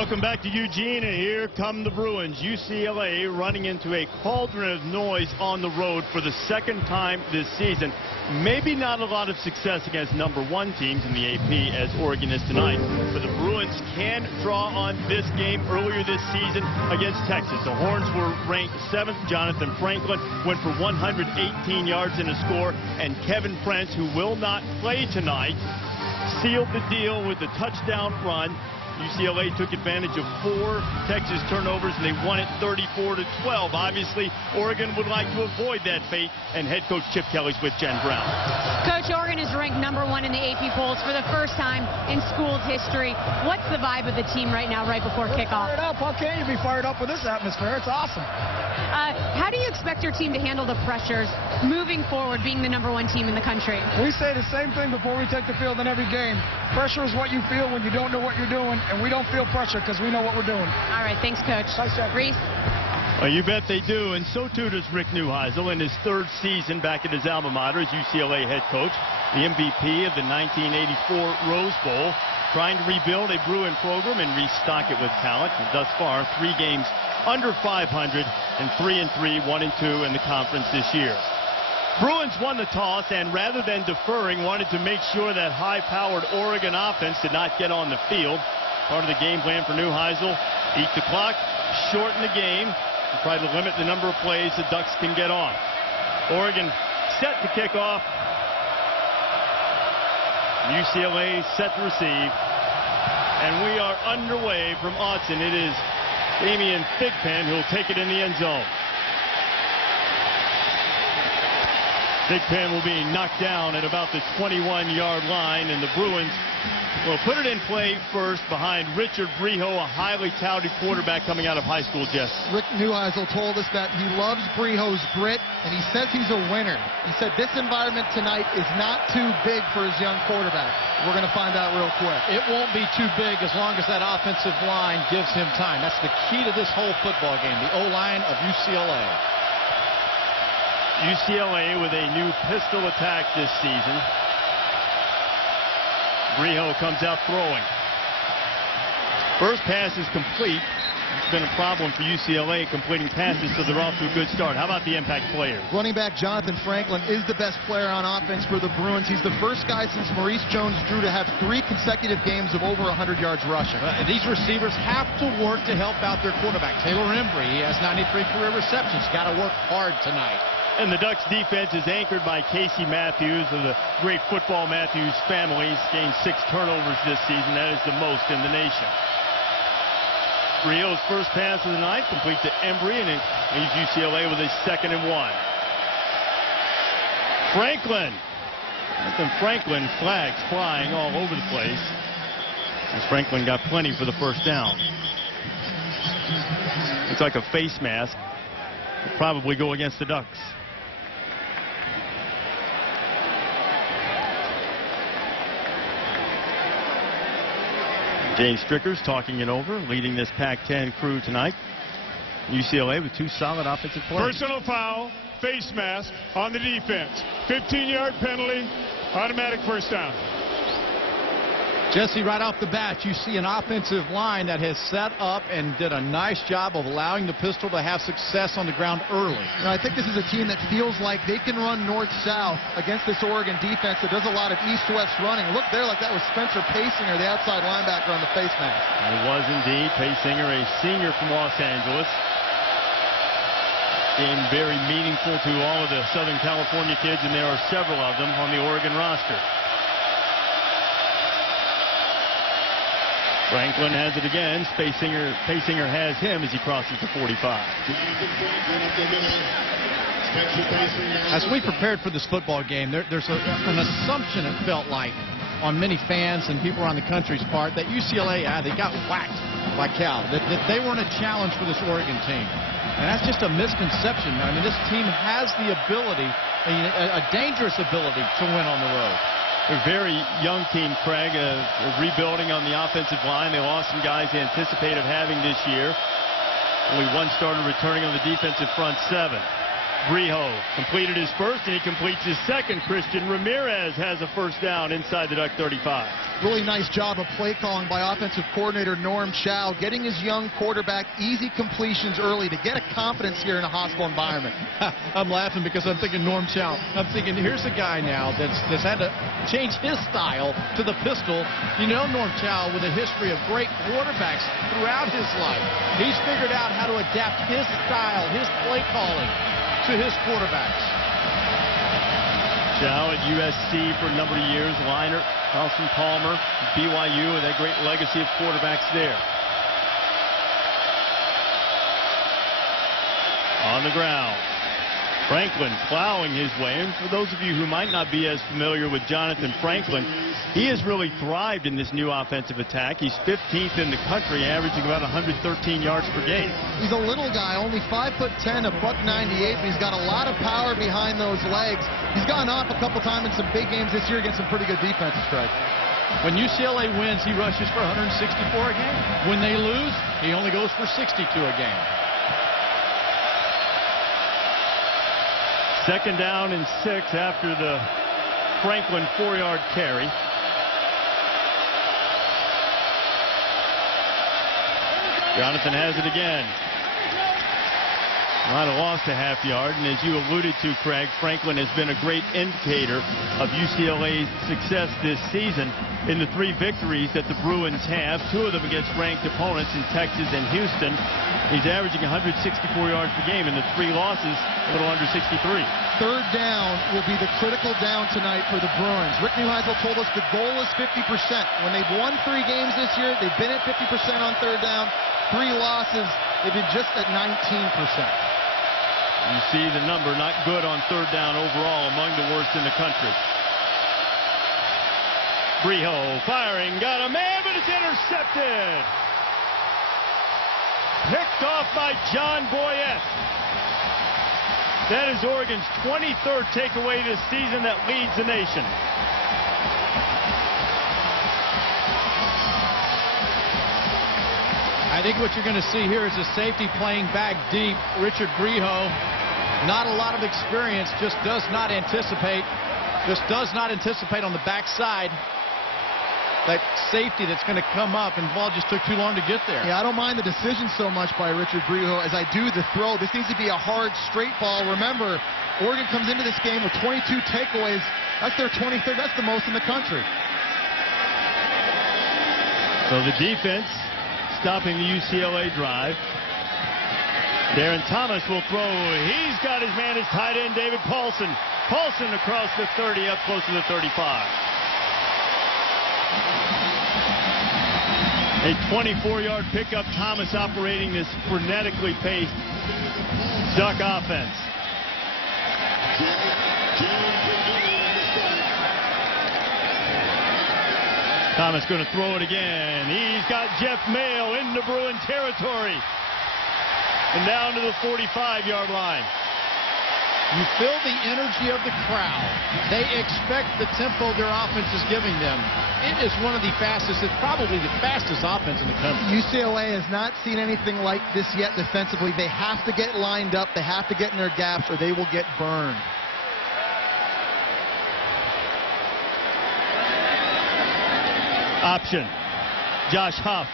Welcome back to Eugene, and here come the Bruins. UCLA running into a cauldron of noise on the road for the second time this season. Maybe not a lot of success against #1 teams in the AP as Oregon is tonight, but the Bruins can draw on this game earlier this season against Texas. The Horns were ranked 7th. Jonathan Franklin went for 118 yards in a score, and Kevin Prince, who will not play tonight, sealed the deal with the touchdown run. UCLA took advantage of 4 Texas turnovers, and they won it 34-12. Obviously, Oregon would like to avoid that fate, and head coach Chip Kelly's with Jen Brown. Coach, Oregon is ranked #1 in the AP polls for the first time in school's history. What's the vibe of the team right now, right before kickoff? Fired up. How can you be fired up with this atmosphere? It's awesome. How do you expect your team to handle the pressures moving forward, being the #1 team in the country? We say the same thing before we take the field in every game. Pressure is what you feel when you don't know what you're doing, and we don't feel pressure because we know what we're doing. All right, thanks, Coach. Nice job. Reese? Well, you bet they do, and so too does Rick Neuheisel in his 3rd season back at his alma mater as UCLA head coach, the MVP of the 1984 Rose Bowl, trying to rebuild a Bruin program and restock it with talent. And thus far, 3 games under 500 and 3-3, 1-2 in the conference this year. Bruins won the toss, and rather than deferring, wanted to make sure that high-powered Oregon offense did not get on the field. Part of the game plan for Neuheisel: eat the clock, shorten the game, and try to limit the number of plays the Ducks can get off. Oregon set to kick off. UCLA set to receive. And we are underway from Autzen. It is Damian Thigpen who'll take it in the end zone. Thigpen will be knocked down at about the 21-yard line, and the Bruins will put it in play first behind Richard Breho, a highly touted quarterback coming out of high school, Jess. Rick Neuheisel told us that he loves Breho's grit, and he says he's a winner. He said this environment tonight is not too big for his young quarterback. We're going to find out real quick. It won't be too big as long as that offensive line gives him time. That's the key to this whole football game, the O-line of UCLA. UCLA with a new pistol attack this season. Breho comes out throwing. First pass is complete. It's been a problem for UCLA completing passes, so they're off to a good start. How about the impact players? Running back Jonathan Franklin is the best player on offense for the Bruins. He's the first guy since Maurice Jones-Drew to have 3 consecutive games of over 100 yards rushing. These receivers have to work to help out their quarterback. Taylor Embry, he has 93 career receptions. Got to work hard tonight. And the Ducks defense is anchored by Casey Matthews of the great Football Matthews family. He's gained 6 turnovers this season. That is the most in the nation. Breho's first pass of the night complete to Embry, and it leaves UCLA with a 2nd and 1. Franklin flags flying all over the place, as Franklin got plenty for the first down. It's like a face mask. It'll probably go against the Ducks. Jay Strickers talking it over, leading this Pac-10 crew tonight. UCLA with 2 solid offensive plays. Personal foul, face mask on the defense. 15-yard penalty, automatic first down. Jesse, right off the bat, you see an offensive line that has set up and did a nice job of allowing the pistol to have success on the ground early. I think this is a team that feels like they can run north-south against this Oregon defense that does a lot of east-west running. Look there, like that was Spencer Paysinger, the outside linebacker on the face mask. It was indeed Paysinger, a senior from Los Angeles. Game very meaningful to all of the Southern California kids, and there are several of them on the Oregon roster. Franklin has it again. Paysinger has him as he crosses the 45. As we prepared for this football game, there's an assumption, it felt like, on many fans and people around the country's part that UCLA, they got whacked by Cal, that they weren't a challenge for this Oregon team. And that's just a misconception. I mean, this team has the ability, a dangerous ability to win on the road. A very young team, Craig, rebuilding on the offensive line. They lost some guys they anticipated having this year. Only 1 starter returning on the defensive front 7. Brijo completed his first, and he completes his second. Christian Ramirez has a first down inside the Duck 35. Really nice job of play calling by offensive coordinator Norm Chow, getting his young quarterback easy completions early to get a confidence here in a hostile environment. I'm laughing because I'm thinking Norm Chow. I'm thinking here's a guy now that's had to change his style to the pistol. You know Norm Chow with a history of great quarterbacks throughout his life. He's figured out how to adapt his style, his play calling to his quarterbacks. Chow at USC for a number of years. Leinart, Carlson Palmer, BYU, and that great legacy of quarterbacks there. On the ground. Franklin plowing his way. And for those of you who might not be as familiar with Jonathan Franklin, he has really thrived in this new offensive attack. He's 15th in the country, averaging about 113 yards per game. He's a little guy, only 5'10", a $198, but he's got a lot of power behind those legs. He's gone off a couple times in some big games this year against some pretty good defenses, Craig. When UCLA wins, he rushes for 164 a game. When they lose, he only goes for 62 a game. Second down and 6 after the Franklin 4-yard carry. Jonathan has it again. Might have lost a half yard, and as you alluded to, Craig, Franklin has been a great indicator of UCLA's success this season in the 3 victories that the Bruins have, 2 of them against ranked opponents in Texas and Houston. He's averaging 164 yards per game, and the 3 losses, a little under 63. Third down will be the critical down tonight for the Bruins. Rick Neuheisel told us the goal is 50%. When they've won 3 games this year, they've been at 50% on third down. 3 losses, they've been just at 19%. You see the number, not good on third down overall, among the worst in the country. Brijo firing, got a man, but it's intercepted. Picked off by John Boyette. That is Oregon's 23rd takeaway this season that leads the nation. I think what you're going to see here is a safety playing back deep. Richard Brijo, not a lot of experience, just does not anticipate on the backside that safety that's going to come up, and the ball just took too long to get there. Yeah, I don't mind the decision so much by Richard Brijo as I do the throw. This needs to be a hard, straight ball. Remember, Oregon comes into this game with 22 takeaways. That's their 23rd. That's the most in the country. So the defense stopping the UCLA drive. Darren Thomas will throw. He's got his man, his tight end, David Paulson. Paulson across the 30, up close to the 35. A 24-yard pickup. Thomas operating this frenetically paced Duck offense. Thomas going to throw it again. He's got Jeff Mayo into Bruin territory. And down to the 45-yard line. You feel the energy of the crowd. They expect the tempo their offense is giving them. It is one of the fastest, it's probably the fastest offense in the country. UCLA has not seen anything like this yet defensively. They have to get lined up. They have to get in their gaps or they will get burned. Option. Josh Huff.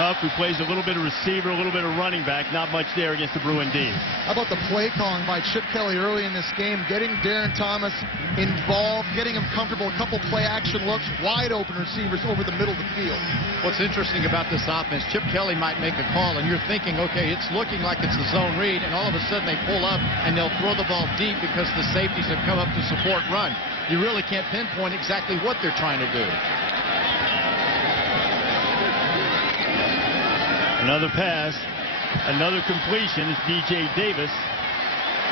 Huff, who plays a little bit of receiver, a little bit of running back. Not much there against the Bruin D. How about the play calling by Chip Kelly early in this game, getting Darren Thomas involved, getting him comfortable, a couple play action looks, wide open receivers over the middle of the field. What's interesting about this offense, Chip Kelly might make a call, and you're thinking, okay, it's looking like it's a zone read, and all of a sudden they pull up, and they'll throw the ball deep because the safeties have come up to support run. You really can't pinpoint exactly what they're trying to do. Another pass, another completion is DJ Davis.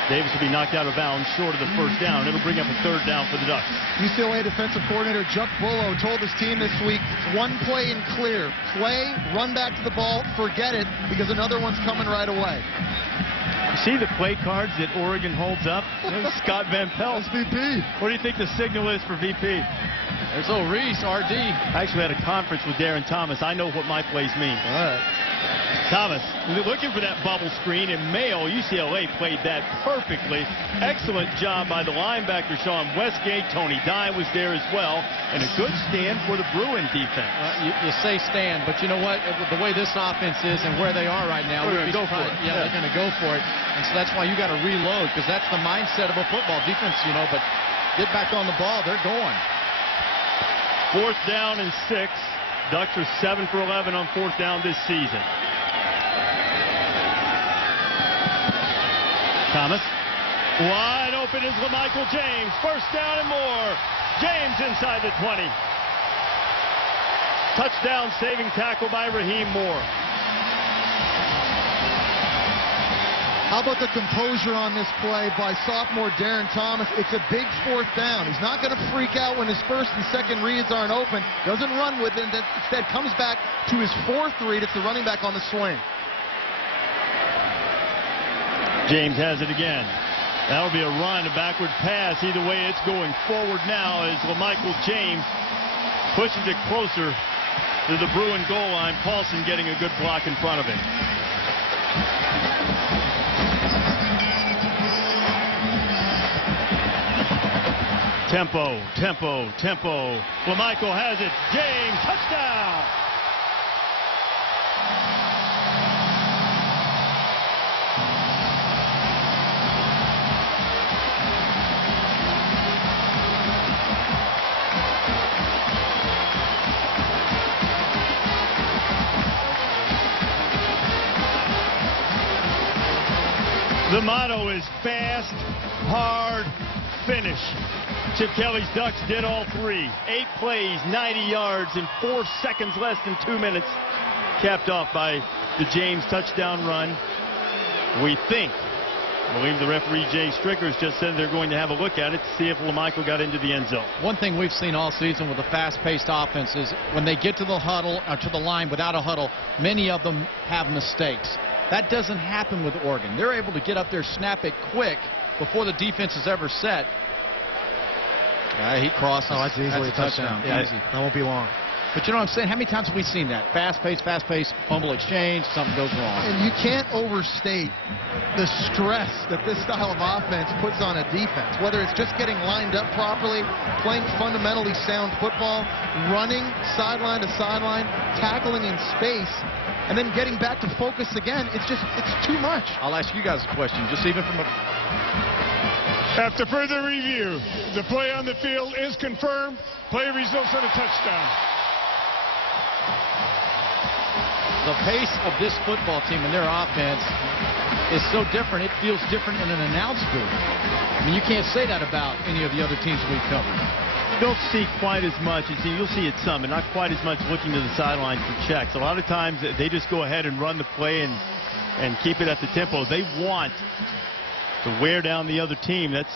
Davis will be knocked out of bounds short of the first down. It'll bring up a third down for the Ducks. UCLA defensive coordinator Chuck Bullough told his team this week, one play and clear. Play, run back to the ball, forget it, because another one's coming right away. You see the play cards that Oregon holds up? Scott Van Pelt. That's VP. What do you think the signal is for VP? There's old Reese, RD. I actually had a conference with Darren Thomas. I know what my plays mean. All right. Thomas looking for that bubble screen, and Mayo, UCLA played that perfectly. Excellent job by the linebacker, Sean Westgate. Tony Dye was there as well, and a good stand for the Bruin defense. You say stand, but you know what? The way this offense is and where they are right now, they're going to go for it. Yeah, they're going to go for it, and so that's why you got to reload, because that's the mindset of a football defense, you know. But get back on the ball, they're going. 4th down and 6. Ducks are 7 for 11 on 4th down this season. Thomas. Wide open is LaMichael James. 1st down and more. James inside the 20. Touchdown saving tackle by Raheem Moore. How about the composure on this play by sophomore Darren Thomas? It's a big 4th down. He's not going to freak out when his 1st and 2nd reads aren't open. Doesn't run with it. Instead comes back to his 4th read. It's the running back on the swing. James has it again. That'll be a run, a backward pass. Either way, it's going forward now as LaMichael James pushes it closer to the Bruin goal line. Paulson getting a good block in front of him. Tempo, tempo, tempo. LaMichael has it. James, touchdown! The motto is fast, hard, finish. Chip Kelly's Ducks did all 3. 8 plays, 90 yards in 4 seconds, less than 2 minutes. Capped off by the James touchdown run. We believe the referee Jay Strickers just said they're going to have a look at it to see if LaMichael got into the end zone. One thing we've seen all season with the fast-paced offense is when they get to the huddle or to the line without a huddle, many of them have mistakes. That doesn't happen with Oregon. They're able to get up there, snap it quick before the defense is ever set. He crosses. Oh, that's easily a touchdown. Yeah, that won't be long. But you know what I'm saying? How many times have we seen that? Fast-paced, fumble exchange, something goes wrong. And you can't overstate the stress that this style of offense puts on a defense, whether it's just getting lined up properly, playing fundamentally sound football, running sideline to sideline, tackling in space, and then getting back to focus again. It's too much. I'll ask you guys a question, just even from a... After further review, the play on the field is confirmed. Play results on a touchdown. The pace of this football team and their offense is so different. It feels different in an announce booth. I mean, you can't say that about any of the other teams we've covered. Don't see quite as much. You'll see it some, and not quite as much looking to the sideline for checks. A lot of times they just go ahead and run the play and keep it at the tempo. They want to wear down the other team. That's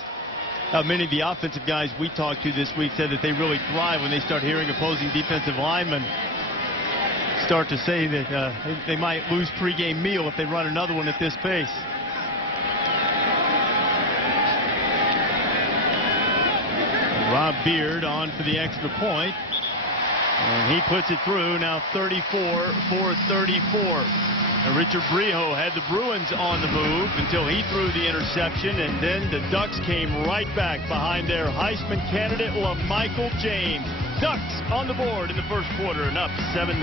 how many of the offensive guys we talked to this week said that they really thrive when they start hearing opposing defensive linemen start to say that they might lose pregame meal if they run another one at this pace. Rob Beard on for the extra point, and he puts it through. Now 34 for 34. And Richard Breho had the Bruins on the move until he threw the interception, and then the Ducks came right back behind their Heisman candidate, LaMichael James. Ducks on the board in the first quarter and up 7-0.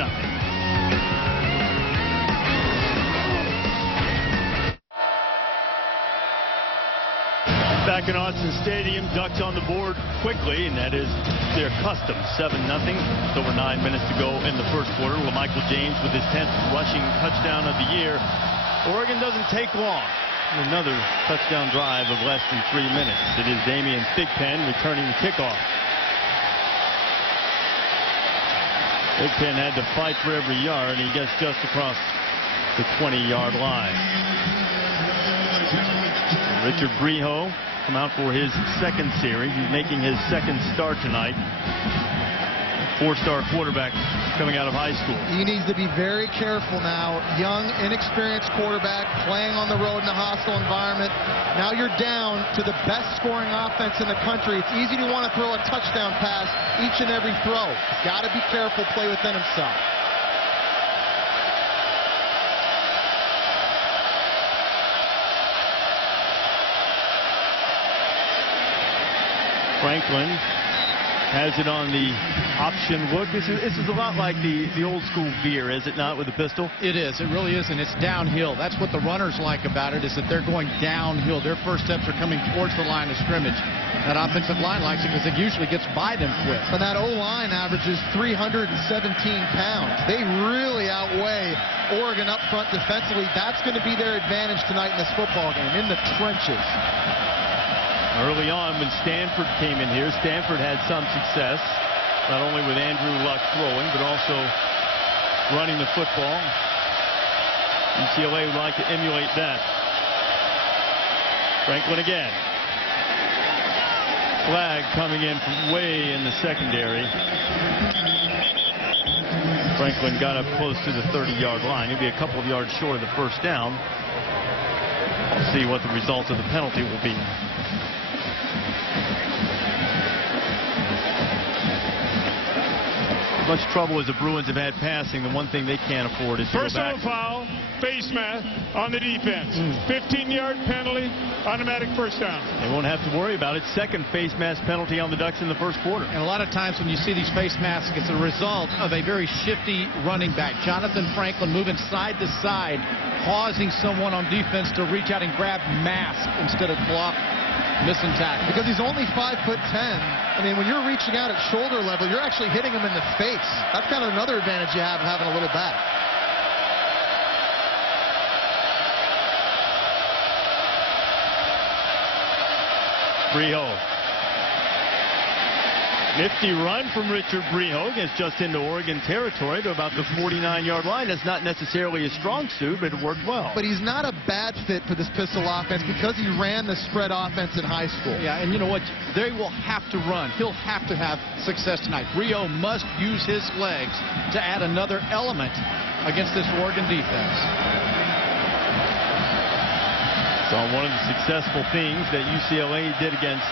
Back in Autzen Stadium, Ducks on the board quickly, and that is their custom 7-0. Over 9 minutes to go in the first quarter. LaMichael James with his 10th rushing touchdown of the year. Oregon doesn't take long. Another touchdown drive of less than 3 minutes. It is Damian Thigpen returning the kickoff. Thigpen had to fight for every yard, and he gets just across the 20-yard line. Richard Breho come out for his second series. He's making his second start tonight. Four-star quarterback coming out of high school. He needs to be very careful now. Young, inexperienced quarterback playing on the road in a hostile environment. Now you're down to the best scoring offense in the country. It's easy to want to throw a touchdown pass each and every throw. He's got to be careful, play within himself. Franklin has it on the option look. This is a lot like the old school veer, is it not, with the pistol? It is. It really is, and it's downhill. That's what the runners like about it, is that they're going downhill. Their first steps are coming towards the line of scrimmage. That offensive line likes it because it usually gets by them quick. And that O-line averages 317 pounds. They really outweigh Oregon up front defensively. That's going to be their advantage tonight in this football game, in the trenches. Early on, when Stanford came in here, Stanford had some success, not only with Andrew Luck throwing, but also running the football. UCLA would like to emulate that. Franklin again. Flag coming in from way in the secondary. Franklin got up close to the 30-yard line. He'll be a couple of yards short of the first down. We'll see what the result of the penalty will be. Much trouble as the Bruins have had passing. The one thing they can't afford is to go back. Personal foul, face mask on the defense. 15-yard penalty, automatic first down. They won't have to worry about it. Second face mask penalty on the Ducks in the first quarter. And a lot of times when you see these face masks, it's a result of a very shifty running back. Jonathan Franklin moving side to side, causing someone on defense to reach out and grab mask instead of block. Missing tackle. Because he's only 5'10". I mean, when you're reaching out at shoulder level, you're actually hitting him in the face. That's kind of another advantage you have of having a little back. Breho. Nifty run from Richard Breho. Gets just into Oregon territory to about the 49-yard line. That's not necessarily a strong suit, but it worked well. But he's not a bad fit for this pistol offense because he ran the spread offense in high school. Yeah, and you know what? They will have to run. He'll have to have success tonight. Breho must use his legs to add another element against this Oregon defense. So one of the successful things that UCLA did against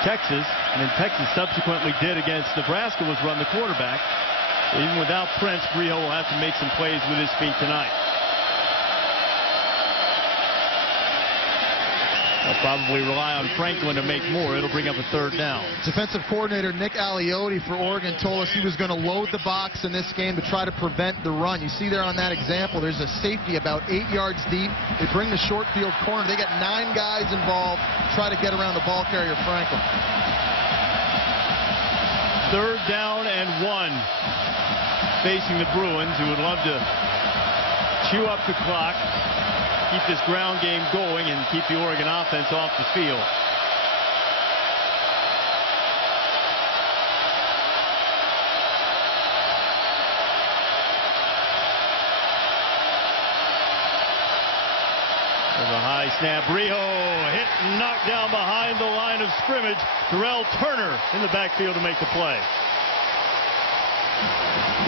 Texas, and then Texas subsequently did against Nebraska, was run the quarterback. Even without Prince, Breho will have to make some plays with his feet tonight. They'll probably rely on Franklin to make more. It'll bring up a third down. Defensive coordinator Nick Aliotti for Oregon told us he was going to load the box in this game to try to prevent the run. You see there on that example, there's a safety about 8 yards deep. They bring the short field corner. They got 9 guys involved to try to get around the ball carrier Franklin. Third down and 1 facing the Bruins, who would love to chew up the clock, keep this ground game going, and keep the Oregon offense off the field. There's a high snap. Breho hit and knocked down behind the line of scrimmage. Terrell Turner in the backfield to make the play.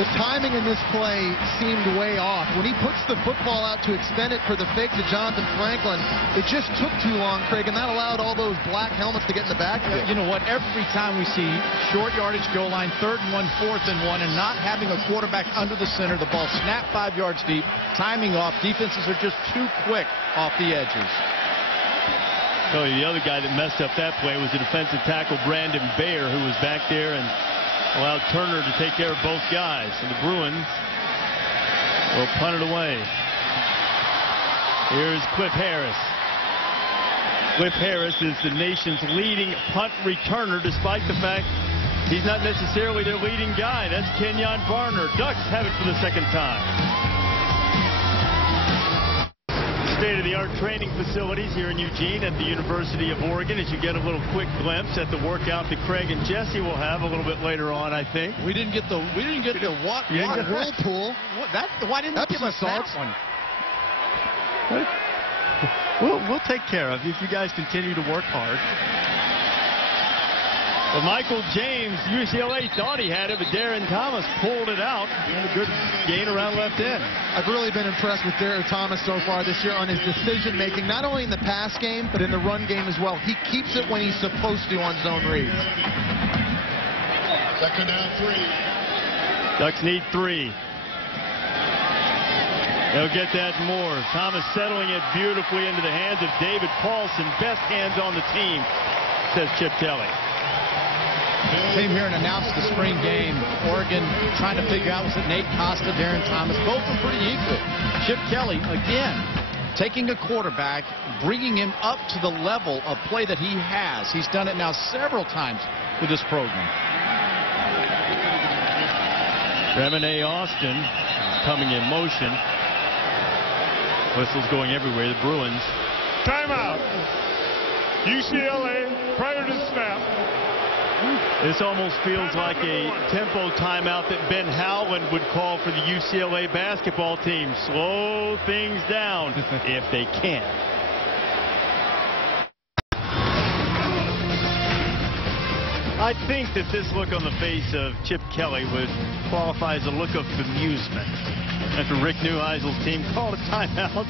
The timing in this play seemed way off. When he puts the football out to extend it for the fake to Jonathan Franklin, it just took too long, Craig, and that allowed all those black helmets to get in the backfield. You know what? Every time we see short yardage goal line, 3rd and 1, 4th and 1, and not having a quarterback under the center, the ball snapped 5 yards deep, timing off, defenses are just too quick off the edges. So the other guy that messed up that play was the defensive tackle Brandon Bayer, who was back there and allowed Turner to take care of both guys. And the Bruins will punt it away. Here's Cliff Harris. Cliff Harris is the nation's leading punt returner, despite the fact he's not necessarily their leading guy. That's Kenyon Varner. Ducks have it for the second time. State-of-the-art training facilities here in Eugene at the University of Oregon, as you get a little quick glimpse at the workout that Craig and Jesse will have a little bit later on, I think. We didn't get the what? Whirlpool. Why didn't they give us that one? We'll take care of you if you guys continue to work hard. But Michael James, UCLA thought he had it, but Darren Thomas pulled it out. And a good gain around left end. I've really been impressed with Darren Thomas so far this year on his decision-making, not only in the pass game, but in the run game as well. He keeps it when he's supposed to on zone reads. Second down 3. Ducks need 3. They'll get that more. Thomas settling it beautifully into the hands of David Paulson. Best hands on the team, says Chip Kelly. came here and announced the spring game. Oregon trying to figure out, was it Nate Costa, Darren Thomas? Both were pretty equal. Chip Kelly, again, taking a quarterback, bringing him up to the level of play that he has. He's done it now several times with this program. Remine Austin coming in motion. Whistles going everywhere. The Bruins. Timeout. UCLA prior to snap. This almost feels like a tempo timeout that Ben Howland would call for the UCLA basketball team. Slow things down if they can. I think that this look on the face of Chip Kelly would qualify as a look of bemusement after Rick Neuheisel's team called a timeout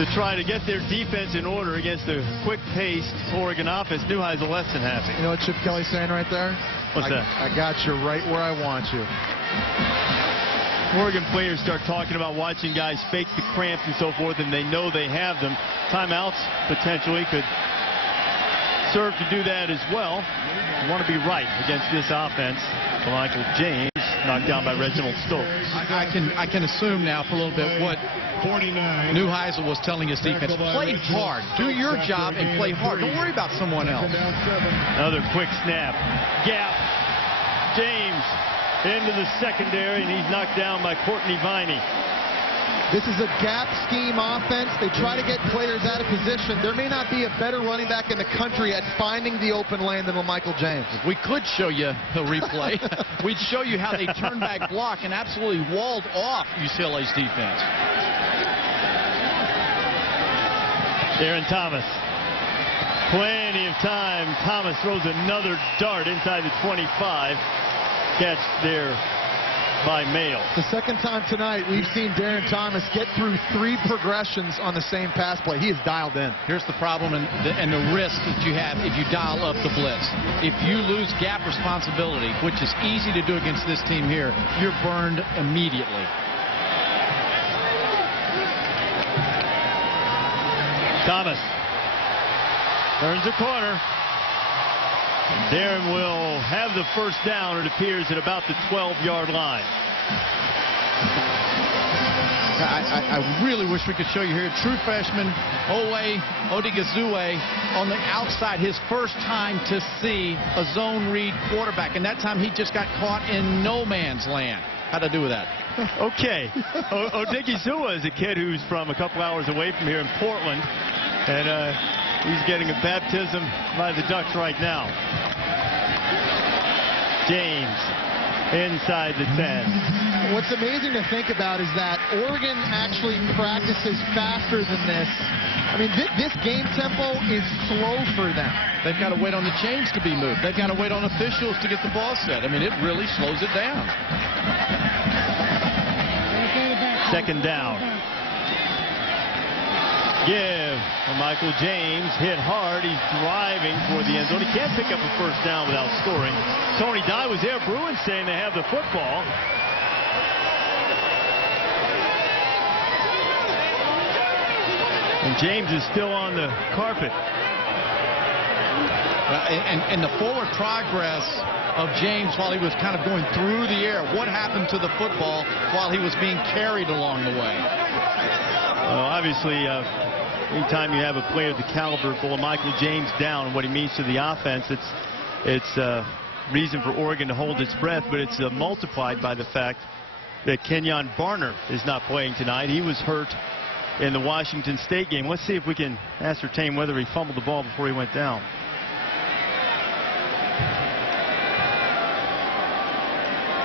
to try to get their defense in order against the quick-paced Oregon offense. Neuheisel less than happy. You know what Chip Kelly's saying right there? What's that? I got you right where I want you. Oregon players start talking about watching guys fake the cramps and so forth, and they know they have them. Timeouts potentially could serve to do that as well. You want to be right against this offense. Michael James knocked down by Reginald Stokes. I can assume now for a little bit what Neuheisel was telling his defense. Play hard. Do your job and play hard. Don't worry about someone else. Another quick snap. Gap. James into the secondary, and he's knocked down by Courtney Viney. This is a gap scheme offense. They try to get players out of position. There may not be a better running back in the country at finding the open lane than Michael James. We could show you a replay. We'd show you how they turned back block and absolutely walled off UCLA's defense. Darren Thomas. Plenty of time. Thomas throws another dart inside the 25. Catch there by Mail. The second time tonight we've seen Darren Thomas get through 3 progressions on the same pass play. He is dialed in. Here's the problem and the risk that you have if you dial up the blitz. If you lose gap responsibility, which is easy to do against this team here, you're burned immediately. Thomas turns the corner. Darren will have the first down, it appears, at about the 12-yard line. I really wish we could show you here. True freshman Owe Odigizue on the outside. His first time to see a zone read quarterback. And that time he just got caught in no man's land. How'd I do with that? Okay. Odigizue is a kid who's from a couple hours away from here in Portland. And he's getting a baptism by the Ducks right now. James inside the 10. What's amazing to think about is that Oregon actually practices faster than this. I mean, this game tempo is slow for them. They've got to wait on the chains to be moved. They've got to wait on officials to get the ball set. I mean, it really slows it down. Second down. Give. Michael James hit hard. He's driving toward the end zone. He can't pick up a first down without scoring. Tony Dye was there. Bruins saying they have the football. And James is still on the carpet. And the forward progress of James while he was kind of going through the air. What happened to the football while he was being carried along the way? Well, obviously, anytime you have a player of the caliber of Michael James down and what he means to the offense, it's reason for Oregon to hold its breath, but it's multiplied by the fact that Kenyon Barner is not playing tonight. He was hurt in the Washington State game. Let's see if we can ascertain whether he fumbled the ball before he went down.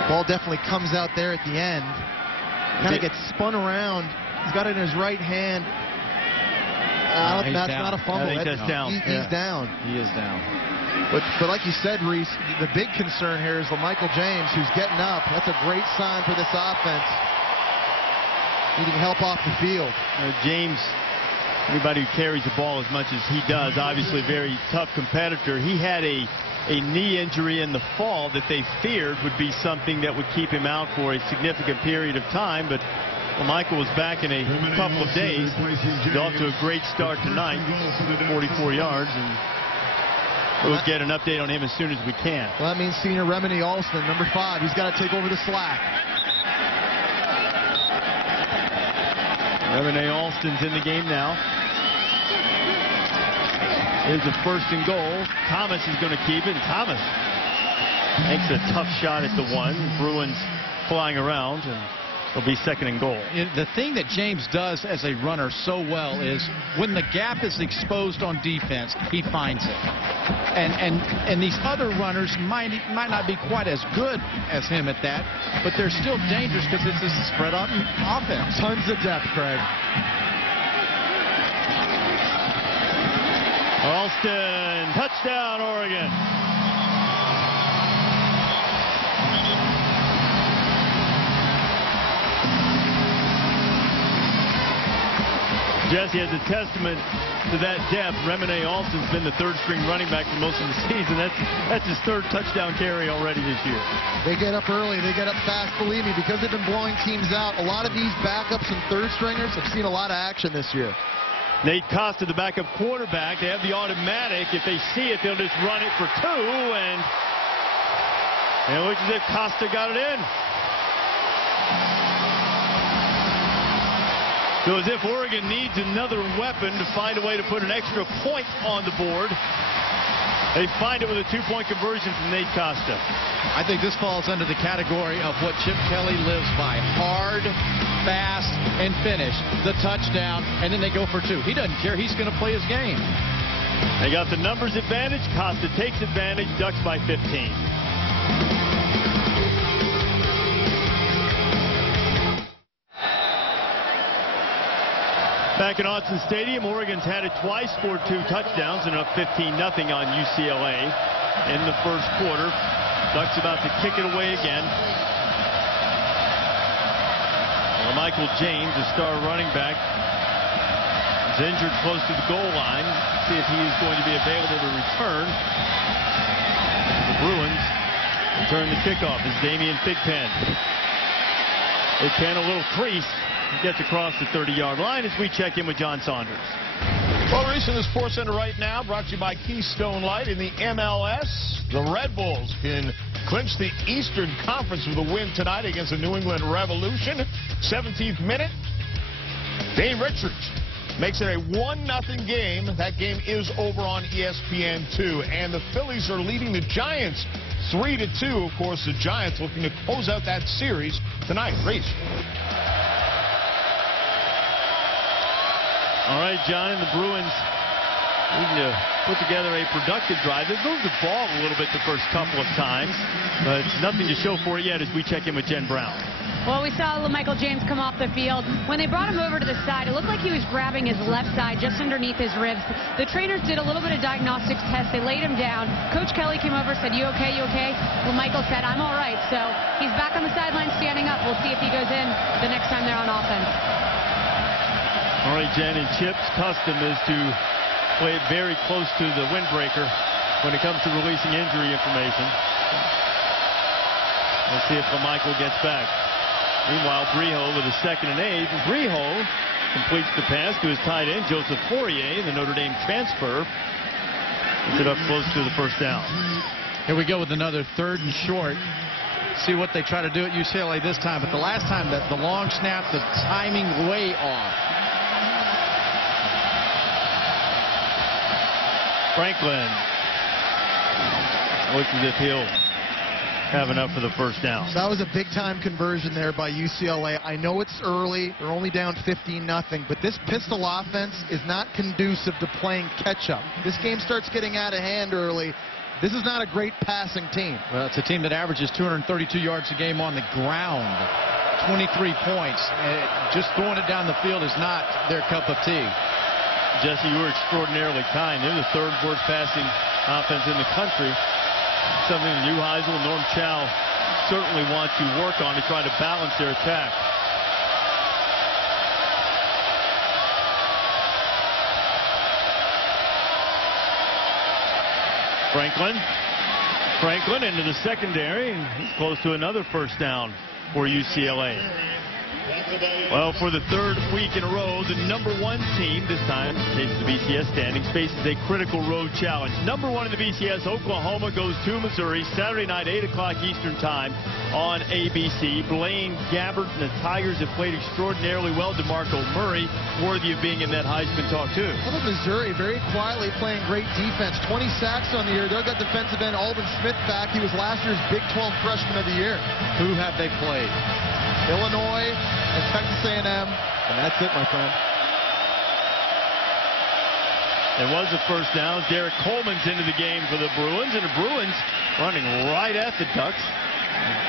The ball definitely comes out there at the end. Kind of gets spun around. He's got it in his right hand. That's down. not a fumble. I think that's down. He's down. He is down. But like you said, Reese, the big concern here is Michael James, who's getting up. That's a great sign for this offense. Needing help off the field. James, anybody who carries the ball as much as he does, obviously a very tough competitor. He had a knee injury in the fall that they feared would be something that would keep him out for a significant period of time. But Michael was back in a couple of days. He's off to a great start tonight, 44 yards, and We'll get an update on him as soon as we can. Well, that means senior Remini Alston, number 5. He's got to take over the slack. Remini Alston's in the game now. Here's the 1st and goal. Thomas is going to keep it. Thomas makes a tough shot at the 1. Bruins flying around, and it'll be 2nd and goal. The thing that James does as a runner so well is when the gap is exposed on defense, he finds it. And these other runners might not be quite as good as him at that, but they're still dangerous because it's a spread out offense. Tons of depth, Craig. Alston, touchdown, Oregon. Jesse, as a testament to that depth, Remini Alston's been the 3rd-string running back for most of the season. That's his 3rd touchdown carry already this year. They get up early. They get up fast, believe me, because they've been blowing teams out. A lot of these backups and 3rd-stringers have seen a lot of action this year. Nate Costa, the backup quarterback. They have the automatic. If they see it, they'll just run it for 2, and it looks as if Costa got it in. So as if Oregon needs another weapon to find a way to put an extra point on the board. They find it with a 2-point conversion from Nate Costa. I think this falls under the category of what Chip Kelly lives by. Hard, fast, and finish. The touchdown, and then they go for 2. He doesn't care. He's going to play his game. They got the numbers advantage. Costa takes advantage. Ducks by 15. Back at Autzen Stadium, Oregon's had it twice, scored 2 touchdowns, and up 15-0 on UCLA in the 1st quarter. Ducks about to kick it away again. Well, Michael James, the star running back, is injured close to the goal line. See if he is going to be available to return. The Bruins return the kickoff as Damian Thigpen. Thigpen a little crease. He gets across the 30-yard line as we check in with John Saunders. Well, Reese in the Sports Center right now, brought to you by Keystone Light. In the MLS, the Red Bulls can clinch the Eastern Conference with a win tonight against the New England Revolution. 17th minute, Dane Richards makes it a 1-0 game. That game is over on ESPN2. And the Phillies are leading the Giants 3-2. Of course, the Giants looking to close out that series tonight. Reese. All right, John, and the Bruins needing to put together a productive drive. They've moved the ball a little bit the first couple of times, but nothing to show for it yet as we check in with Jen Brown. Well, we saw Michael James come off the field. When they brought him over to the side, it looked like he was grabbing his left side just underneath his ribs. The trainers did a little bit of diagnostics test. They laid him down. Coach Kelly came over and said, "You okay? You okay?" Well, Michael said, "I'm all right." So he's back on the sideline standing up. We'll see if he goes in the next time they're on offense. All right, Jen, and Chip's custom is to play it very close to the windbreaker when it comes to releasing injury information. Let's see if Michael gets back. Meanwhile, Brijo with a 2nd and 8. Brijo completes the pass to his tight end, Joseph Fourier, the Notre Dame transfer. Gets it up close to the 1st down. Here we go with another 3rd and short. See what they try to do at UCLA this time. But the last time, the long snap, the timing way off. Franklin looks as if he'll have enough for the 1st down. That was a big-time conversion there by UCLA. I know it's early. They're only down 15-0, but this pistol offense is not conducive to playing catch-up. This game starts getting out of hand early. This is not a great passing team. Well, it's a team that averages 232 yards a game on the ground, 23 points. Just throwing it down the field is not their cup of tea. Jesse, you were extraordinarily kind. They're the 3rd worst passing offense in the country. Something Neuheisel and Norm Chow certainly want to work on to try to balance their attack. Franklin into the secondary, and he's close to another 1st down for UCLA. Well, for the third week in a row, the #1 team, this time, in case of the BCS standings, faces a critical road challenge. #1 in the BCS, Oklahoma, goes to Missouri Saturday night, 8 o'clock Eastern time on ABC. Blaine Gabbert and the Tigers have played extraordinarily well. DeMarco Murray, worthy of being in that Heisman talk, too. How about Missouri very quietly playing great defense? 20 sacks on the year. They've got defensive end Alden Smith back. He was last year's Big 12 Freshman of the Year. Who have they played? Illinois and Texas A&M, and that's it, my friend. There was a first down. Derek Coleman's into the game for the Bruins, and the Bruins running right at the Ducks.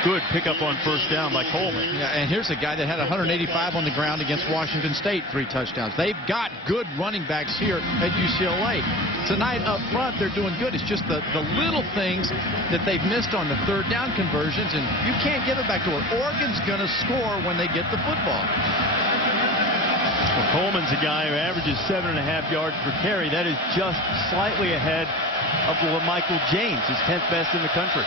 Good pickup on first down by Coleman. Yeah, and here's a guy that had 185 on the ground against Washington State, 3 touchdowns. They've got good running backs here at UCLA. Tonight up front, they're doing good. It's just the little things that they've missed on the third down conversions, and you can't give it back to her. Oregon's going to score when they get the football. Well, Coleman's a guy who averages 7.5 yards per carry. That is just slightly ahead of Michael James, his 10th best in the country.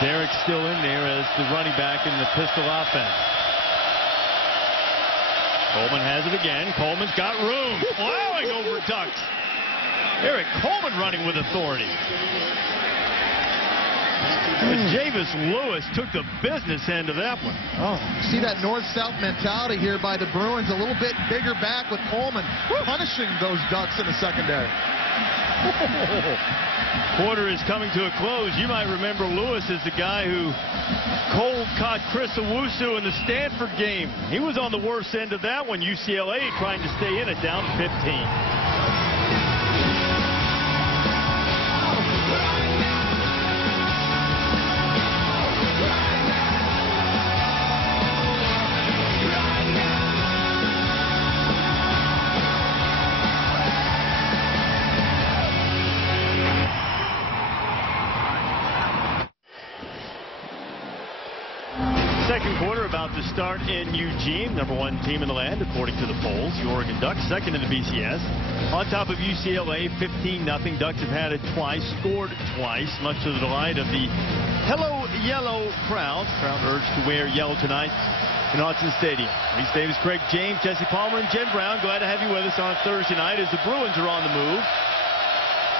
Derek's still in there as the running back in the pistol offense. Coleman has it again. Coleman's got room. Plowing over Ducks. Derek Coleman running with authority. Javis Lewis took the business end of that one. Oh, see that north-south mentality here by the Bruins. A little bit bigger back with Coleman punishing those Ducks in the secondary. Quarter is coming to a close. You might remember Lewis as the guy who cold caught Chris Owusu in the Stanford game. He was on the worst end of that one. UCLA trying to stay in it, down 15. Second quarter about to start in Eugene. #1 team in the land, according to the polls. The Oregon Ducks, second in the BCS. On top of UCLA, 15-0. Ducks have had it twice, scored twice, much to the delight of the Hello Yellow crowd. Crowd urged to wear yellow tonight in Autzen Stadium. Reese Davis, Craig James, Jesse Palmer, and Jen Brown. Glad to have you with us on Thursday night as the Bruins are on the move.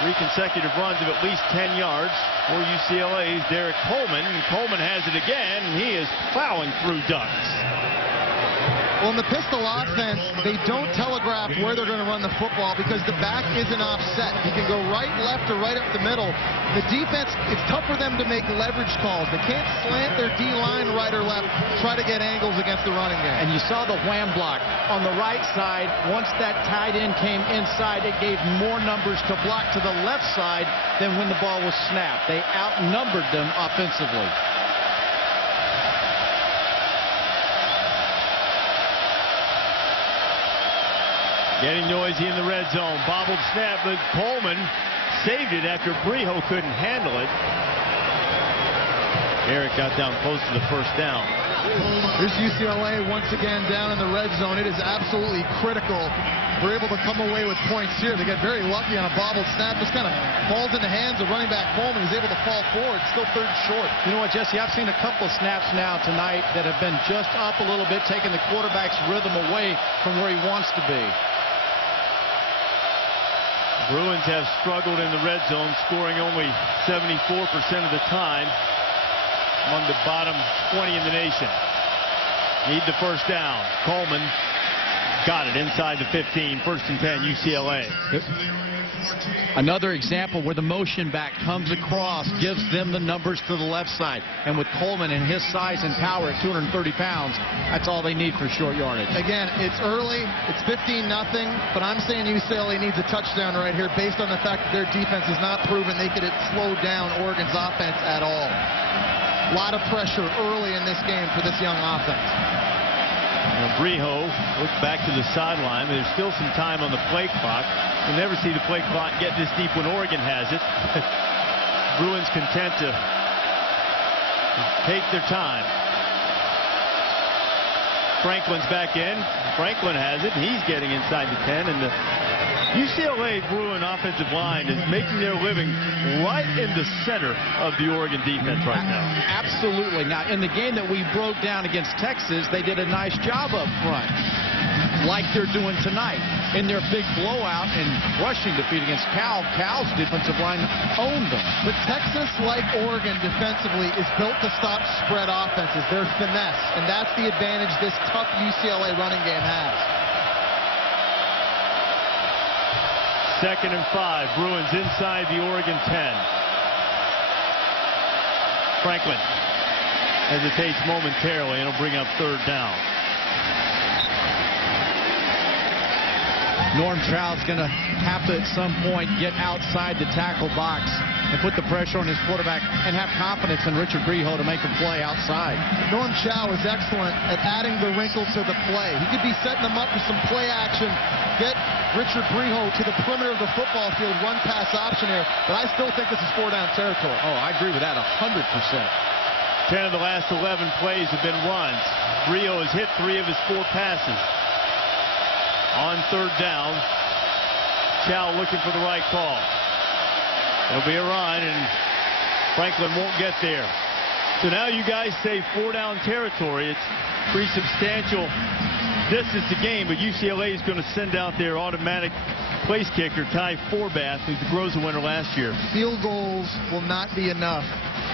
3 consecutive runs of at least 10 yards for UCLA's Derek Coleman. And Coleman has it again, and he is plowing through Ducks. Well, in the pistol offense, they don't telegraph where they're going to run the football because the back isn't offset. He can go right, left, or right up the middle. The defense, it's tough for them to make leverage calls. They can't slant their D-line right or left, try to get angles against the running game. And you saw the wham block on the right side. Once that tight end came inside, it gave more numbers to block to the left side than when the ball was snapped. They outnumbered them offensively. Getting noisy in the red zone. Bobbled snap, but Coleman saved it after Brijo couldn't handle it. Eric got down close to the first down. Here's UCLA once again down in the red zone. It is absolutely critical. We're able to come away with points here. They got very lucky on a bobbled snap. Just kind of falls in the hands of running back Coleman. He's able to fall forward. Still third and short. You know what, Jesse? I've seen a couple of snaps now tonight that have been just up a little bit, taking the quarterback's rhythm away from where he wants to be. Bruins have struggled in the red zone, scoring only 74% of the time, among the bottom 20 in the nation. Need the first down. Coleman got it inside the 15. First and 10, UCLA. Another example where the motion back comes across, gives them the numbers to the left side. And with Coleman and his size and power at 230 pounds, that's all they need for short yardage. Again, it's early. It's 15-0, but I'm saying UCLA needs a touchdown right here based on the fact that their defense has not proven they could slow down Oregon's offense at all. A lot of pressure early in this game for this young offense. Brijo looked back to the sideline. There's still some time on the play clock. You'll never see the play clock get this deep when Oregon has it. Bruins content to take their time. Franklin's back in. Franklin has it. He's getting inside the 10, and the UCLA Bruin offensive line is making their living right in the center of the Oregon defense right now. Absolutely. Now, in the game that we broke down against Texas, they did a nice job up front, like they're doing tonight. In their big blowout and rushing defeat against Cal, Cal's defensive line owned them. But Texas, like Oregon defensively, is built to stop spread offenses. They're finesse, and that's the advantage this tough UCLA running game has. 2nd and 5. Bruins inside the Oregon 10. Franklin hesitates momentarily, and he'll bring up 3rd down. Norm Trout's going to have to, at some point, get outside the tackle box and put the pressure on his quarterback and have confidence in Richard Breho to make a play outside. Norm Chow is excellent at adding the wrinkle to the play. He could be setting them up for some play action, get Richard Breho to the perimeter of the football field, run-pass option here, but I still think this is 4-down territory. Oh, I agree with that 100%. 10 of the last 11 plays have been runs. Breho has hit 3 of his 4 passes. On 3rd down, Chow looking for the right call. It'll be a run, and Franklin won't get there. So now you guys say 4-down territory. It's pretty substantial distance to gain, but UCLA is going to send out their automatic place kicker, Ty Forbath, who's the Groza winner last year. Field goals will not be enough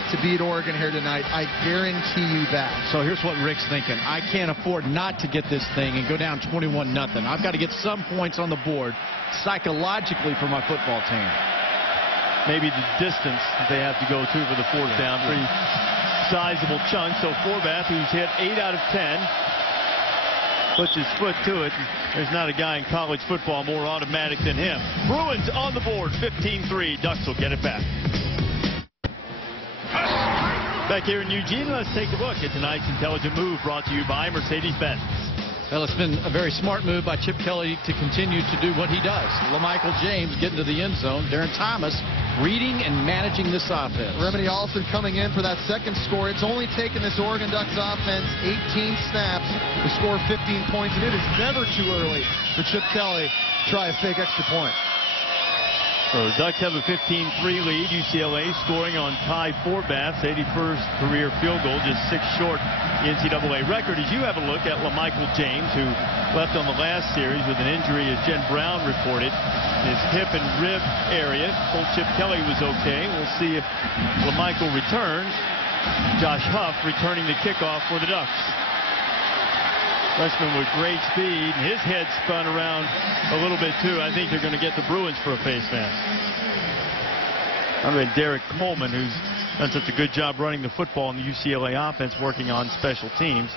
to beat Oregon here tonight. I guarantee you that. So here's what Rick's thinking. I can't afford not to get this thing and go down 21-0. I've got to get some points on the board psychologically for my football team. Maybe the distance that they have to go to for the 4th down. Pretty sizable chunk. So Forbath, who's hit 8 out of 10, puts his foot to it. There's not a guy in college football more automatic than him. Bruins on the board, 15-3. Ducks will get it back. Back here in Eugene, let's take a look at tonight's Intelligent Move, brought to you by Mercedes-Benz. Well, it's been a very smart move by Chip Kelly to continue to do what he does. LaMichael James getting to the end zone. Darren Thomas reading and managing this offense. Remedy Olsen coming in for that second score. It's only taken this Oregon Ducks offense 18 snaps to score 15 points, and it is never too early for Chip Kelly to try a fake extra point. So the Ducks have a 15-3 lead. UCLA scoring on Ty Forbath's 81st career field goal, just 6 short the NCAA record. As you have a look at LaMichael James, who left on the last series with an injury, as Jen Brown reported, his hip and rib area. Told Chip Kelly was okay. We'll see if LaMichael returns. Josh Huff returning the kickoff for the Ducks. Freshman with great speed. His head spun around a little bit, too. I think they're going to get the Bruins for a face mask. I mean, Derek Coleman, who's done such a good job running the football in the UCLA offense, working on special teams.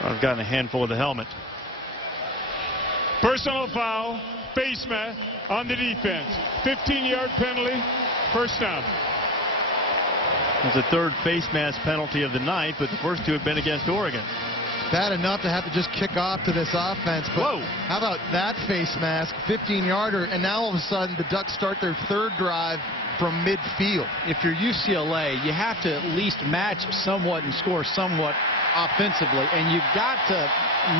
I've gotten a handful of the helmet. Personal foul, face mask on the defense. 15-yard penalty, 1st down. It's the 3rd face mask penalty of the night, but the first 2 have been against Oregon. Bad enough to have to just kick off to this offense, but how about that face mask, 15-yarder, and now all of a sudden the Ducks start their 3rd drive from midfield. If you're UCLA, you have to at least match somewhat and score somewhat offensively, and you've got to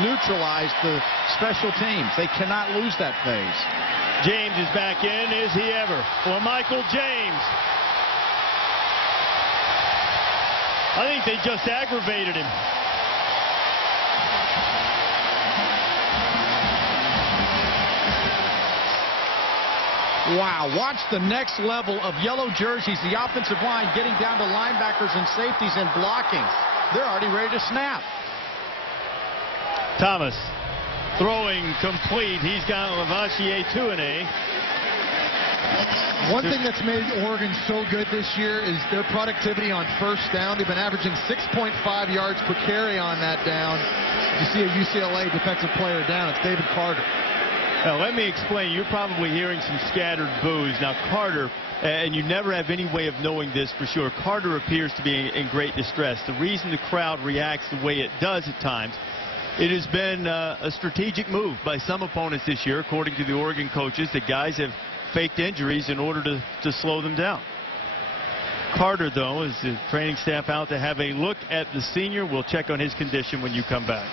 neutralize the special teams. They cannot lose that phase. James is back in. Is he ever? LaMichael James. I think they just aggravated him. Wow, watch the next level of yellow jerseys, the offensive line getting down to linebackers and safeties and blocking. They're already ready to snap. Thomas throwing complete. He's got Lavoisier 2-A. One thing that's made Oregon so good this year is their productivity on 1st down. They've been averaging 6.5 yards per carry on that down. You see a UCLA defensive player down. It's David Carter. Now, let me explain. You're probably hearing some scattered boos. Now, Carter, and you never have any way of knowing this for sure, Carter appears to be in great distress. The reason the crowd reacts the way it does at times, it has been a strategic move by some opponents this year, according to the Oregon coaches, that guys have faked injuries in order to slow them down. Carter, though, is the training staff out to have a look at the senior. We'll check on his condition when you come back.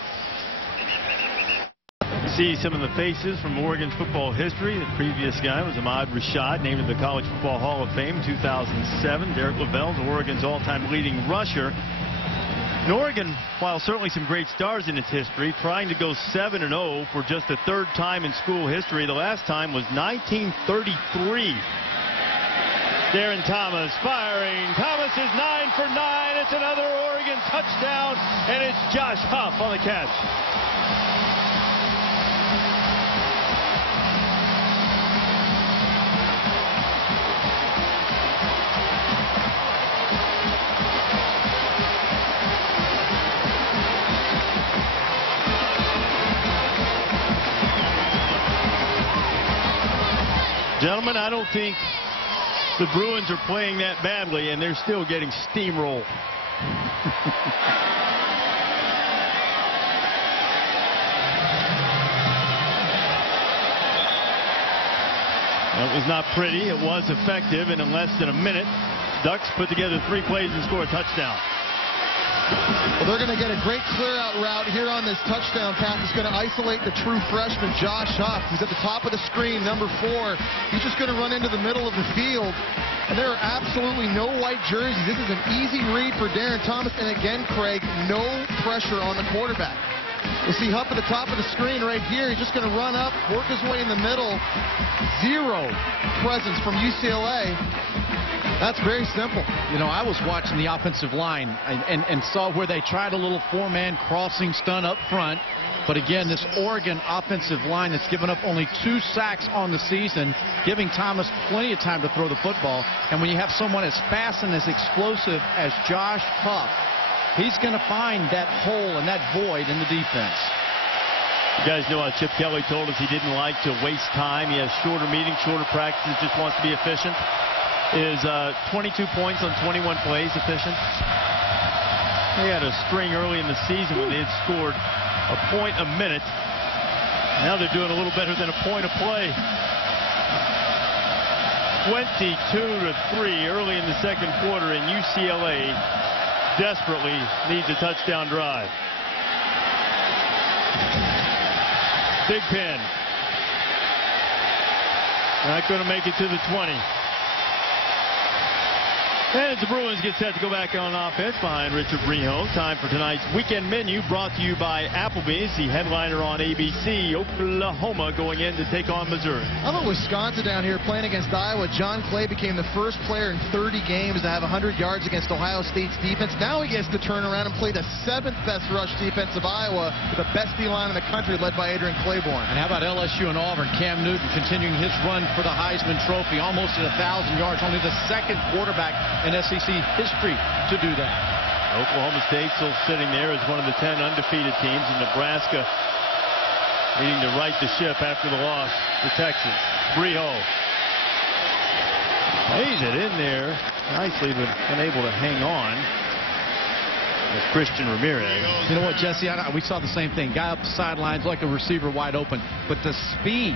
See some of the faces from Oregon's football history. The previous guy was Ahmad Rashad, named to the College Football Hall of Fame 2007. Derek Lavelle, Oregon's all-time leading rusher. And Oregon, while certainly some great stars in its history, trying to go 7-0 for just the third time in school history. The last time was 1933. Darren Thomas firing. Thomas is 9 for 9. It's another Oregon touchdown, and it's Josh Huff on the catch. Gentlemen, I don't think the Bruins are playing that badly, and they're still getting steamrolled. That was not pretty. It was effective, and in less than a minute, Ducks put together 3 plays and score a touchdown. Well, they're going to get a great clear-out route here on this touchdown pass. It's going to isolate the true freshman, Josh Huff. He's at the top of the screen, number 4. He's just going to run into the middle of the field. And there are absolutely no white jerseys. This is an easy read for Darren Thomas. And again, Craig, no pressure on the quarterback. We'll see Huff at the top of the screen right here. He's just going to run up, work his way in the middle. Zero presence from UCLA. That's very simple. You know, I was watching the offensive line and saw where they tried a little 4-man crossing stunt up front. But again, this Oregon offensive line that's given up only 2 sacks on the season, giving Thomas plenty of time to throw the football. And when you have someone as fast and as explosive as Josh Huff, he's going to find that hole and that void in the defense. You guys know how Chip Kelly told us he didn't like to waste time. He has shorter meetings, shorter practices, just wants to be efficient. Is 22 points on 21 plays efficient? They had a string early in the season when they had scored a point a minute. Now they're doing a little better than a point a play. 22-3 early in the second quarter, and UCLA desperately needs a touchdown drive. Big pin. Not going to make it to the 20. And as the Bruins get set to go back on offense behind Richard Breho, time for tonight's weekend menu brought to you by Applebee's, the headliner on ABC. Oklahoma going in to take on Missouri. How about Wisconsin down here playing against Iowa? John Clay became the first player in 30 games to have 100 yards against Ohio State's defense. Now he gets to turn around and play the 7th best rush defense of Iowa with the best D-line in the country led by Adrian Claiborne. And how about LSU and Auburn? Cam Newton continuing his run for the Heisman Trophy, almost at 1,000 yards, only the second quarterback in SEC history to do that. Oklahoma State still sitting there as one of the 10 undefeated teams, and Nebraska needing to right the ship after the loss to Texas. Breho lays it in there nicely, but unable to hang on with Christian Ramirez. You know what, Jesse? We saw the same thing. Guy up the sidelines like a receiver wide open, but the speed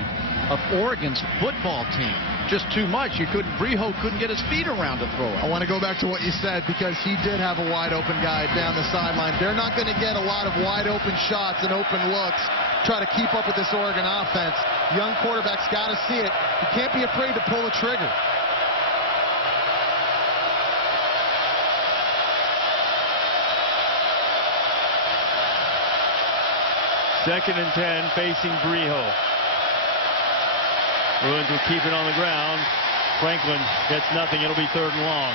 of Oregon's football team, just too much. Breho couldn't get his feet around to throw it. I want to go back to what you said, because he did have a wide open guy down the sideline. They're not going to get a lot of wide open shots and open looks. Try to keep up with this Oregon offense. Young quarterback's got to see it. He can't be afraid to pull the trigger. Second and 10 facing Breho. Bruins will keep it on the ground. Franklin gets nothing. It'll be 3rd and long.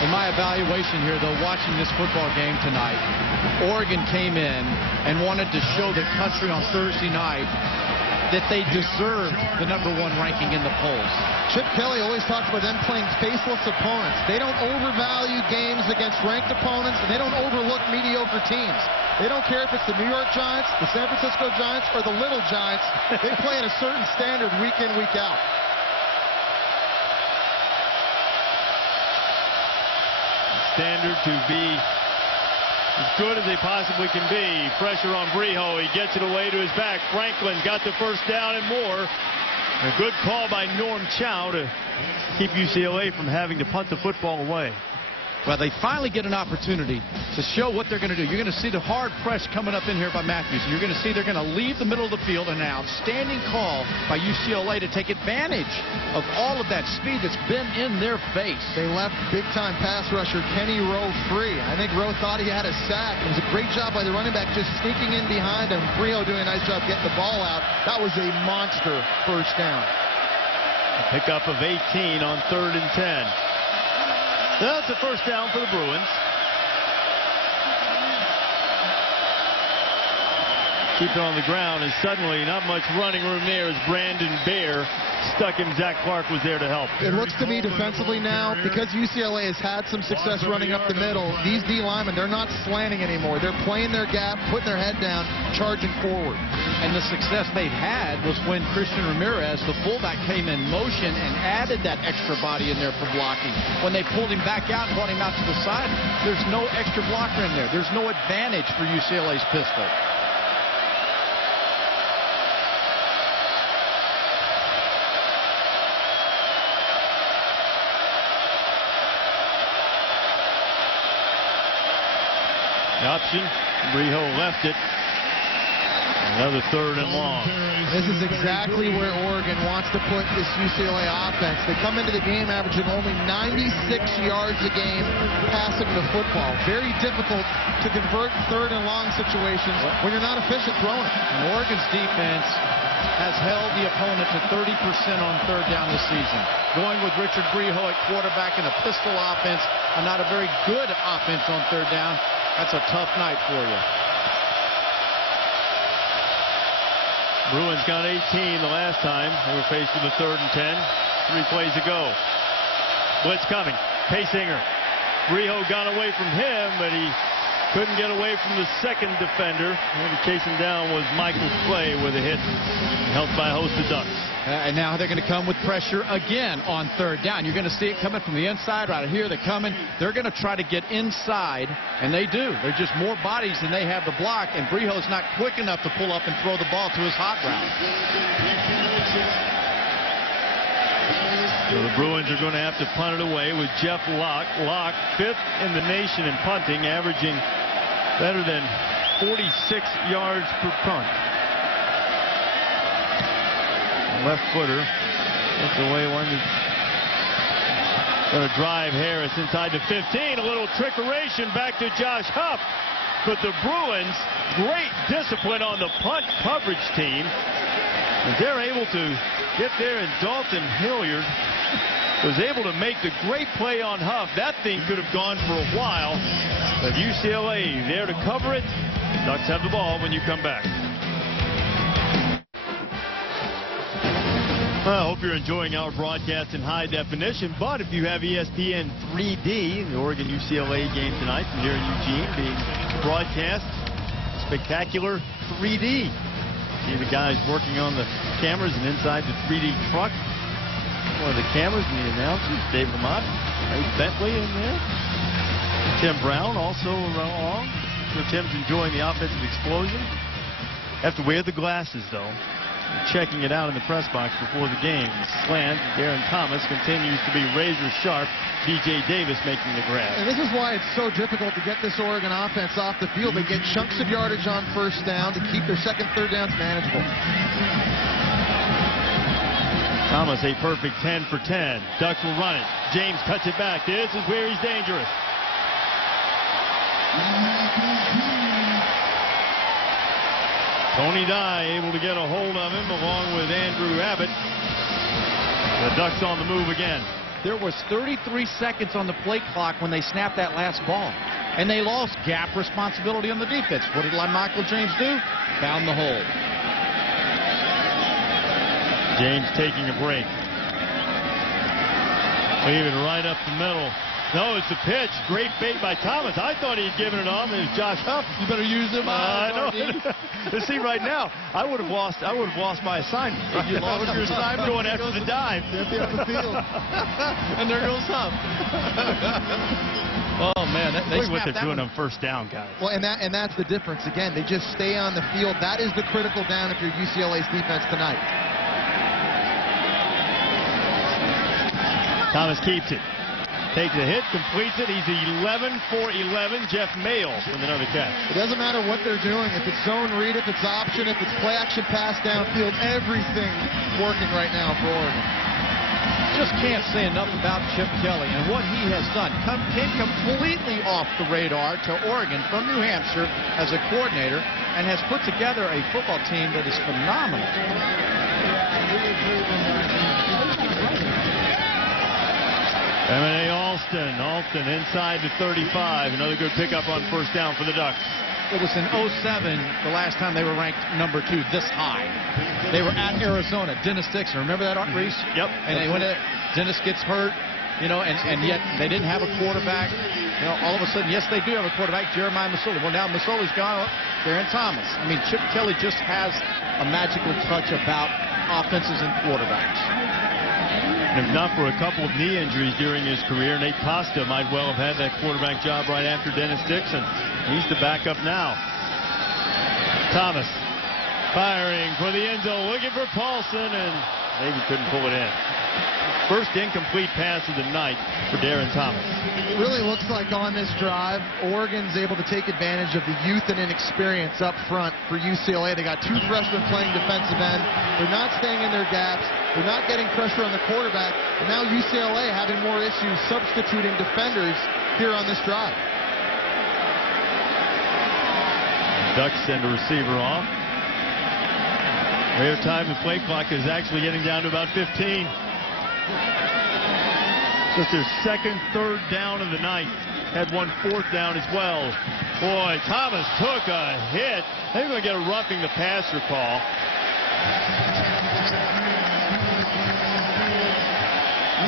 In my evaluation here, though, watching this football game tonight, Oregon came in and wanted to show the country on Thursday night that they deserved the #1 ranking in the polls. Chip Kelly always talked about them playing faceless opponents. They don't overvalue games against ranked opponents, and they don't overlook mediocre teams. They don't care if it's the New York Giants, the San Francisco Giants, or the Little Giants. They play at a certain standard week in, week out. Standard to be as good as they possibly can be. Pressure on Breho. He gets it away to his back. Franklin's got the first down and more. A good call by Norm Chow to keep UCLA from having to punt the football away. Well, they finally get an opportunity to show what they're going to do. You're going to see the hard press coming up in here by Matthews. And you're going to see they're going to leave the middle of the field. And an outstanding call by UCLA to take advantage of all of that speed that's been in their face. They left big-time pass rusher Kenny Rowe free. I think Rowe thought he had a sack. It was a great job by the running back just sneaking in behind him. Brio doing a nice job getting the ball out. That was a monster first down. A pickup of 18 on 3rd and 10. That's a first down for the Bruins. Keep it on the ground, and suddenly not much running room there as Brandon Baer stuck him. Zach Clark was there to help. It looks to me defensively now, because UCLA has had some success running up the middle, these D linemen, they're not slanting anymore. They're playing their gap, putting their head down, charging forward. And the success they've had was when Christian Ramirez, the fullback, came in motion and added that extra body in there for blocking. When they pulled him back out and brought him out to the side, there's no extra blocker in there. There's no advantage for UCLA's pistol. Option. Brio left it. Another 3rd and long. This is exactly where Oregon wants to put this UCLA offense. They come into the game averaging only 96 yards a game passing the football. Very difficult to convert 3rd and long situations when you're not efficient throwing it. And Oregon's defense has held the opponent to 30% on 3rd down this season. Going with Richard Brio at quarterback in a pistol offense, and not a very good offense on 3rd down. That's a tough night for you. Bruins got 18 the last time they were faced with a 3rd and 10. 3 plays ago. Blitz coming. Paysinger. Brio got away from him, but he couldn't get away from the second defender. And to chase him down was Michael Clay with a hit, helped by a host of Ducks. And now they're going to come with pressure again on 3rd down. You're going to see it coming from the inside. Right here, they're coming. They're going to try to get inside, and they do. They're just more bodies than they have to block, and Brio's not quick enough to pull up and throw the ball to his hot route. So the Bruins are going to have to punt it away with Jeff Locke. Locke, 5th in the nation in punting, averaging better than 46 yards per punt. Left footer. That's away one. Going to drive Harris inside the 15. A little trickeration back to Josh Huff. But the Bruins, great discipline on the punt coverage team. And they're able to get there, and Dalton Hilliard was able to make the great play on Huff. That thing could have gone for a while. But UCLA there to cover it. Ducks have the ball when you come back. Well, I hope you're enjoying our broadcast in high definition, but if you have ESPN 3D, the Oregon-UCLA game tonight from here in Eugene being broadcast spectacular 3D. See the guys working on the cameras and inside the 3D truck. One of the cameras and the announcers, David Lamont, Ray Bentley in there. Tim Brown also along. So Tim's enjoying the offensive explosion. Have to wear the glasses, though. Checking it out in the press box before the game. Slant, Darren Thomas continues to be razor sharp. DJ Davis making the grab. And this is why it's so difficult to get this Oregon offense off the field. They get chunks of yardage on 1st down to keep their 2nd, 3rd downs manageable. Thomas a perfect 10 for 10. Ducks will run it. James cuts it back. This is where he's dangerous. Tony Dye able to get a hold of him along with Andrew Abbott. The Ducks on the move again. There was 33 seconds on the play clock when they snapped that last ball. And they lost gap responsibility on the defense. What did Michael James do? Found the hole. James taking a break. Leaving right up the middle. No, it's a pitch. Great bait by Thomas. I thought he'd given it on. It was Josh Huff. You better use him. I know. See, right now, I would have lost my assignment. You lost your assignment going after the dive. And there goes Huff. Oh man, look what they're doing on 1st down, guys. Well, and that's the difference. Again, they just stay on the field. That is the critical down if you're UCLA's defense tonight. Thomas keeps it. Takes a hit, completes it. He's 11 for 11. Jeff Mayle with another catch. It doesn't matter what they're doing. If it's zone read, if it's option, if it's play action pass downfield, everything's working right now for Oregon. Just can't say enough about Chip Kelly and what he has done. Came completely off the radar to Oregon from New Hampshire as a coordinator and has put together a football team that is phenomenal. M&A Alston inside the 35. Another good pickup on first down for the Ducks. It was in 07, the last time they were ranked number 2 this high. They were at Arizona. Dennis Dixon, remember that, Reese? Yep. And they went there. Dennis gets hurt, and yet they didn't have a quarterback. All of a sudden, yes, they do have a quarterback, Jeremiah Masoli. Well, now Masoli's gone up. Darren Thomas. I mean, Chip Kelly just has a magical touch about offenses and quarterbacks. And if not for a couple of knee injuries during his career, Nate Costa might well have had that quarterback job right after Dennis Dixon. He's the backup now. Thomas firing for the end zone, looking for Paulson, and maybe couldn't pull it in. First incomplete pass of the night for Darren Thomas. It really looks like on this drive, Oregon's able to take advantage of the youth and inexperience up front for UCLA. They got 2 freshmen playing defensive end. They're not staying in their gaps. They're not getting pressure on the quarterback. And now UCLA having more issues substituting defenders here on this drive. Ducks send a receiver off. Their time the play clock is actually getting down to about 15. Just their second, third down of the night. Had 1 fourth down as well. Boy, Thomas took a hit. They're going to get a roughing the passer call.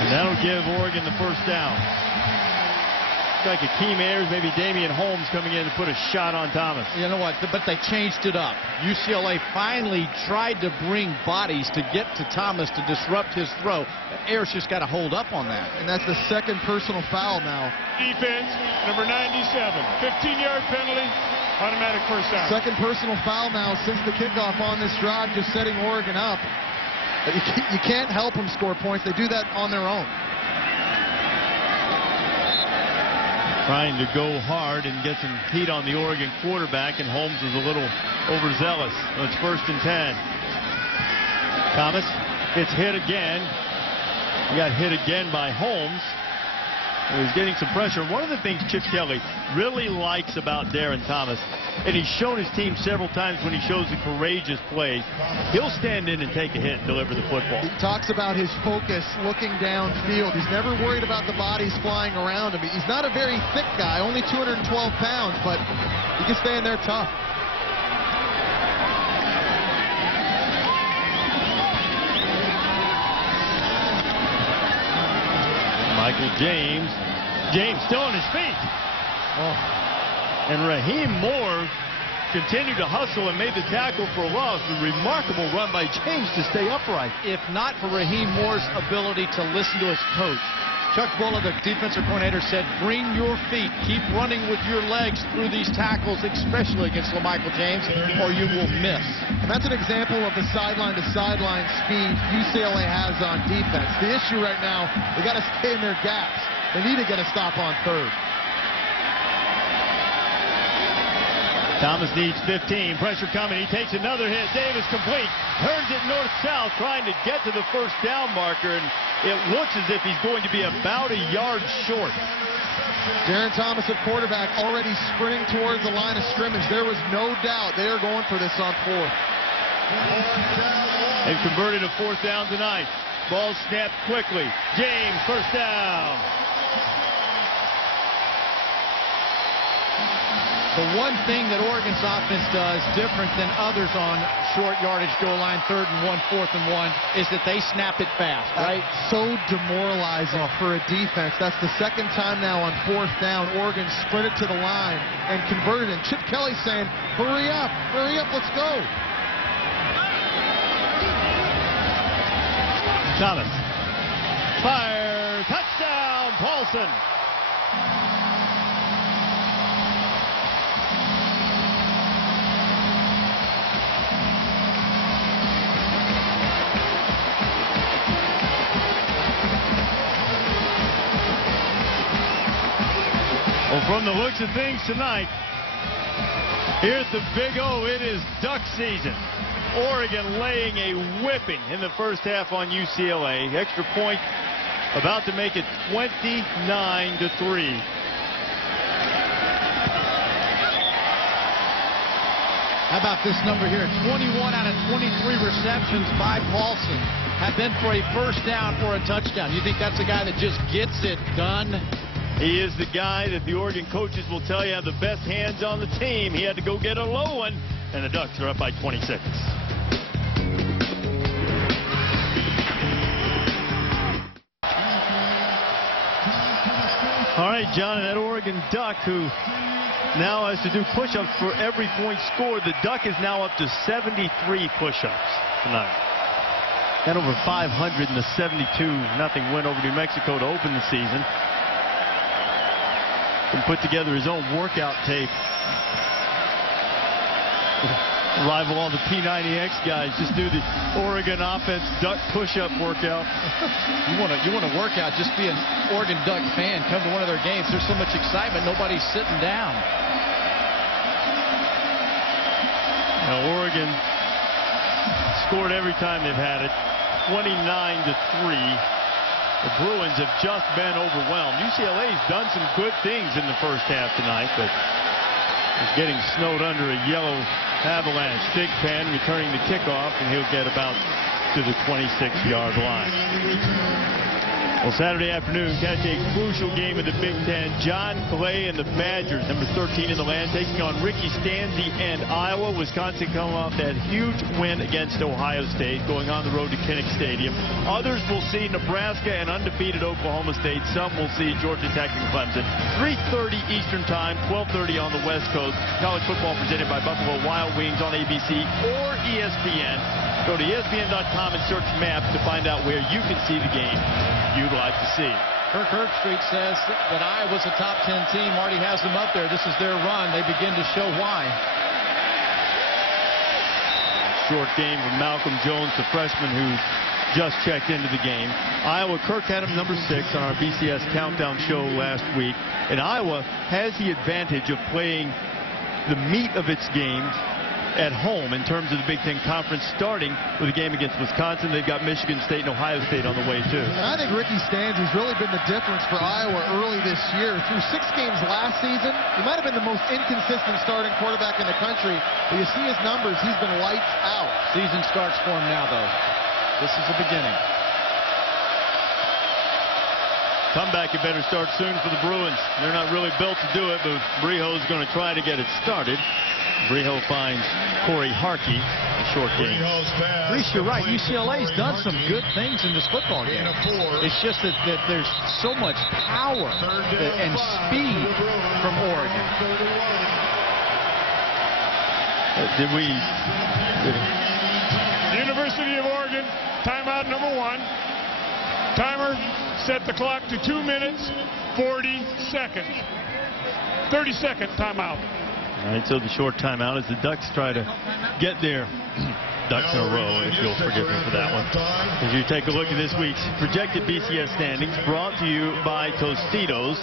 And that'll give Oregon the first down. Like Akeem Ayers, maybe Damian Holmes coming in to put a shot on Thomas. You know what? But they changed it up. UCLA finally tried to bring bodies to get to Thomas to disrupt his throw. Ayers just got to hold up on that. And that's the second personal foul now. Defense, number 97. 15-yard penalty, automatic first down. Second personal foul now since the kickoff on this drive, just setting Oregon up. You can't help them score points. They do that on their own. Trying to go hard and get some heat on the Oregon quarterback, and Holmes was a little overzealous. So it's 1st and 10. Thomas gets hit again. He got hit again by Holmes. He was getting some pressure. One of the things Chip Kelly really likes about Darren Thomas, and he's shown his team several times when he shows the courageous plays, he'll stand in and take a hit and deliver the football. He talks about his focus looking downfield. He's never worried about the bodies flying around him. He's not a very thick guy, only 212 pounds, but he can stay in there tough. Michael James still on his feet. Oh. And Raheem Moore continued to hustle and made the tackle for a loss. A remarkable run by James to stay upright. If not for Raheem Moore's ability to listen to his coach, Chuck Bulla, the defensive coordinator, said, bring your feet, keep running with your legs through these tackles, especially against LaMichael James, or you will miss. And that's an example of the sideline-to-sideline speed UCLA has on defense. The issue right now, they got to stay in their gaps. They need to get a stop on third. Thomas needs 15. Pressure coming. He takes another hit. Davis complete. Turns it north-south, trying to get to the first down marker, and it looks as if he's going to be about a yard short. Darren Thomas at quarterback already sprinting towards the line of scrimmage. There was no doubt they are going for this on 4th. They've converted a 4th down tonight. Ball snapped quickly. James, first down. The one thing that Oregon's offense does different than others on short yardage goal line, 3rd and 1, 4th and 1, is that they snap it fast, right? So demoralizing for a defense. That's the second time now on 4th down. Oregon sprinted to the line and converted. And Chip Kelly saying, hurry up, let's go. Thomas. Fire. Touchdown, Paulson. Well, from the looks of things tonight, here at the Big O, it is Duck season. Oregon laying a whipping in the first half on UCLA. Extra point about to make it 29-3. How about this number here? 21 out of 23 receptions by Paulson have been for a first down or a touchdown. You think that's a guy that just gets it done? He is the guy that the Oregon coaches will tell you have the best hands on the team. He had to go get a low one, and the Ducks are up by 26. All right, John, and that Oregon Duck who now has to do push-ups for every point scored. The Duck is now up to 73 push-ups tonight. And over 500 in the 72-0 win over New Mexico to open the season. And put together his own workout tape. Rival all the P90X guys. Just do the Oregon offense Duck push-up workout. You want to work out, just be an Oregon Duck fan. Come to one of their games. There's so much excitement. Nobody's sitting down. Now Oregon scored every time they've had it. 29-3. The Bruins have just been overwhelmed. UCLA's done some good things in the first half tonight, but is getting snowed under a yellow avalanche. Thigpen returning the kickoff, and he'll get about to the 26-yard line. Well, Saturday afternoon, catch a crucial game of the Big Ten. John Clay and the Badgers, number 13 in the land, taking on Ricky Stanzi and Iowa. Wisconsin coming off that huge win against Ohio State, going on the road to Kinnick Stadium. Others will see Nebraska and undefeated Oklahoma State. Some will see Georgia Tech and Clemson. 3:30 Eastern Time, 12:30 on the West Coast. College football presented by Buffalo Wild Wings on ABC or ESPN. Go to ESPN.com and search maps to find out where you can see the game you'd like to see. Kirk Herbstreit says that Iowa's a top 10 team. Already has them up there. This is their run. They begin to show why. Short game from Malcolm Jones, the freshman who just checked into the game. Iowa, Kirk had him number 6 on our BCS Countdown show last week. And Iowa has the advantage of playing the meat of its games at home in terms of the Big Ten Conference, starting with a game against Wisconsin. They've got Michigan State and Ohio State on the way, too. And I think Ricky Stanzi's really been the difference for Iowa early this year. Through 6 games last season, he might have been the most inconsistent starting quarterback in the country. But you see his numbers, he's been lights out. Season starts for him now, though. This is the beginning. Comeback, it better start soon for the Bruins. They're not really built to do it, but Breho's going to try to get it started. Breho finds Corey Harkey. A short game. Reese, you're right. UCLA's done some good things in this football game. It's just that there's so much power and speed from Oregon. University of Oregon, timeout number 1. Timer, set the clock to 2 minutes, 40 seconds. 30-second timeout. All right, so the short timeout as the Ducks try to get their Ducks in a row, if you'll forgive me for that one. As you take a look at this week's projected BCS standings, brought to you by Tostitos.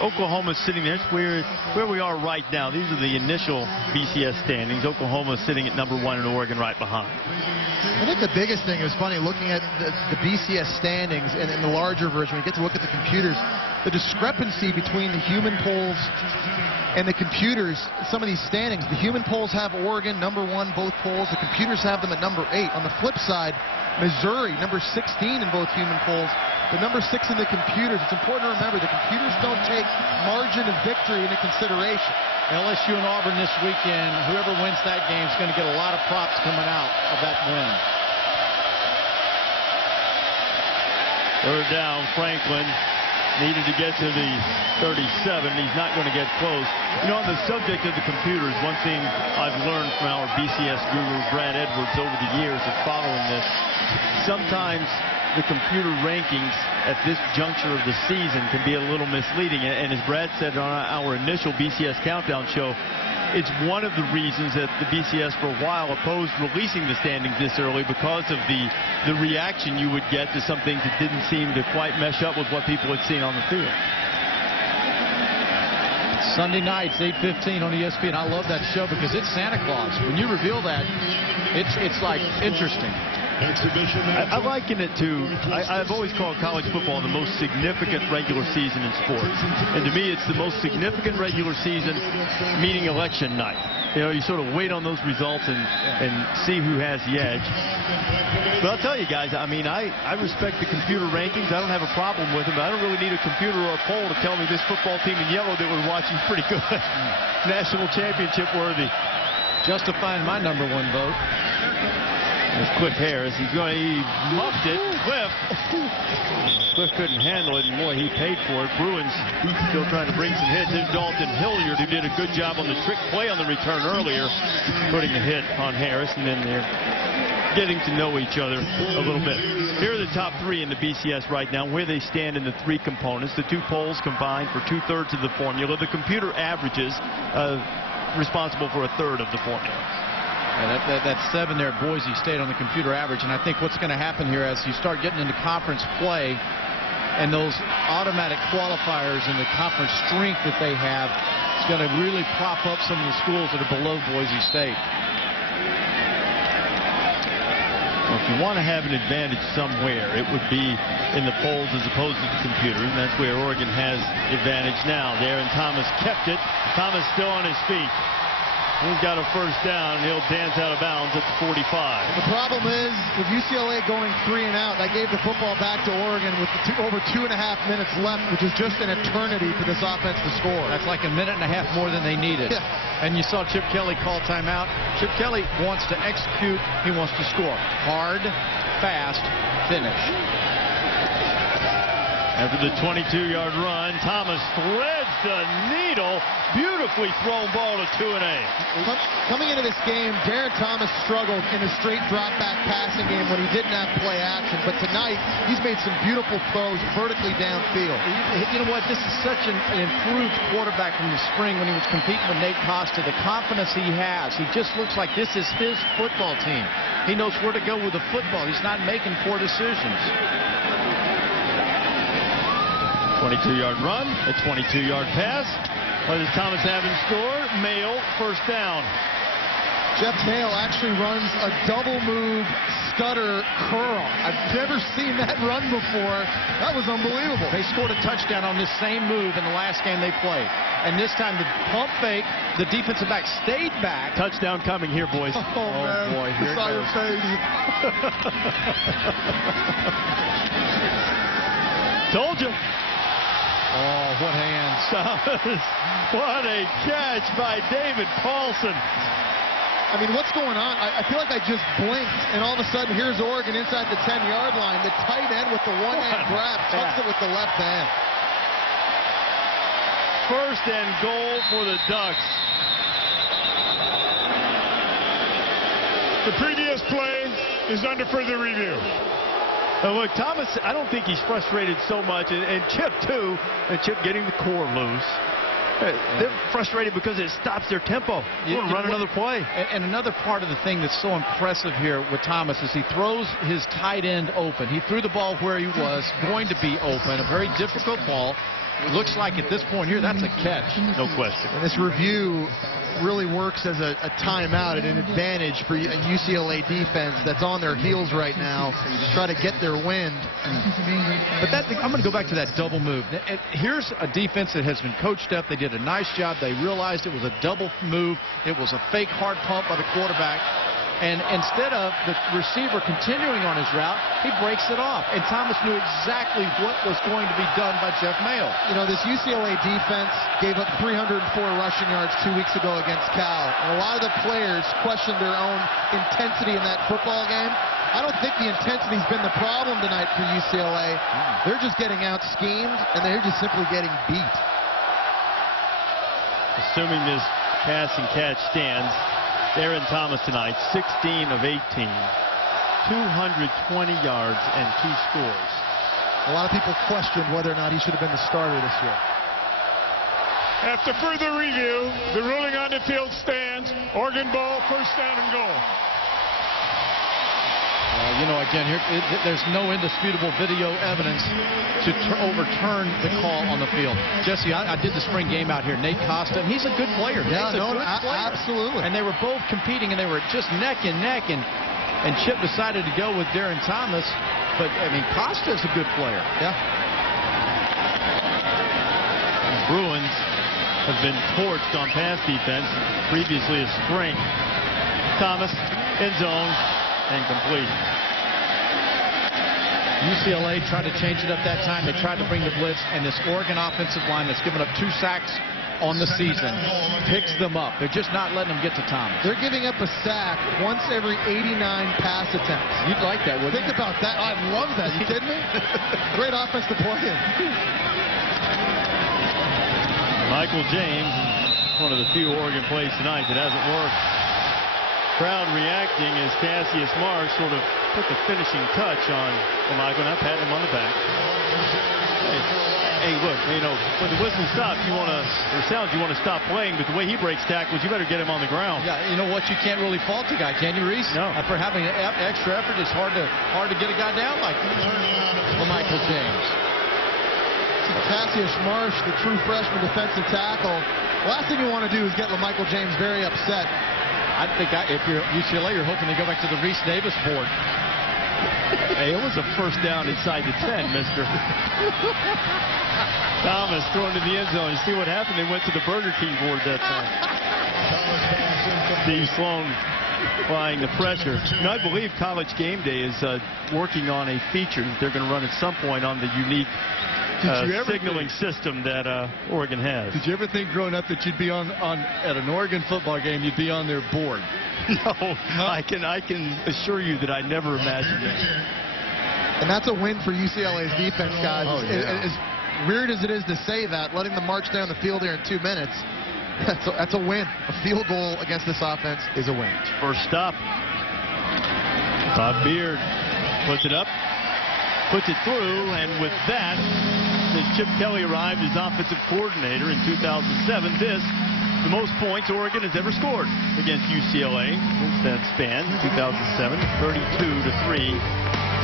Oklahoma's sitting there. It's where we are right now. These are the initial BCS standings. Oklahoma sitting at number 1 and Oregon right behind. I think the biggest thing, it was funny looking at the BCS standings and in the larger version, when you get to look at the computers, the discrepancy between the human polls and the computers, some of these standings. The human polls have Oregon number 1, both polls. The computers have them at number 8. On the flip side, Missouri, number 16 in both human polls. The number 6 in the computers. It's important to remember the computers don't take margin of victory into consideration. LSU and Auburn this weekend. Whoever wins that game is going to get a lot of props coming out of that win. Third down, Franklin needed to get to the 37. He's not going to get close. You know, on the subject of the computers, one thing I've learned from our BCS guru, Brad Edwards, over the years of following this, sometimes the computer rankings at this juncture of the season can be a little misleading. And as Brad said on our initial BCS Countdown show, it's one of the reasons that the BCS for a while opposed releasing the standings this early, because of the reaction you would get to some things that didn't seem to quite mesh up with what people had seen on the field. Sunday nights, 8:15 on ESPN. I love that show because it's Santa Claus. When you reveal that, it's like interesting. I liken it to, I've always called college football the most significant regular season in sports. And to me, it's the most significant regular season, meaning election night. You know, you sort of wait on those results and see who has the edge. But I'll tell you guys, I mean, I respect the computer rankings. I don't have a problem with them. But I don't really need a computer or a poll to tell me this football team in yellow that we're watching pretty good. National championship worthy. Justifying my #1 vote. There's Cliff Harris. He muffed it. Cliff couldn't handle it, and boy, he paid for it. Bruins still trying to bring some hits. There's Dalton Hilliard, who did a good job on the trick play on the return earlier, putting the hit on Harris, and then they're getting to know each other a little bit. Here are the top 3 in the BCS right now, where they stand in the 3 components. The 2 polls combined for 2/3 of the formula. The computer averages responsible for 1/3 of the formula. Yeah, that 7 there at Boise State on the computer average. And I think what's going to happen here as you start getting into conference play and those automatic qualifiers and the conference strength that they have, it's going to really prop up some of the schools that are below Boise State. Well, if you want to have an advantage somewhere, it would be in the polls as opposed to the computer, and that's where Oregon has advantage now. There, and Thomas kept it. Thomas still on his feet. He's got a first down, and he'll dance out of bounds at the 45. The problem is, with UCLA going 3 and out, that gave the football back to Oregon with over 2.5 minutes left, which is just an eternity for this offense to score. That's like a minute and a half more than they needed. Yeah. And you saw Chip Kelly call timeout. Chip Kelly wants to execute. He wants to score. Hard, fast, finish. After the 22-yard run, Thomas threads the needle. Beautifully thrown ball to 2-8. Coming into this game, Darren Thomas struggled in a straight drop-back passing game when he didn't have play action. But tonight, he's made some beautiful throws vertically downfield. You know what? This is such an improved quarterback from the spring when he was competing with Nate Costa. The confidence he has. He just looks like this is his football team. He knows where to go with the football. He's not making poor decisions. 22-yard run, a 22-yard pass. What does Thomas have in store? Mayo, first down. Jeff Mayo actually runs a double move stutter curl. I've never seen that run before. That was unbelievable. They scored a touchdown on this same move in the last game they played. And this time the pump fake, the defensive back stayed back. Touchdown coming here, boys. Oh man. Boy, here saw your face. Told you. Oh, what hands. What a catch by David Paulson. I mean, what's going on? I feel like I just blinked, and all of a sudden, here's Oregon inside the 10-yard line. The tight end with the one-hand grab tucks it with the left hand. First and goal for the Ducks. The previous play is under further review. Look, Thomas, I don't think he's frustrated so much, and Chip, too, and Chip getting the core loose. They're frustrated because it stops their tempo. You want to run another play. And another part of the thing that's so impressive here with Thomas is he throws his tight end open. He threw the ball where he was going to be open, a very difficult ball. It looks like at this point here, that's a catch. No question. And this review really works as a timeout and an advantage for a UCLA defense that's on their heels right now to try to get their wind. But I'm going to go back to that double move. Here's a defense that has been coached up. They did a nice job. They realized it was a double move. It was a fake hard pump by the quarterback. And instead of the receiver continuing on his route, he breaks it off. And Thomas knew exactly what was going to be done by Jeff Mayo. You know, this UCLA defense gave up 304 rushing yards 2 weeks ago against Cal. And a lot of the players questioned their own intensity in that football game. I don't think the intensity's been the problem tonight for UCLA. They're just getting out-schemed, and they're just simply getting beat. Assuming this pass and catch stands, Aaron Thomas tonight, 16 of 18, 220 yards and 2 scores. A lot of people questioned whether or not he should have been the starter this year. After further review, the ruling on the field stands. Oregon ball, first down and goal. Again, there's no indisputable video evidence to overturn the call on the field. Jesse, I did the spring game out here. Nate Costa, and he's a good player. Yeah, he's a good player. Absolutely. And they were both competing, and they were just neck and neck, and Chip decided to go with Darren Thomas. But, I mean, Costa's a good player. Yeah. The Bruins have been torched on pass defense previously this spring. Thomas, end zone, incomplete. UCLA tried to change it up that time. They tried to bring the blitz, and this Oregon offensive line that's given up 2 sacks on the season picks them up. They're just not letting them get to Thomas. They're giving up a sack once every 89 pass attempts. You'd like that, wouldn't you? Think about that. I love that. You kidding me? Great offense to play in. Michael James, one of the few Oregon plays tonight that hasn't worked. Crowd reacting as Cassius Marsh sort of put the finishing touch on Michael, not patting him on the back. Hey, look, when the whistle stops, you want to stop playing, but the way he breaks tackles, you better get him on the ground. Yeah, you know what? You can't really fault the guy, can you, Reese? No. For having extra effort, it's hard to get a guy down like Michael James. Cassius Marsh, the true freshman defensive tackle. Last thing you want to do is get LaMichael James very upset. I think if you're UCLA, you're hoping to go back to the Reese Davis board. Hey, it was a first down inside the 10, mister. Thomas thrown to the end zone. You see what happened? They went to the Burger King board that time. Steve Sloan applying the pressure. I believe College Game Day is working on a feature that they're going to run at some point on the unique signaling system that Oregon has. Did you ever think growing up that you'd be on at an Oregon football game, you'd be on their board? No, I can assure you that I never imagined that. And that's a win for UCLA's defense, guys. Oh, yeah. As weird as it is to say that, letting them march down the field here in 2 minutes, that's a win. A field goal against this offense is a win. First stop. Bob Beard puts it up, puts it through, and with that, Chip Kelly arrived as offensive coordinator in 2007. This, the most points Oregon has ever scored against UCLA since that span, 2007, 32-3.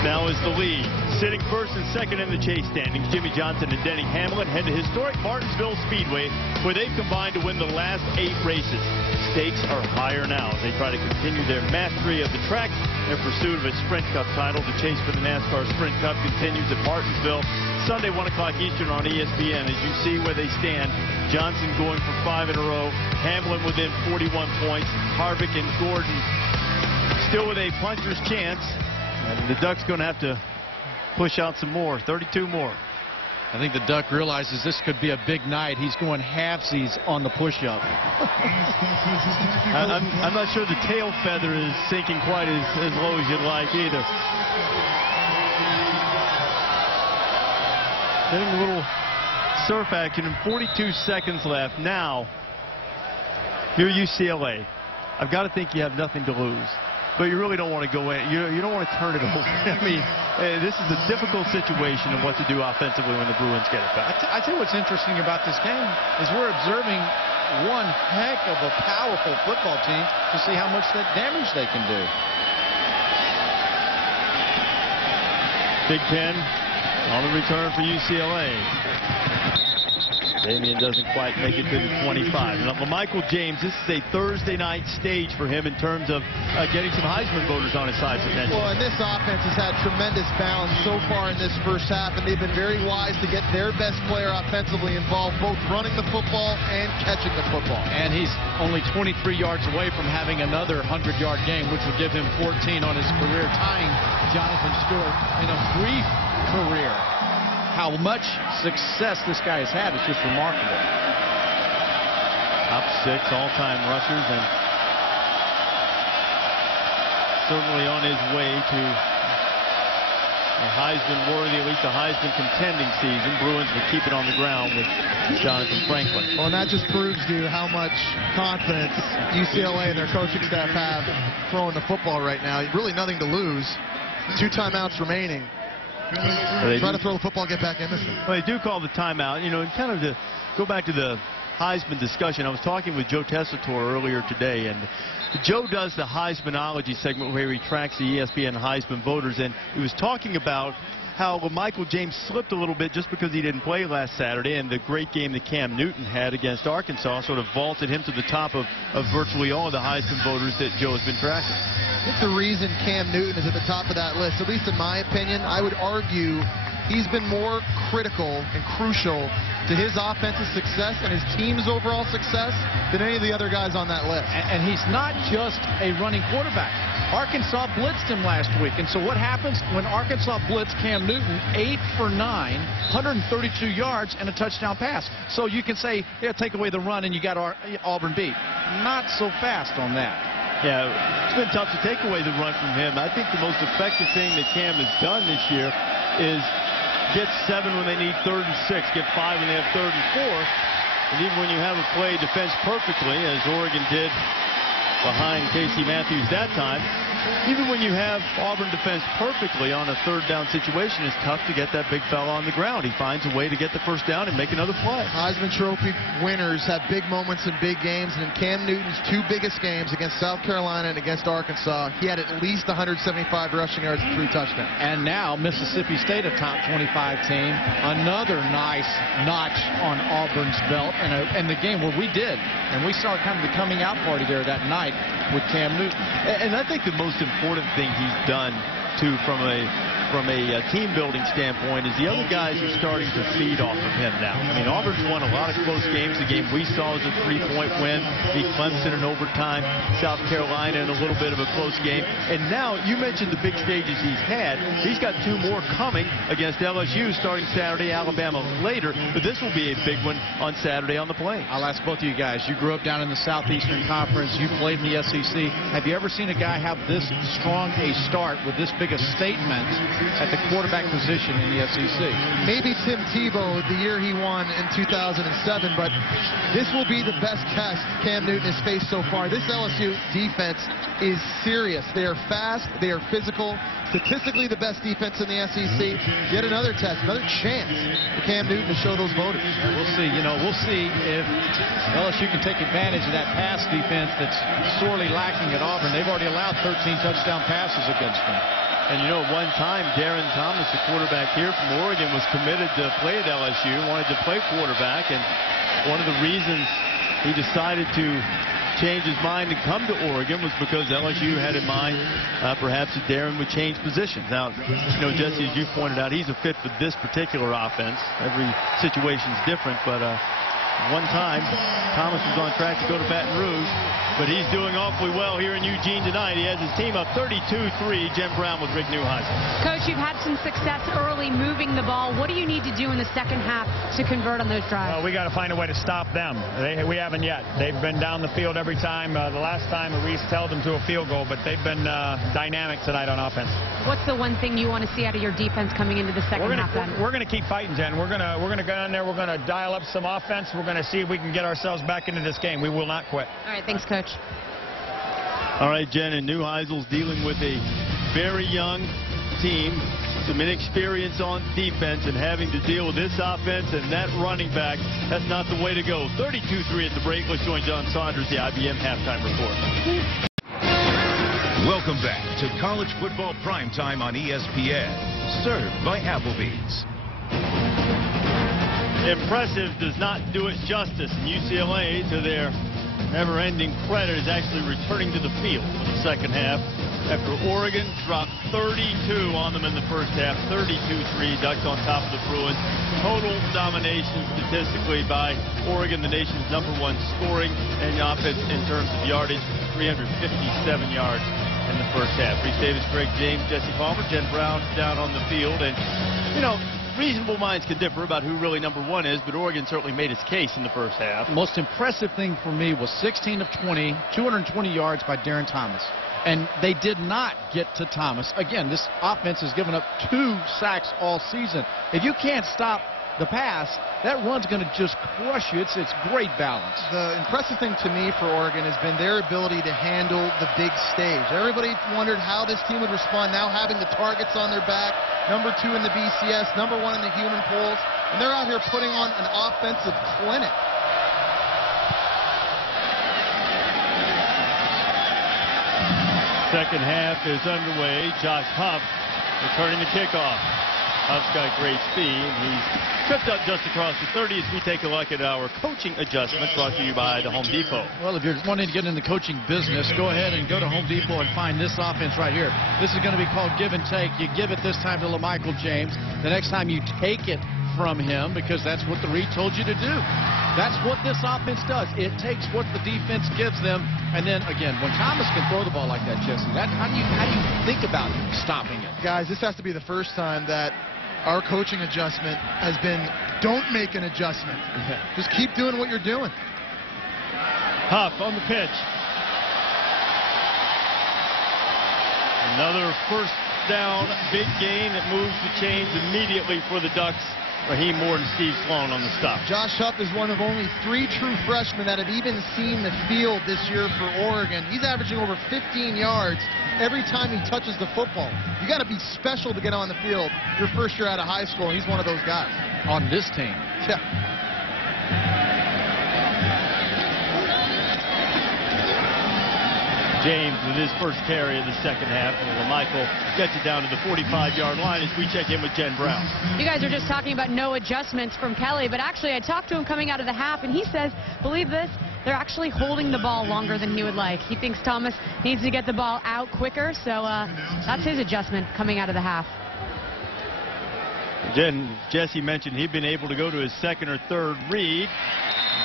Now is the lead. Sitting first and second in the chase standings, Jimmy Johnson and Denny Hamlin head to historic Martinsville Speedway, where they've combined to win the last 8 races. Stakes are higher now as they try to continue their mastery of the track in pursuit of a Sprint Cup title. The chase for the NASCAR Sprint Cup continues at Martinsville Sunday, 1 o'clock Eastern on ESPN. As you see where they stand, Johnson going for 5 in a row, Hamlin within 41 points, Harvick and Gordon still with a puncher's chance. And the Duck's going to have to push out some more, 32 more. I think the Duck realizes this could be a big night. He's going halfsies on the push-up. I'm not sure the tail feather is sinking quite as low as you'd like either. Getting a little surf action and 42 seconds left. Now, you're UCLA. I've got to think you have nothing to lose. But you really don't want to go in. You don't want to turn it over. I mean, this is a difficult situation of what to do offensively when the Bruins get it back. I tell you what's interesting about this game is we're observing one heck of a powerful football team to see how much that damage they can do. Big Ten on the return for UCLA. Damian doesn't quite make it to the 25. Now, Michael James, this is a Thursday night stage for him in terms of getting some Heisman voters on his side potentially. Well, and this offense has had tremendous balance so far in this first half, and they've been very wise to get their best player offensively involved, both running the football and catching the football. And he's only 23 yards away from having another 100-yard game, which would give him 14 on his career, tying Jonathan Stewart in a brief career. How much success this guy has had is just remarkable. Top 6 all-time rushers, and certainly on his way to a Heisman-worthy, at least a Heisman-contending season. Bruins will keep it on the ground with Jonathan Franklin. Well, and that just proves to you how much confidence UCLA and their coaching staff have throwing the football right now. Really nothing to lose. 2 timeouts remaining. Try to throw the football, get back in this thing. Well, they do call the timeout, and kind of to go back to the Heisman discussion. I was talking with Joe Tessitore earlier today, and Joe does the Heismanology segment where he tracks the ESPN Heisman voters, and he was talking about how Michael James slipped a little bit just because he didn't play last Saturday, and the great game that Cam Newton had against Arkansas sort of vaulted him to the top of virtually all of the Heisman voters that Joe has been tracking. I think the reason Cam Newton is at the top of that list, at least in my opinion, I would argue he's been more critical and crucial to his offensive success and his team's overall success than any of the other guys on that list. And he's not just a running quarterback. Arkansas blitzed him last week, and so what happens when Arkansas blitzed Cam Newton? 8 for 9, 132 yards, and a touchdown pass. So you can say, yeah, take away the run, and you got Auburn beat. Not so fast on that. Yeah, it's been tough to take away the run from him. I think the most effective thing that Cam has done this year is get 7 when they need 3rd and 6, get 5 when they have 3rd and 4. And even when you have a play defense perfectly, as Oregon did behind Casey Matthews that time, even when you have Auburn defense perfectly on a 3rd down situation, it's tough to get that big fella on the ground. He finds a way to get the 1st down and make another play. Heisman Trophy winners have big moments in big games, and in Cam Newton's 2 biggest games against South Carolina and against Arkansas, he had at least 175 rushing yards and 3 touchdowns. And now Mississippi State, a top 25 team, another nice notch on Auburn's belt, and the game where we did, and we saw kind of the coming out party there that night with Cam Newton. And I think the most important thing he's done too from a team building standpoint is the other guys are starting to feed off of him now. I mean, Auburn's won a lot of close games. The game we saw was a 3-point win. Beat Clemson in overtime, South Carolina in a little bit of a close game. And now, you mentioned the big stages he's had. He's got 2 more coming against LSU starting Saturday, Alabama later. But this will be a big one on Saturday on the Plains. I'll ask both of you guys. You grew up down in the Southeastern Conference. You played in the SEC. Have you ever seen a guy have this strong a start with this big a statement at the quarterback position in the SEC? Maybe Tim Tebow the year he won in 2007, but this will be the best test Cam Newton has faced so far. This LSU defense is serious. They are fast. They are physical. Statistically the best defense in the SEC. Yet another test, another chance for Cam Newton to show those voters. We'll see. We'll see if LSU can take advantage of that pass defense that's sorely lacking at Auburn. They've already allowed 13 touchdown passes against them. And at one time, Darren Thomas, the quarterback here from Oregon, was committed to play at LSU, wanted to play quarterback, and one of the reasons he decided to change his mind and come to Oregon was because LSU had in mind perhaps that Darren would change positions. Now, Jesse, as you pointed out, he's a fit for this particular offense. Every situation's different, but one time, Thomas was on track to go to Baton Rouge, but he's doing awfully well here in Eugene tonight. He has his team up 32-3. Jim Brown with Rick Neuheisel. Coach, you've had some success early moving the ball. What do you need to do in the second half to convert on those drives? Well, we got to find a way to stop them. We haven't yet. They've been down the field every time. The last time, Reese held them to a field goal, but they've been dynamic tonight on offense. What's the one thing you want to see out of your defense coming into the second half then? We're going to keep fighting, Jen. We're going to go in there. We're going to dial up some offense. We're going to see if we can get ourselves back into this game. We will not quit. All right, thanks, Coach. All right, Jen, and Neuheisel's dealing with a very young team, some inexperience on defense, and having to deal with this offense and that running back. That's not the way to go. 32-3 at the break. Let's join John Saunders, the IBM halftime report. Welcome back to College Football Primetime on ESPN, served by Applebee's. Impressive does not do it justice, and UCLA, to their never-ending credit, is actually returning to the field for the second half after Oregon dropped 32 on them in the first half. 32-3, Ducks on top of the Bruins. Total domination statistically by Oregon, the nation's #1 scoring and offense in terms of yardage, 357 yards in the first half. Reese Davis, Greg James, Jesse Palmer, Jen Brown down on the field, and reasonable minds can differ about who really #1 is, but Oregon certainly made its case in the first half. The most impressive thing for me was 16 of 20, 220 yards by Darren Thomas. And they did not get to Thomas. Again, this offense has given up 2 sacks all season. If you can't stop the pass, that run's going to just crush you. It's great balance. The impressive thing to me for Oregon has been their ability to handle the big stage. Everybody wondered how this team would respond now having the targets on their back, #2 in the BCS, #1 in the human polls, and they're out here putting on an offensive clinic. Second half is underway. Josh Huff returning the kickoff. Huff's got great speed. He's tripped up just across the 30 as we take a look at our coaching adjustment brought to you by the Home Depot. Well, if you're wanting to get in the coaching business, go ahead and go to Home Depot and find this offense right here. This is going to be called give and take. You give it this time to LaMichael James. The next time you take it from him, because that's what the read told you to do. That's what this offense does. It takes what the defense gives them, and then again, when Thomas can throw the ball like that, Jesse, how do you think about stopping it? Guys, this has to be the first time that our coaching adjustment has been, don't make an adjustment. Just keep doing what you're doing. Huff on the pitch. Another first down, big gain that moves the chains immediately for the Ducks. Raheem Moore and Steve Sloan on the stop. Josh Huff is one of only 3 true freshmen that have even seen the field this year for Oregon. He's averaging over 15 yards every time he touches the football. You got to be special to get on the field your first year out of high school, and he's one of those guys. On this team. Yeah. James with his first carry of the second half. And LaMichael gets it down to the 45-yard line as we check in with Jen Brown. You guys are just talking about no adjustments from Kelly, but actually I talked to him coming out of the half, and he says, believe this, they're actually holding the ball longer than he would like. He thinks Thomas needs to get the ball out quicker, so that's his adjustment coming out of the half. Jen, Jesse mentioned he'd been able to go to his second or third read.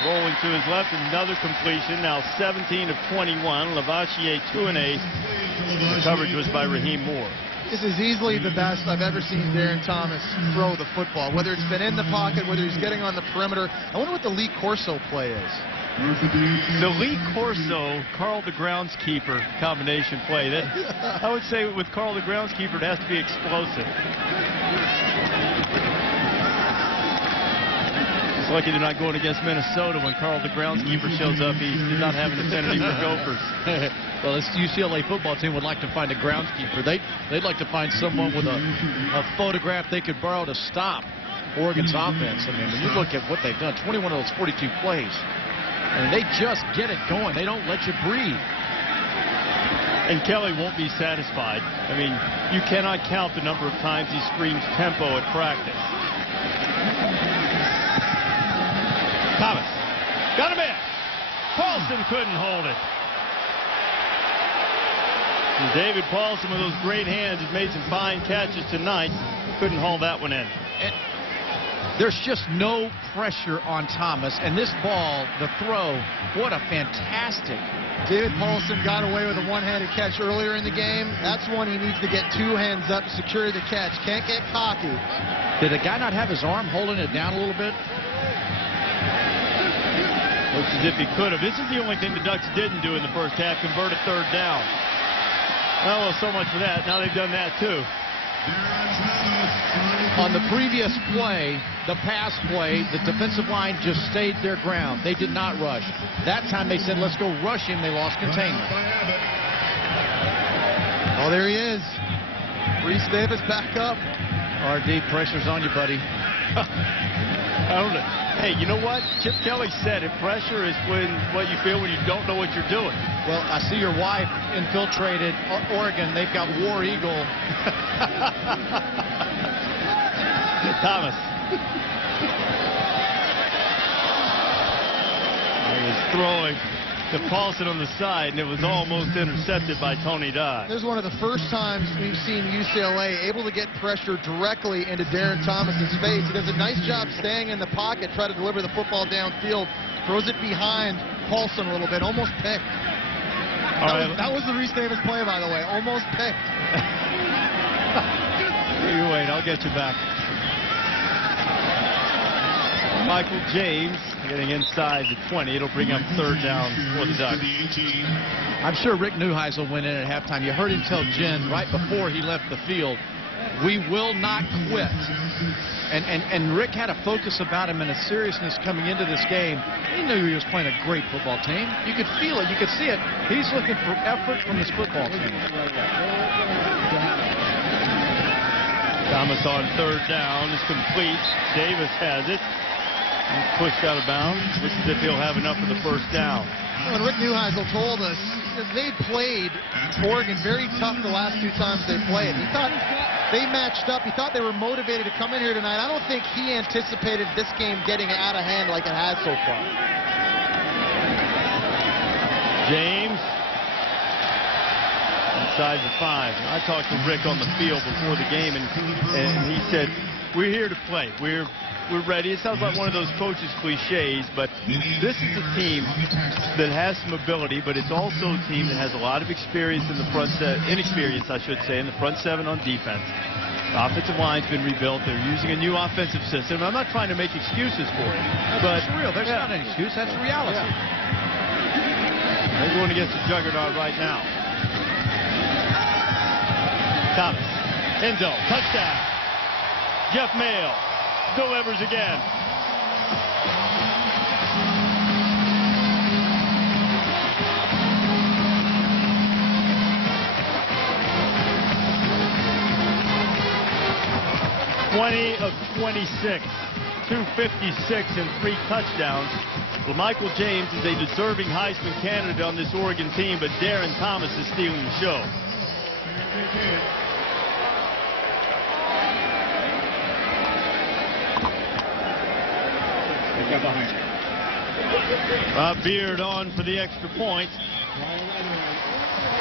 Rolling to his left, another completion. Now 17 of 21. Lavachier 2 and 8. The coverage was by Raheem Moore. This is easily the best I've ever seen Darren Thomas throw the football. Whether it's been in the pocket, whether he's getting on the perimeter. I wonder what the Lee Corso play is. The Lee Corso, Carl the groundskeeper combination play. That I would say with Carl the groundskeeper, it has to be explosive. It's lucky they're not going against Minnesota when Carl the groundskeeper shows up. He did not have an affinity for Gophers. Well, this UCLA football team would like to find a groundskeeper. They'd like to find someone with a photograph they could borrow to stop Oregon's offense. I mean, when you look at what they've done, 21 of those 42 plays, and they just get it going. They don't let you breathe. And Kelly won't be satisfied. I mean, you cannot count the number of times he screams tempo at practice. Thomas got him in. Paulson couldn't hold it. And David Paulson with those great hands has made some fine catches tonight. Couldn't haul that one in. And there's just no pressure on Thomas. And this ball, the throw, what a fantastic. David Paulson got away with a one-handed catch earlier in the game. That's one he needs to get 2 hands up to secure the catch. Can't get cocky. Did the guy not have his arm holding it down a little bit? Looks as if he could have. This is the only thing the Ducks didn't do in the first half, convert a third down. Oh, well, so much for that. Now they've done that, too. On the previous play, the pass play, the defensive line just stayed their ground. They did not rush. That time they said, let's go rush him. They lost containment. Oh, there he is. Reese Davis back up. RD, pressure's on you, buddy. I don't know. Hey, you know what? Chip Kelly said it. Pressure is what you feel when you don't know what you're doing. Well, I see your wife infiltrated Oregon. They've got War Eagle. Thomas. He was throwing to Paulson on the side, and it was almost intercepted by Tony Dodd. This is one of the first times we've seen UCLA able to get pressure directly into Darren Thomas's face. He does a nice job staying in the pocket, try to deliver the football downfield, throws it behind Paulson a little bit, almost picked. That was the Reese Davis play, by the way, almost picked. You wait, I'll get you back. Michael James getting inside the 20. It'll bring up third down for the Ducks. I'm sure Rick Neuheisel went in at halftime. You heard him tell Jen right before he left the field, we will not quit. And Rick had a focus about him and a seriousness coming into this game. He knew he was playing a great football team. You could feel it. You could see it. He's looking for effort from his football team. Thomas on third down is complete. Davis has it. Pushed out of bounds. Looks as if he'll have enough for the first down. When Rick Neuheisel told us that they played Oregon very tough the last 2 times they played. He thought they matched up. He thought they were motivated to come in here tonight. I don't think he anticipated this game getting out of hand like it has so far. James inside the 5. I talked to Rick on the field before the game, and he said, "We're here to play. We're ready." It sounds like one of those coaches' cliches, but this is a team that has some ability, but it's also a team that has a lot of experience in the front inexperience, I should say, in the front 7 on defense. The offensive line's been rebuilt. They're using a new offensive system. I'm not trying to make excuses for it, but it's real. There's not an excuse. That's reality. They're going against the juggernaut right now. Thomas, end zone, touchdown. Jeff Mayle delivers again. (20 of 26, 256 and 3 touchdowns. Well, Michael James is a deserving Heisman candidate on this Oregon team, but Darren Thomas is stealing the show. Bob Beard on for the extra point.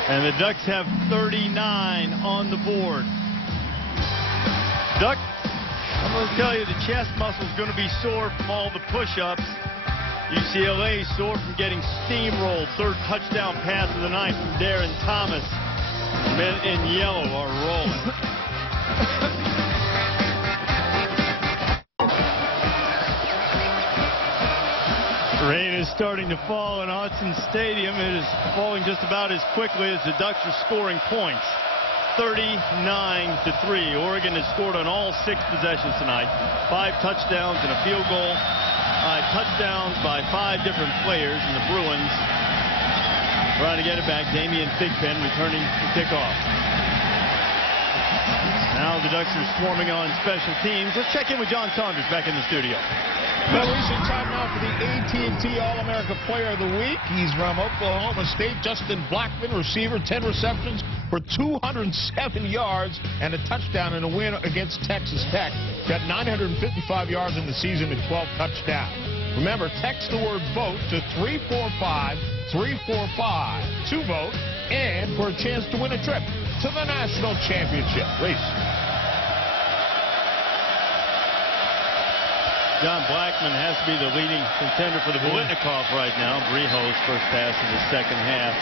And the Ducks have 39 on the board. Duck, I'm going to tell you, the chest muscle is going to be sore from all the push-ups. UCLA sore from getting steamrolled. 3rd touchdown pass of the night from Darren Thomas. Men in yellow are rolling. Rain is starting to fall in Autzen Stadium. It is falling just about as quickly as the Ducks are scoring points. 39-3. Oregon has scored on all 6 possessions tonight. 5 touchdowns and a field goal. 5 touchdowns by 5 different players, and the Bruins trying to get it back. Damian Thigpen returning to kickoff. Now the Ducks are swarming on special teams. Let's check in with John Saunders back in the studio. Well, recent time now for the AT&T All-America Player of the Week. He's from Oklahoma State. Justin Blackmon, receiver, 10 receptions for 207 yards and a touchdown in a win against Texas Tech. Got 955 yards in the season and 12 touchdowns. Remember, text the word VOTE to 345-345 to vote and for a chance to win a trip to the national championship. Reese. John Blackmon has to be the leading contender for the Biletnikoff right now. Breho's first pass of the second half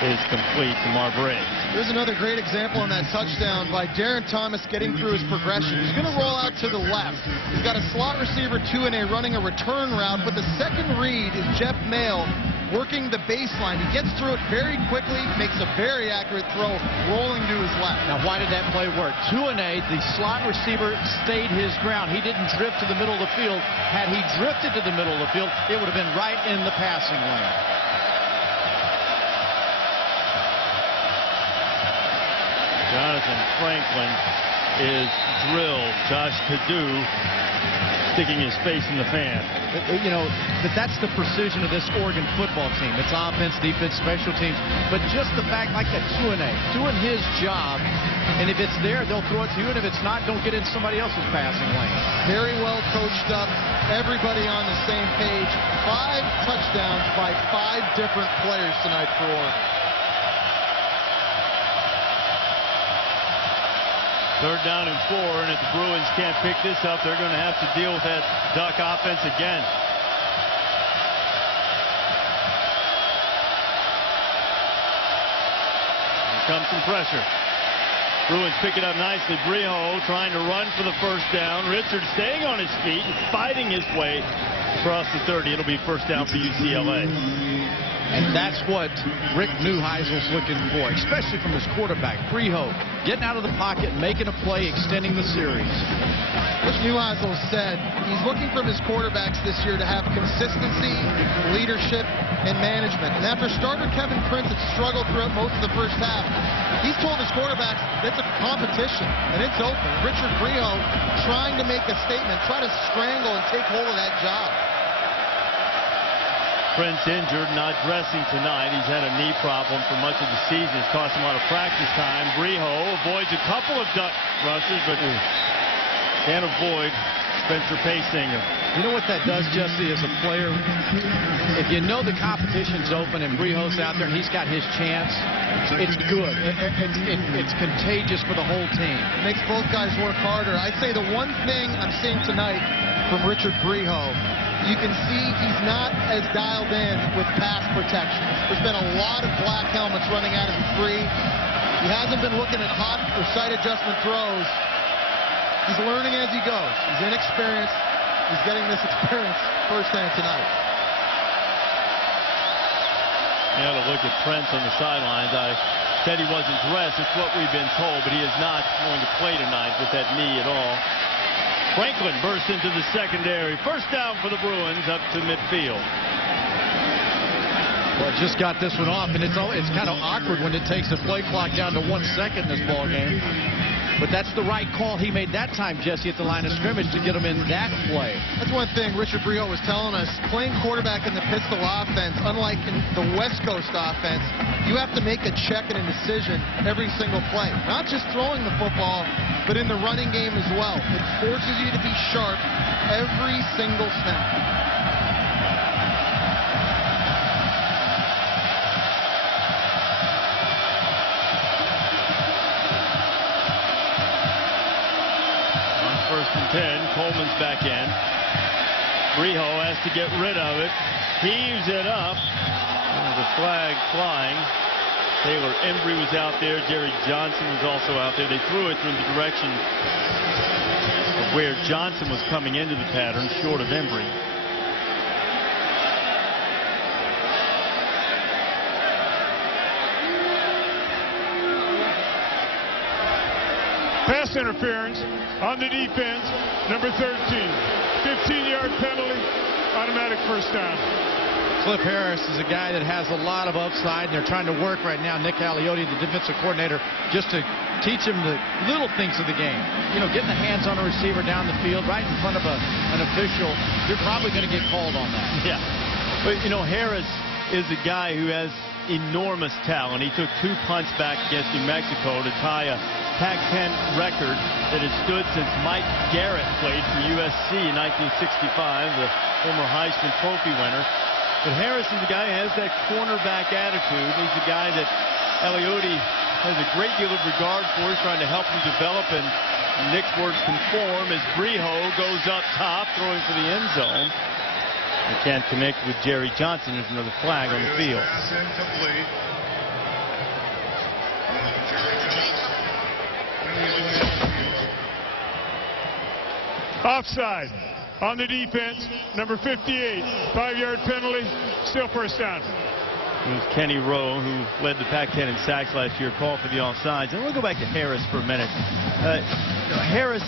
is complete to Marbury. There's another great example on that touchdown by Darren Thomas getting through his progression. He's going to roll out to the left. He's got a slot receiver 2-A running a return route, but the second read is Jeff Mayle working the baseline. He gets through it very quickly, makes a very accurate throw, rolling to his left. Now, why did that play work? 2-A, the slot receiver stayed his ground. He didn't drift to the middle of the field. Had he drifted to the middle of the field, it would have been right in the passing lane. Jonathan Franklin is drilled. Josh Perdue sticking his face in the fan. You know, but that's the precision of this Oregon football team. It's offense, defense, special teams. But just the fact, like that 2-A, doing his job, and if it's there, they'll throw it to you, and if it's not, don't get in somebody else's passing lane. Very well coached up. Everybody on the same page. 5 touchdowns by 5 different players tonight for Oregon. 3rd down and 4, and if the Bruins can't pick this up, they're going to have to deal with that Duck offense again. Here comes some pressure. Bruins pick it up nicely. Breho trying to run for the first down. Richard staying on his feet and fighting his way across the 30. It'll be first down for UCLA. And that's what Rick Neuheisel's looking for, especially from his quarterback, Breho, getting out of the pocket, making a play, extending the series. Coach Neuheisel said he's looking from his quarterbacks this year to have consistency, leadership, and management. And after starter Kevin Prince had struggled throughout most of the first half, he's told his quarterbacks it's a competition, and it's open. Richard Breho trying to make a statement, try to strangle and take hold of that job. Prince injured, not dressing tonight. He's had a knee problem for much of the season. It's cost him a lot of practice time. Breho avoids a couple of duck rushes, but can't avoid Spencer Paysinger. You know what that does, Jesse, as a player? If you know the competition's open and Breho's out there and he's got his chance, it's good. It's contagious for the whole team. It makes both guys work harder. I'd say the one thing I'm seeing tonight from Richard Breho, you can see he's not as dialed in with pass protection. There's been a lot of black helmets running at him free. He hasn't been looking at hot or sight adjustment throws. He's learning as he goes. He's inexperienced. He's getting this experience firsthand tonight. You know, to look at Prince on the sidelines, I said he wasn't dressed. It's what we've been told, but he is not going to play tonight with that knee at all. Franklin bursts into the secondary. First down for the Bruins up to midfield. Well, just got this one off, and it's kind of awkward when it takes the play clock down to 1 second in this ball game. But that's the right call he made that time, Jesse, at the line of scrimmage to get him in that play. That's one thing Richard Breho was telling us. Playing quarterback in the pistol offense, unlike in the West Coast offense, you have to make a check and a decision every single play. Not just throwing the football, but in the running game as well. It forces you to be sharp every single snap. First and 10. Coleman's back in. Breho has to get rid of it. Heaves it up. The flag flying. Taylor Embry was out there. Jerry Johnson was also out there. They threw it from the direction of where Johnson was coming into the pattern, short of Embry. Pass interference on the defense, number 13. 15-yard penalty, automatic first down. Cliff Harris is a guy that has a lot of upside, and they're trying to work right now, Nick Aliotti, the defensive coordinator, just to teach him the little things of the game. You know, getting the hands on a receiver down the field right in front of an official, you're probably going to get called on that. Yeah. But, you know, Harris is a guy who has enormous talent. He took 2 punts back against New Mexico to tie a Pac-10 record that has stood since Mike Garrett played for USC in 1965, the former Heisman Trophy winner. But Harris is a guy who has that cornerback attitude. He's a guy that Aliotti has a great deal of regard for. He's trying to help him develop, and Nick's words conform as Breho goes up top, throwing for the end zone. He can't connect with Jerry Johnson. There's another flag on the field. Offside on the defense, number 58. 5-yard penalty, still first down. It was Kenny Rowe, who led the Pac-10 in sacks last year, called for the offsides. And we'll go back to Harris for a minute. Harris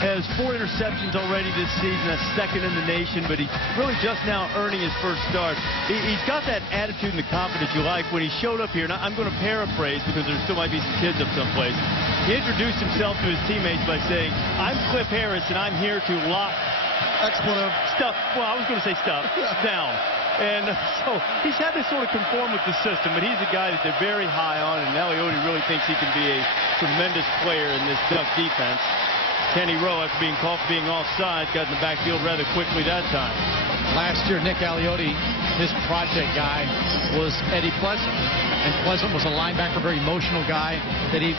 has 4 interceptions already this season. That's second in the nation, but he's really just now earning his first start. He's got that attitude and the confidence you like. When he showed up here, and I'm going to paraphrase because there still might be some kids up someplace, he introduced himself to his teammates by saying, "I'm Cliff Harris, and I'm here to lock expletive stuff." Well, I was going to say stuff down. And so he's had to sort of conform with the system, but he's a guy that they're very high on, and Aliotti really thinks he can be a tremendous player in this Duck defense. Kenny Rowe, after being called for being offside, got in the backfield rather quickly that time. Last year, Nick Aliotti, his project guy was Eddie Pleasant. And Pleasant was a linebacker, very emotional guy, that he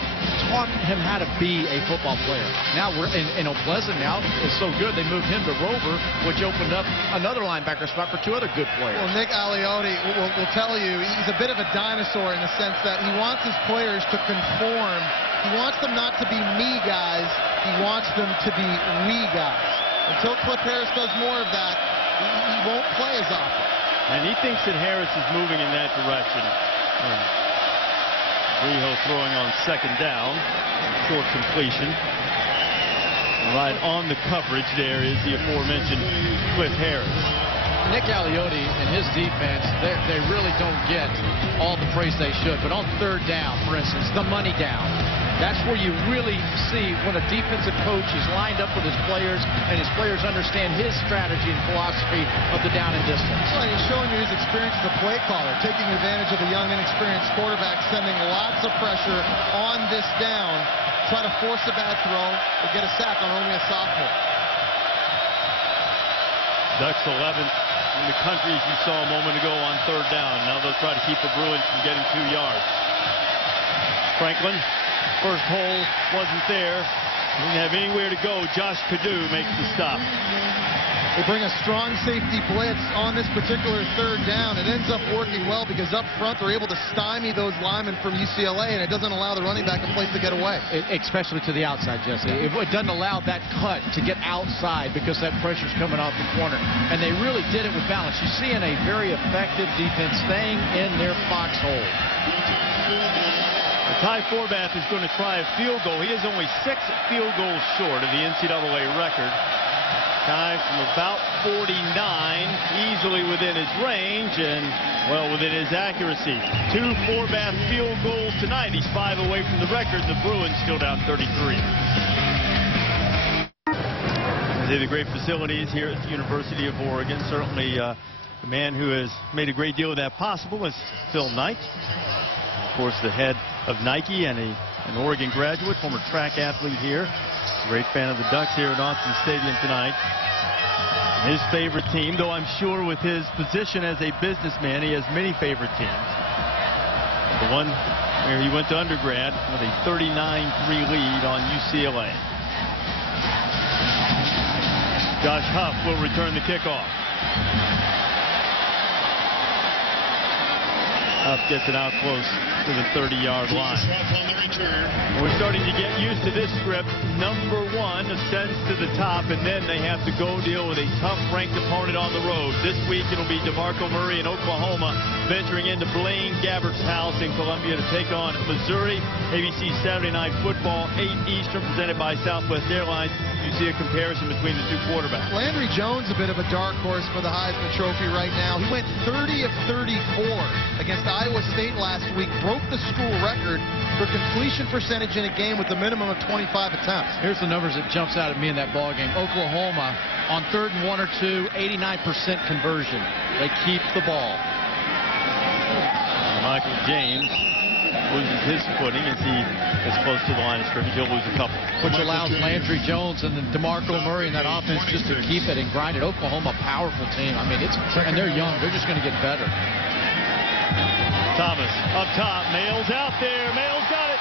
taught him how to be a football player. Now we're in Pleasant now is so good they moved him to Rover, which opened up another linebacker spot for 2 other good players. Well, Nick Aliotti will tell you he's a bit of a dinosaur in the sense that he wants his players to conform. He wants them not to be me guys. He wants them to be we guys. Until Cliff Harris does more of that, he won't play as often. And he thinks that Harris is moving in that direction. Breho throwing on second down. Short completion. Right on the coverage there is the aforementioned Cliff Harris. Nick Aliotti and his defense, they really don't get all the praise they should. But on third down, for instance, the money down, that's where you really see when a defensive coach is lined up with his players and his players understand his strategy and philosophy of the down and distance. Well, he's showing you his experience as a play caller, taking advantage of the young, inexperienced quarterback, sending lots of pressure on this down, try to force a bad throw, or get a sack on only a sophomore. Ducks 11th in the country, as you saw a moment ago, on third down. Now they'll try to keep the Bruins from getting 2 yards. Franklin, first hole wasn't there. Didn't have anywhere to go. Josh Perdue makes the stop. They bring a strong safety blitz on this particular third down. It ends up working well because up front they're able to stymie those linemen from UCLA, and it doesn't allow the running back a place to get away. Especially to the outside, Jesse. It doesn't allow that cut to get outside because that pressure's coming off the corner. And they really did it with balance. You're seeing a very effective defense staying in their foxhole. Ty Forbath is going to try a field goal. He is only 6 field goals short of the NCAA record. Ty from about 49, easily within his range and well within his accuracy. 2 Forbath field goals tonight. He's 5 away from the record. The Bruins still down 33. The great facilities here at the University of Oregon. Certainly the man who has made a great deal of that possible is Phil Knight. Of course, the head of Nike and an Oregon graduate, former track athlete here. Great fan of the Ducks here at Austin Stadium tonight. His favorite team, though I'm sure with his position as a businessman, he has many favorite teams. The one where he went to undergrad with a 39-3 lead on UCLA. Josh Huff will return the kickoff. Huff gets it out close to the 30-yard line. We're starting to get used to this script. Number 1 ascends to the top, and then they have to go deal with a tough-ranked opponent on the road. This week it'll be DeMarco Murray in Oklahoma venturing into Blaine Gabbert's house in Columbia to take on Missouri. ABC Saturday Night Football, 8 Eastern, presented by Southwest Airlines. You see a comparison between the 2 quarterbacks. Landry Jones, a bit of a dark horse for the Heisman Trophy right now. He went 30 of 34 against Iowa State last week, broke the school record for completion percentage in a game with a minimum of 25 attempts. Here's the numbers that jumps out at me in that ball game. Oklahoma on 3rd and 1 or 2, 89% conversion. They keep the ball. Michael James loses his footing as he is close to the line of scrimmage. He'll lose a couple. Which allows Landry Jones and then DeMarco Murray and that offense just to keep it and grind it. Oklahoma, powerful team. I mean, and they're young. They're just going to get better. Thomas up top. Mail's out there. Mail's got it.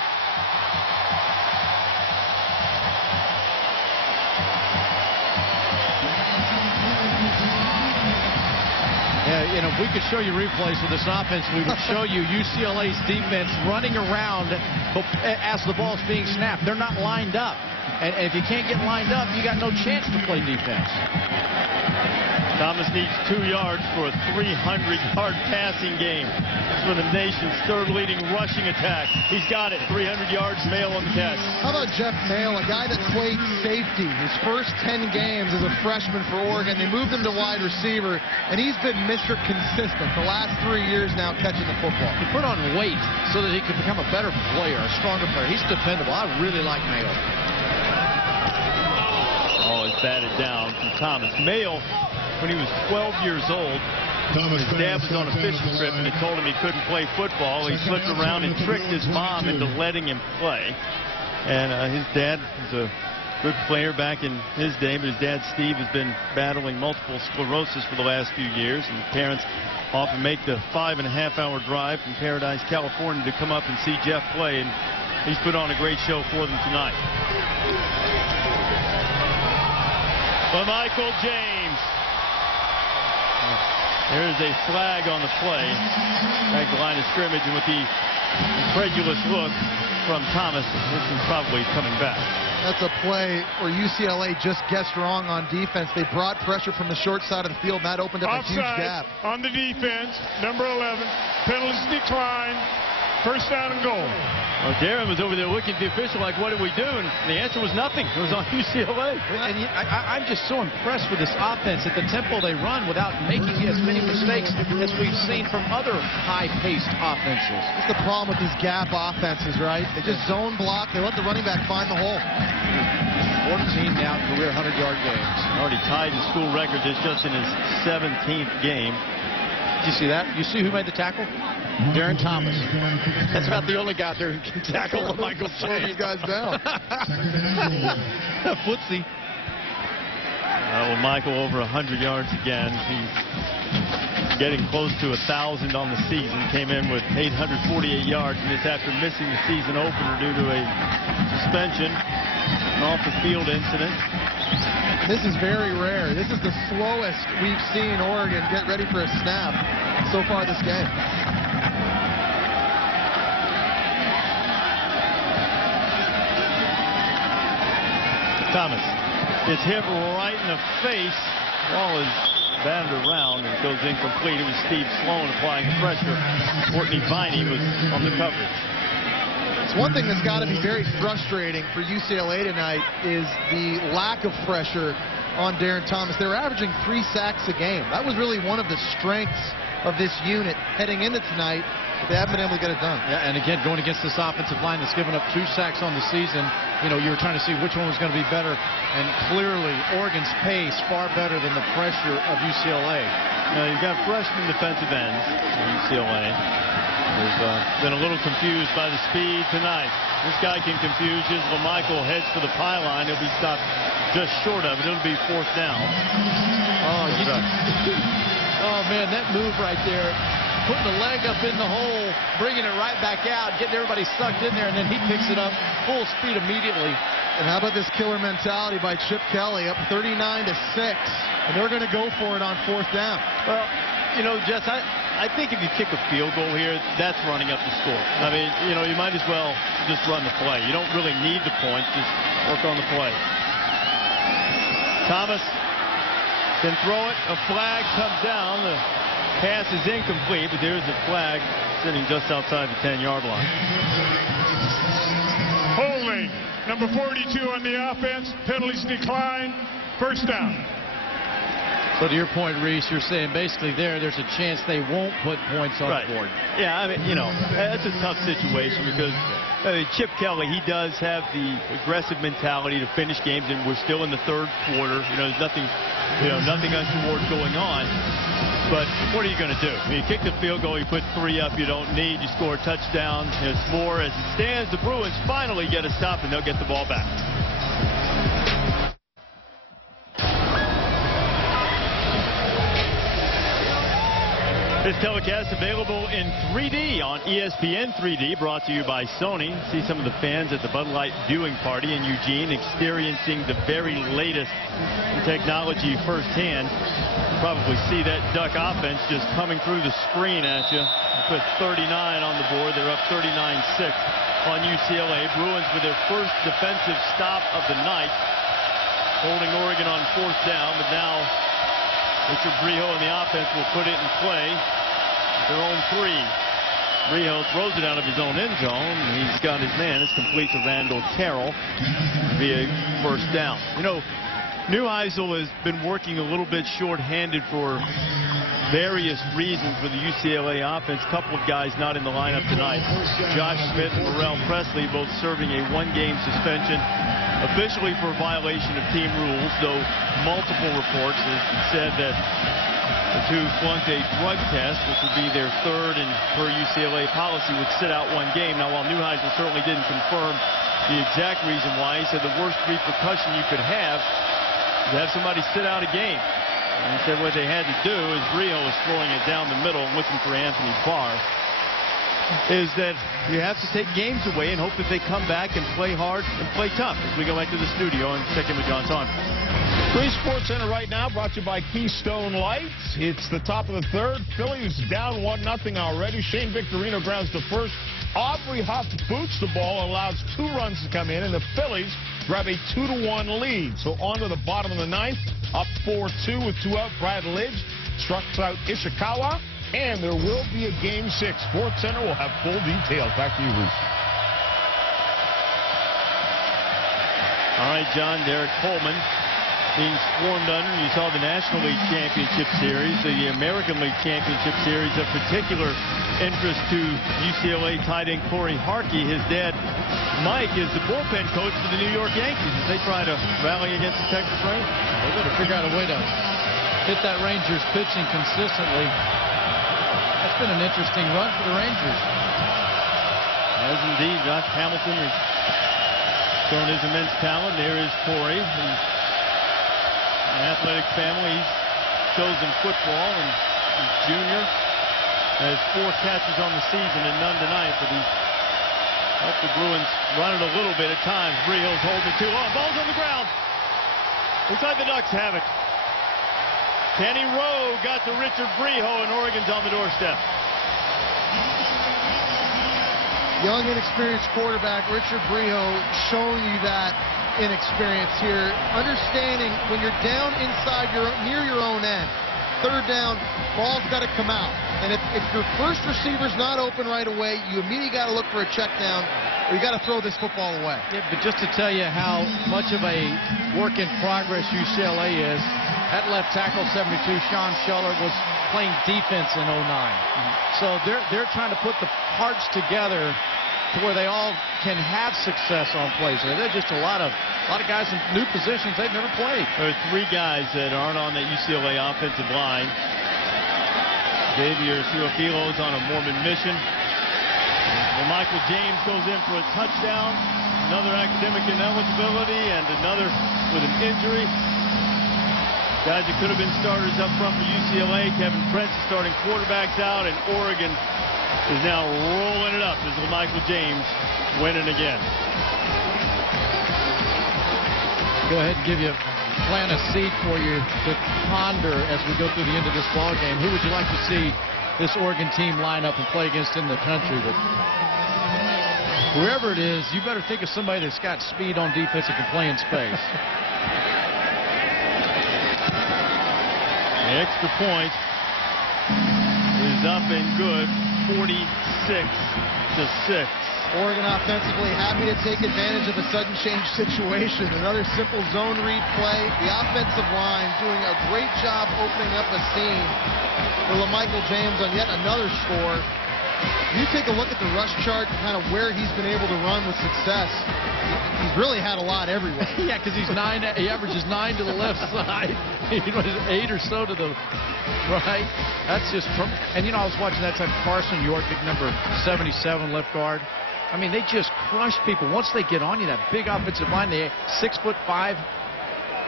Yeah, you know, if we could show you replays with this offense, we would show you UCLA's defense running around as the ball's being snapped. They're not lined up. And if you can't get lined up, you got no chance to play defense. Thomas needs 2 yards for a 300-yard passing game. It's for the nation's 3rd leading rushing attack. He's got it. 300 yards, Mail on the catch. How about Jeff Mail, a guy that played safety his first 10 games as a freshman for Oregon? They moved him to wide receiver, and he's been Mr. Consistent the last 3 years now catching the football. He put on weight so that he could become a better player, a stronger player. He's dependable. I really like Mail. Oh, it's batted down from Thomas. Mail, when he was 12 years old, his dad was on a fishing trip and he told him he couldn't play football. He slipped around and tricked his mom into letting him play. And his dad was a good player back in his day, but his dad, Steve, has been battling multiple sclerosis for the last few years. And parents often make the 5.5-hour drive from Paradise, California to come up and see Jeff play. And he's put on a great show for them tonight. Michael James. There's a flag on the play. Back the line of scrimmage, and with the incredulous look from Thomas, this is probably coming back. That's a play where UCLA just guessed wrong on defense. They brought pressure from the short side of the field, and that opened up a huge gap. On the defense, number 11. Penalties decline. First down and goal. Well, Darren was over there looking at the official like, what did we do? And the answer was nothing. It was on UCLA. And I'm just so impressed with this offense at the tempo they run without making as many mistakes as we've seen from other high-paced offenses. That's the problem with these gap offenses, right? They just zone block. They let the running back find the hole. 14 now career 100-yard games. Already tied the school record. This just in his 17th game. Did you see that? You see who made the tackle? Darren Thomas. That's about the only guy there who can tackle Michael James. These guys down. Footsie. Well, Michael over 100 yards again. He's getting close to 1,000 on the season. Came in with 848 yards, and it's after missing the season opener due to a suspension, an off-the-field incident. This is very rare. This is the slowest we've seen Oregon get ready for a snap so far this game. Thomas gets hit right in the face. Ball is batted around and goes incomplete. It was Steve Sloan applying the pressure. Courtney Viney was on the coverage. It's one thing that's got to be very frustrating for UCLA tonight is the lack of pressure on Darren Thomas. They were averaging 3 sacks a game. That was really one of the strengths of this unit heading into tonight. But they haven't been able to get it done. Yeah, and again, going against this offensive line that's given up 2 sacks on the season, you know, you were trying to see which one was going to be better. And clearly, Oregon's pace far better than the pressure of UCLA. Now, you've got freshman defensive ends at UCLA. They've been a little confused by the speed tonight. This guy can confuse you. LaMichael heads for the pylon. He'll be stopped just short of it. It'll be 4th down. Oh, man, that move right there. Putting the leg up in the hole, bringing it right back out, getting everybody sucked in there, and then he picks it up full speed immediately. And how about this killer mentality by Chip Kelly, up 39-6, and they're going to go for it on 4th down. Well, you know, Jess, I think if you kick a field goal here, that's running up the score. I mean, you know, you might as well just run the play. You don't really need the points, just work on the play. Thomas can throw it. A flag comes down. The pass is incomplete, but there's a flag sitting just outside the 10-yard line. Holding. Number 42 on the offense. Penalties decline. 1st down. So to your point, Reese, you're saying basically there's a chance they won't put points on the board. Yeah, I mean, you know, that's a tough situation because Chip Kelly, he does have the aggressive mentality to finish games, and we're still in the 3rd quarter. You know, there's nothing untoward going on. But what are you going to do? I mean, you kick the field goal, you put 3 up you don't need, you score a touchdown. It's more as it stands. The Bruins finally get a stop, and they'll get the ball back. This telecast available in 3D on ESPN 3D, brought to you by Sony. See some of the fans at the Bud Light viewing party in Eugene experiencing the very latest technology firsthand. Probably see that Duck offense just coming through the screen at you. Put 39 on the board. They're up 39-6 on UCLA. Bruins with their first defensive stop of the night, holding Oregon on 4th down, but now Mr. Brijo and the offense will put it in play. Their own 3. Brijo throws it out of his own end zone. He's got his man. It's complete to Randall Carroll via 1st down. You know, Neuheisel has been working a little bit short-handed for various reasons for the UCLA offense. A couple of guys not in the lineup tonight. Josh Smith and Morrell Presley both serving a 1-game suspension, officially for a violation of team rules, though multiple reports have said that the 2 flunked a drug test, which would be their 3rd, and per UCLA policy would sit out 1 game. Now, while Neuheisel certainly didn't confirm the exact reason why, he said the worst repercussion you could have is have somebody sit out a game. And he said what they had to do is Brijo was throwing it down the middle and looking for Anthony Barr. Is that you have to take games away and hope that they come back and play hard and play tough. As we go back to the studio and check in with John Taunton. Free Sports Center right now brought to you by Keystone Light. It's the top of the 3rd. Phillies down 1-0 already. Shane Victorino grounds to 1st. Aubrey Huff boots the ball, allows 2 runs to come in, and the Phillies grab a 2-1 lead. So on to the bottom of the 9th, up 4-2 with 2 out. Brad Lidge struck out Ishikawa, and there will be a Game 6. Sports Center will have full details. Back to you, Bruce. All right, John, Derek Coleman being swarmed under. You saw the National League Championship Series, the American League Championship Series of particular interest to UCLA tight end Corey Harkey. His dad, Mike, is the bullpen coach for the New York Yankees as they try to rally against the Texas Rangers. They've got to figure out a way to hit that Rangers pitching consistently. been an interesting run for the Rangers. As indeed, Josh Hamilton has shown his immense talent. There is Corey. He's an athletic family. He's chosen football, and he's junior. Has 4 catches on the season and none tonight, but he's helped the Bruins run it a little bit at times. Brehill's holding it too. Oh, ball's on the ground. Looks like the Ducks have it. Kenny Rowe got to Richard Brehill, and Oregon's on the doorstep. Young, inexperienced quarterback Richard Brehill showing you that inexperience here. Understanding when you're down inside near your own end, third down, ball's got to come out. And if your first receiver's not open right away, you immediately got to look for a check down, or you got to throw this football away. Yeah, but just to tell you how much of a work in progress UCLA is, that left tackle 72, Sean Schuller, was playing defense in 09. So they're trying to put the parts together to where they all can have success on plays. They're just a lot of guys in new positions they've never played. There are 3 guys that aren't on that UCLA offensive line. Xavier Suafilo's on a Mormon mission. Well, Michael James goes in for a touchdown. Another academic ineligibility and another with an injury. Guys that could have been starters up front for UCLA. Kevin Prince is starting quarterbacks out, and Oregon is now rolling it up as Michael James winning again. Go ahead and plant a seed for you to ponder as we go through the end of this ball game. Who would you like to see this Oregon team line up and play against in the country? But whoever it is, you better think of somebody that's got speed on defense and can play in space. The extra point is up and good, 46-6. Oregon offensively happy to take advantage of a sudden change situation. Another simple zone read play. The offensive line doing a great job opening up a seam for LaMichael James on yet another score. You take a look at the rush chart and kind of where he's been able to run with success. He's really had a lot everywhere. Yeah, because he averages 9 to the left side. He was 8 or so to the right. That's just and I was watching that time. Carson York, number 77 left guard. I mean, they just crush people. Once they get on you, that big offensive line, they 6'5",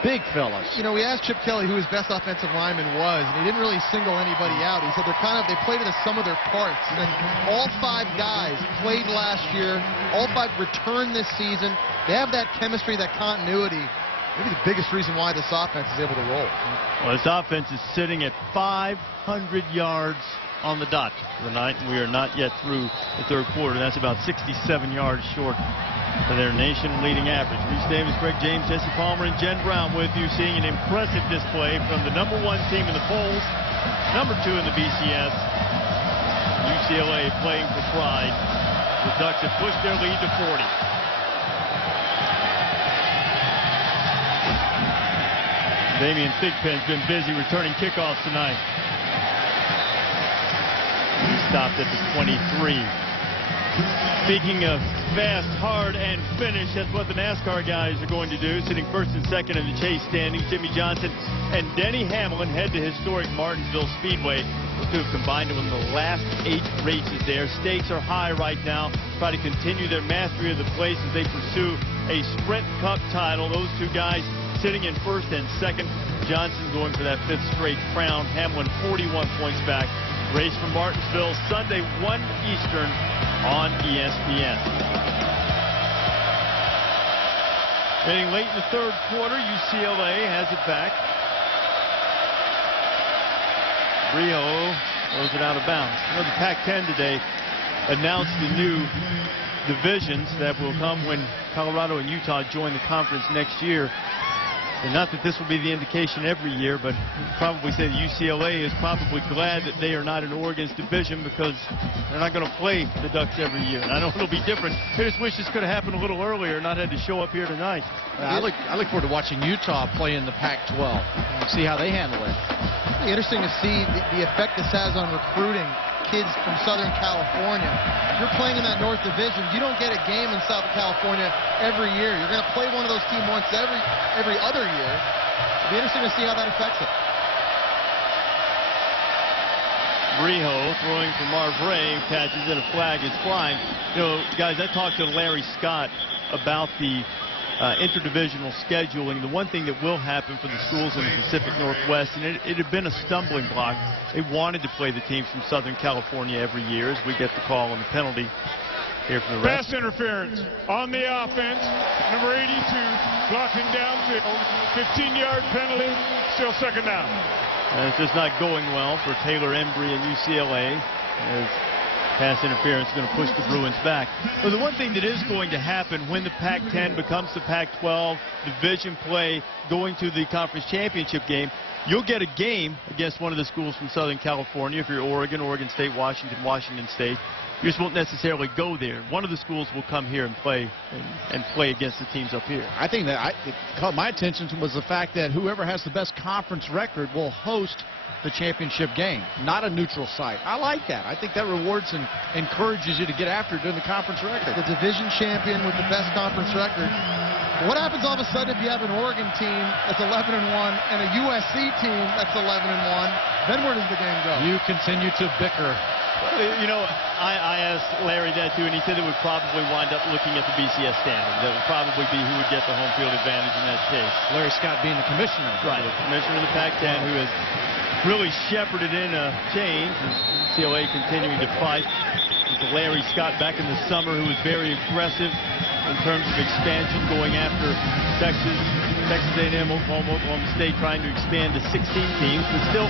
big fellas. We asked Chip Kelly who his best offensive lineman was, and he didn't really single anybody out. He said they play to the sum of their parts. And all 5 guys played last year. All 5 returned this season. They have that chemistry, that continuity. Maybe the biggest reason why this offense is able to roll. Well, this offense is sitting at 500 yards on the dot tonight. We are not yet through the third quarter. That's about 67 yards short of their nation-leading average. Reese Davis, Greg James, Jesse Palmer, and Jen Brown with you, seeing an impressive display from the #1 team in the polls, #2 in the BCS. UCLA playing for pride. The Ducks have pushed their lead to 40. Damian Thigpen's been busy returning kickoffs tonight. He stopped at the 23. Speaking of fast, hard, and finish, that's what the NASCAR guys are going to do. Sitting first and second in the chase standings, Jimmy Johnson and Denny Hamlin head to historic Martinsville Speedway. Those two have combined to win the last 8 races there. Stakes are high right now. Try to continue their mastery of the place as they pursue a Sprint Cup title. Those 2 guys sitting in first and second. Johnson going for that 5th straight crown. Hamlin 41 points back. Race from Martinsville, Sunday, 1 Eastern on ESPN. Getting late in the third quarter, UCLA has it back. Rio throws it out of bounds. The Pac-10 today announced the new divisions that will come when Colorado and Utah join the conference next year. And not that this will be the indication every year, but probably say that UCLA is probably glad that they are not in Oregon's division, because they're not going to play the Ducks every year. And I know it'll be different. I just wish this could have happened a little earlier, not had to show up here tonight. I look forward to watching Utah play in the Pac-12 and see how they handle it. It's interesting to see the effect this has on recruiting kids from Southern California. If you're playing in that North Division, you don't get a game in Southern California every year. You're going to play one of those teams once every other year. It'll be interesting to see how that affects it. Brijo throwing for Marvray, catches and a flag is flying. You know, guys, I talked to Larry Scott about the interdivisional scheduling. The one thing that will happen for the schools in the Pacific Northwest, and it had been a stumbling block, they wanted to play the teams from Southern California every year as we get the call on the penalty here from the rest. Pass interference on the offense. Number 82 blocking downfield. 15-yard penalty. Still second down. And it's just not going well for Taylor Embry and UCLA as pass interference is going to push the Bruins back. But the one thing that is going to happen when the Pac-10 becomes the Pac-12, division play going to the conference championship game, you'll get a game against one of the schools from Southern California. If you're Oregon, Oregon State, Washington, Washington State, you just won't necessarily go there. One of the schools will come here and play against the teams up here. I think that it caught my attention was the fact that whoever has the best conference record will host the championship game, not a neutral site. I like that. I think that rewards and encourages you to get after it during the conference record. The division champion with the best conference record. What happens all of a sudden if you have an Oregon team that's 11-1 and a USC team that's 11-1? Then where does the game go? You continue to bicker. You know, I asked Larry that too, and he said it would probably wind up looking at the BCS standings. That would probably be who would get the home field advantage in that case. Larry Scott being the commissioner. Right, the commissioner of the Pac-10, who has really shepherded in a change as UCLA continuing to fight. It was Larry Scott back in the summer who was very aggressive in terms of expansion, going after Texas A&M, Oklahoma State, trying to expand to 16 teams, but still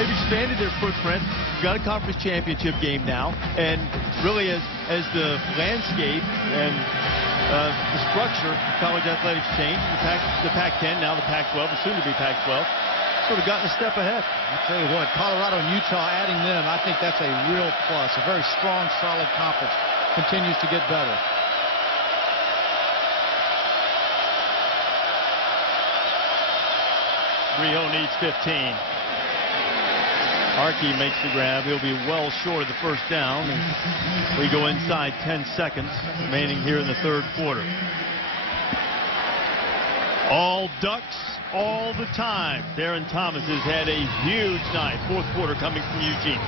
they've expanded their footprint. You've got a conference championship game now, and really as the landscape and the structure of college athletics changed, the Pac-10, now the Pac-12, or soon to be Pac-12, sort of gotten a step ahead. I'll tell you what, Colorado and Utah adding them, I think that's a real plus. A very strong, solid conference. Continues to get better. Rio needs 15. Archie makes the grab. He'll be well short of the first down. We go inside 10 seconds remaining here in the third quarter. All Ducks all the time. Darren Thomas has had a huge night. Fourth quarter coming from Eugene.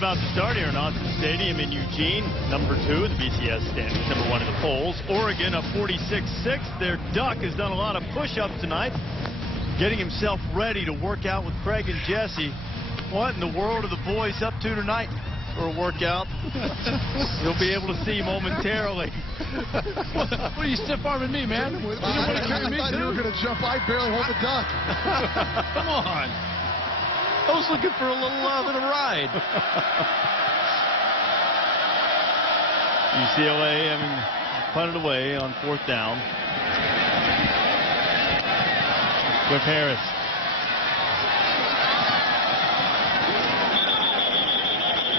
About to start here in Austin Stadium in Eugene. Number 2 in the BCS standings, number 1 in the polls. Oregon up 46-6. Their Duck has done a lot of push-ups tonight, getting himself ready to work out with Craig and Jesse. What in the world are the boys up to tonight for a workout? You'll be able to see momentarily. What are you stiff-arming me, man? I thought you were going to jump. I barely hold the Duck. Come on. I was looking for a little love and a ride. UCLA having punted away on fourth down. With Harris.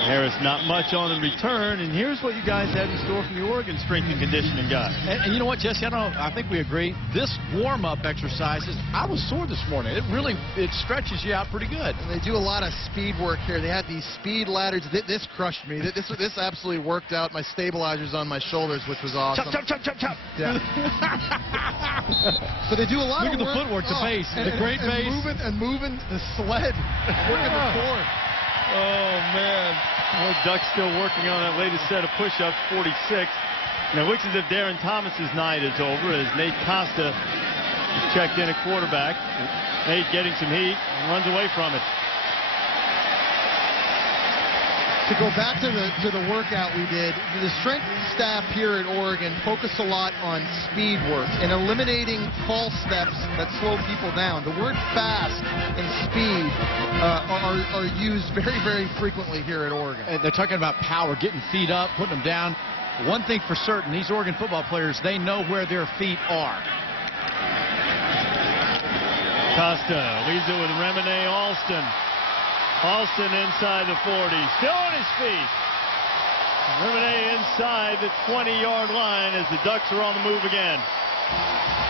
Harris not much on the return, and here's what you guys had in store from the Oregon strength and conditioning guys. And you know what, Jesse? I think we agree. This warm-up exercises, I was sore this morning. It stretches you out pretty good. And they do a lot of speed work here. They have these speed ladders. This crushed me. This absolutely worked out my stabilizers on my shoulders, which was awesome. Chop, chop, chop, chop, chop. Yeah. But they do a lot Look of work. Look at the footwork, the base, the great base. Moving the sled. Working the core. Oh, man. Well, Duck's still working on that latest set of push-ups, 46. Now, it looks as if Darren Thomas's night is over as Nate Costa checked in at quarterback. Nate getting some heat and runs away from it. To go back to the workout we did, the strength staff here at Oregon focused a lot on speed work and eliminating false steps that slow people down. The word fast and speed are used very, very frequently here at Oregon. They're talking about power, getting feet up, putting them down. One thing for certain, these Oregon football players, they know where their feet are. Costa leads it with Remine Alston. Alston inside the 40, still on his feet. Remine inside the 20-yard line as the Ducks are on the move again.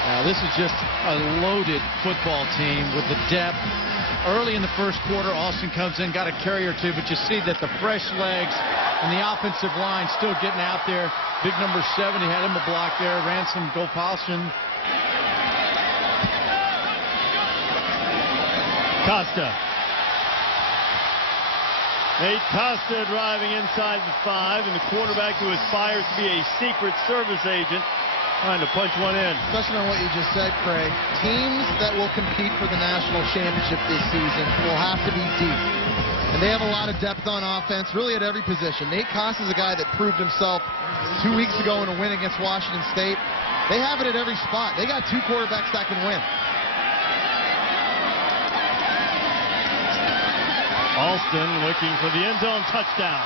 Now, this is just a loaded football team with the depth. Early in the first quarter, Austin comes in, got a carry or two, but you see that the fresh legs and the offensive line still getting out there. Big number 70 had him a block there. Ransom Gopalshan. Costa. Nate Costa driving inside the 5, and the quarterback who aspires to be a Secret Service agent trying to punch one in. Especially on what you just said, Craig. Teams that will compete for the national championship this season will have to be deep. And they have a lot of depth on offense, really at every position. Nate Costa is a guy that proved himself 2 weeks ago in a win against Washington State. They have it at every spot. They got 2 quarterbacks that can win. Alston looking for the end zone touchdown.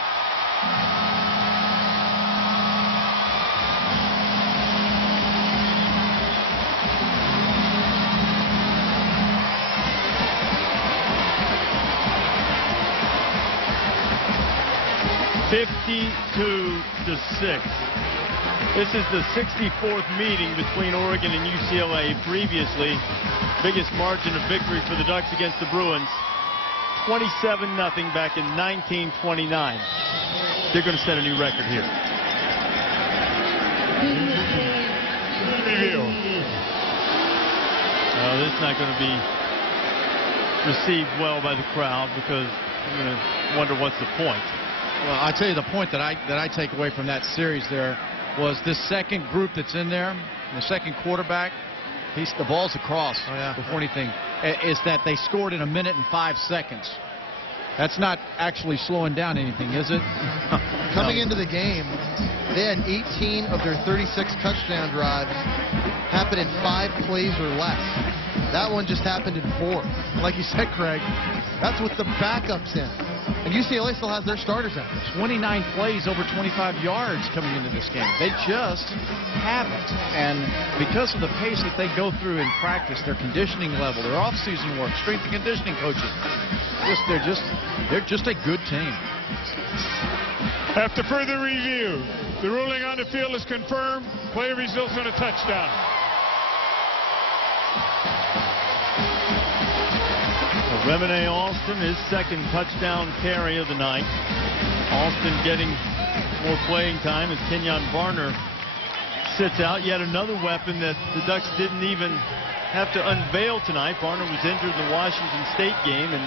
(52-6). This is the 64th meeting between Oregon and UCLA. Previously, biggest margin of victory for the Ducks against the Bruins, 27-0 back in 1929. They're going to set a new record here. Review. This is not going to be received well by the crowd because I'm going to wonder what's the point. Well, I tell you, the point that I take away from that series there was this second group that's in there, the second quarterback. The ball's across before anything. Is that they scored in 1 minute and 5 seconds. That's not actually slowing down anything, is it? Coming into the game, they had 18 of their 36 touchdown drives happen in 5 plays or less. That one just happened in 4. Like you said, Craig, that's with the backups in. And UCLA still has their starters out there. 29 plays over 25 yards coming into this game. They just haven't. And because of the pace that they go through in practice, their conditioning level, their off-season work, strength and conditioning coaches, they're just a good team. After further review, the ruling on the field is confirmed. Play results on a touchdown. Remine Alston, his second touchdown carry of the night. Alston getting more playing time as Kenyon Varner sits out. Yet another weapon that the Ducks didn't even have to unveil tonight. Varner was injured in the Washington State game and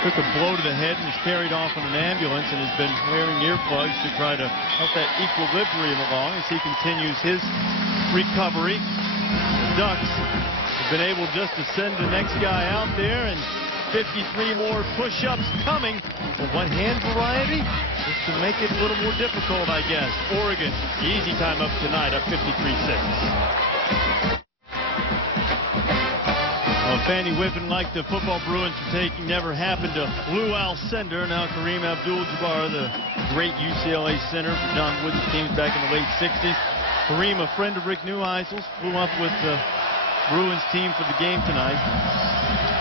took a blow to the head and was carried off in an ambulance and has been wearing earplugs to try to help that equilibrium along as he continues his recovery. The Ducks been able just to send the next guy out there, and 53 more push-ups coming. The one-hand variety, just to make it a little more difficult, I guess. Oregon, easy time up tonight, up 53-6. Well, Fannie Whiffen, like the football Bruins are taking, never happened to Lou Alcindor. Now Kareem Abdul-Jabbar, the great UCLA center for John Wooden's teams back in the late 60s. Kareem, a friend of Rick Neuheisel's, flew up with the Bruins team for the game tonight.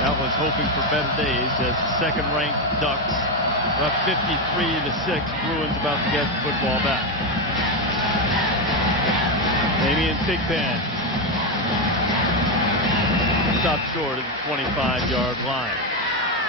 That was hoping for better days as the second-ranked Ducks are up 53-6. Bruins about to get the football back. Damian Thigpen stopped short of the 25-yard line.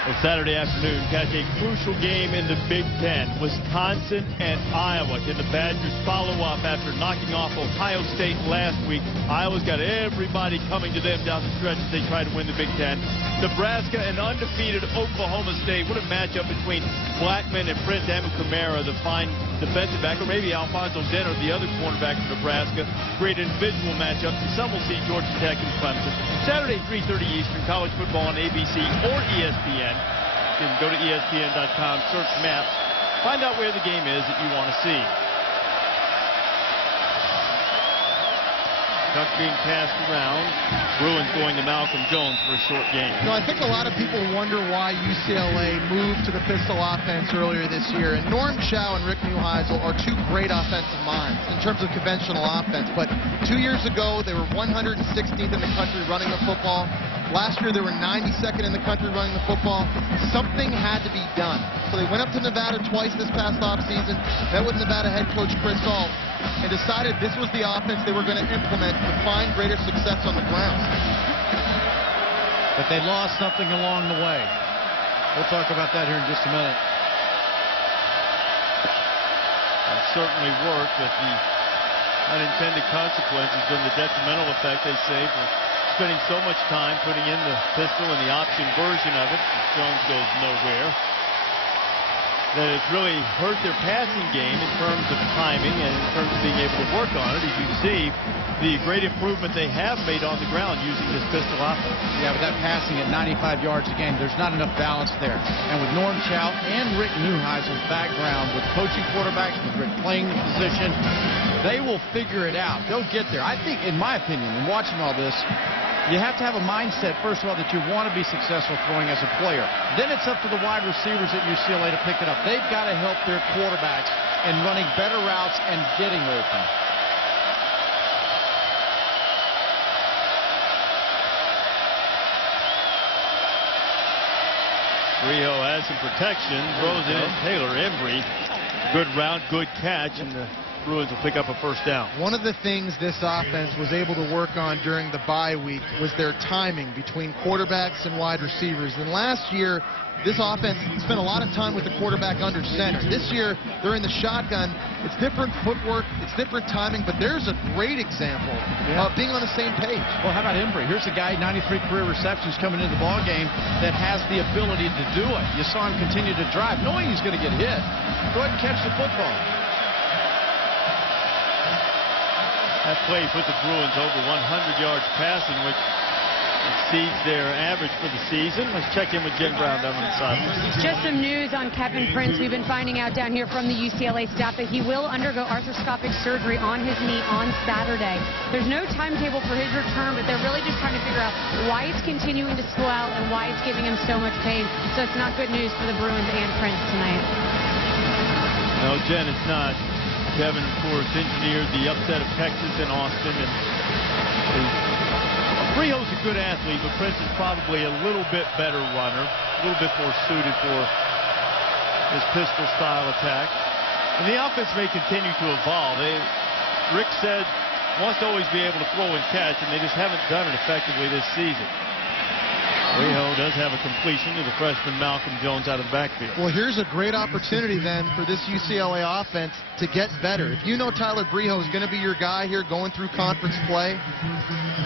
Well, Saturday afternoon, catch a crucial game in the Big Ten. Wisconsin and Iowa. Can the Badgers follow up after knocking off Ohio State last week? Iowa's got everybody coming to them down the stretch as they try to win the Big Ten. Nebraska and undefeated Oklahoma State. What a matchup between Blackman and Prince Amukamara, the fine defensive back, or maybe Alfonso Denner, the other cornerback from Nebraska. Great individual matchup. And some will see Georgia Tech and Clemson. Saturday, 3:30 Eastern, college football on ABC or ESPN. You can go to ESPN.com, search maps, find out where the game is that you want to see. Duck being passed around. Bruins going to Malcolm Jones for a short game. You know, I think a lot of people wonder why UCLA moved to the pistol offense earlier this year. And Norm Chow and Rick Neuheisel are 2 great offensive minds in terms of conventional offense. But 2 years ago, they were 116th in the country running the football. Last year, they were 92nd in the country running the football. Something had to be done. So they went up to Nevada twice this past offseason, met with Nevada head coach Chris Ault. and decided this was the offense they were going to implement to find greater success on the ground. But they lost something along the way. We'll talk about that here in just a minute. It certainly worked, but the unintended consequence has been the detrimental effect, they say, for spending so much time putting in the pistol and the option version of it. Jones goes nowhere. That it's really hurt their passing game in terms of timing and in terms of being able to work on it. As you see, the great improvement they have made on the ground using this pistol offense. Yeah, but that passing at 95 yards a game, there's not enough balance there. And with Norm Chow and Rick Neuheisel's background with coaching quarterbacks, with Rick playing the position, they will figure it out. They'll get there. I think, in my opinion, in watching all this, you have to have a mindset, first of all, that you want to be successful throwing as a player. Then it's up to the wide receivers at UCLA to pick it up. They've got to help their quarterbacks in running better routes and getting open. Rio has some protection, throws it in. Taylor Embry, good route, good catch, and the Bruins will pick up a first down. One of the things this offense was able to work on during the bye week was their timing between quarterbacks and wide receivers. And last year, this offense spent a lot of time with the quarterback under center. This year, they're in the shotgun. It's different footwork, it's different timing, but there's a great example of being on the same page. Well, how about Embry? Here's a guy, 93 career receptions coming into the ball game that has the ability to do it. You saw him continue to drive, knowing he's going to get hit. Go ahead and catch the football. That play put the Bruins over 100 yards passing, which exceeds their average for the season. Let's check in with Jen Brown down on the sideline. Just some news on Kevin Prince. We've been finding out down here from the UCLA staff that he will undergo arthroscopic surgery on his knee on Saturday. There's no timetable for his return, but they're really just trying to figure out why it's continuing to swell and why it's giving him so much pain. So it's not good news for the Bruins and Prince tonight. No, Jen, it's not. Kevin, of course, engineered the upset of Texas and Austin. And Brijo's a good athlete, but Prince is probably a little bit better runner, a little bit more suited for his pistol-style attack. And the offense may continue to evolve. Rick said wants to always be able to throw and catch, and they just haven't done it effectively this season. Brijo does have a completion to the freshman Malcolm Jones out of the backfield. Well, here's a great opportunity then for this UCLA offense to get better. If you know Tyler Brijo is going to be your guy here going through conference play,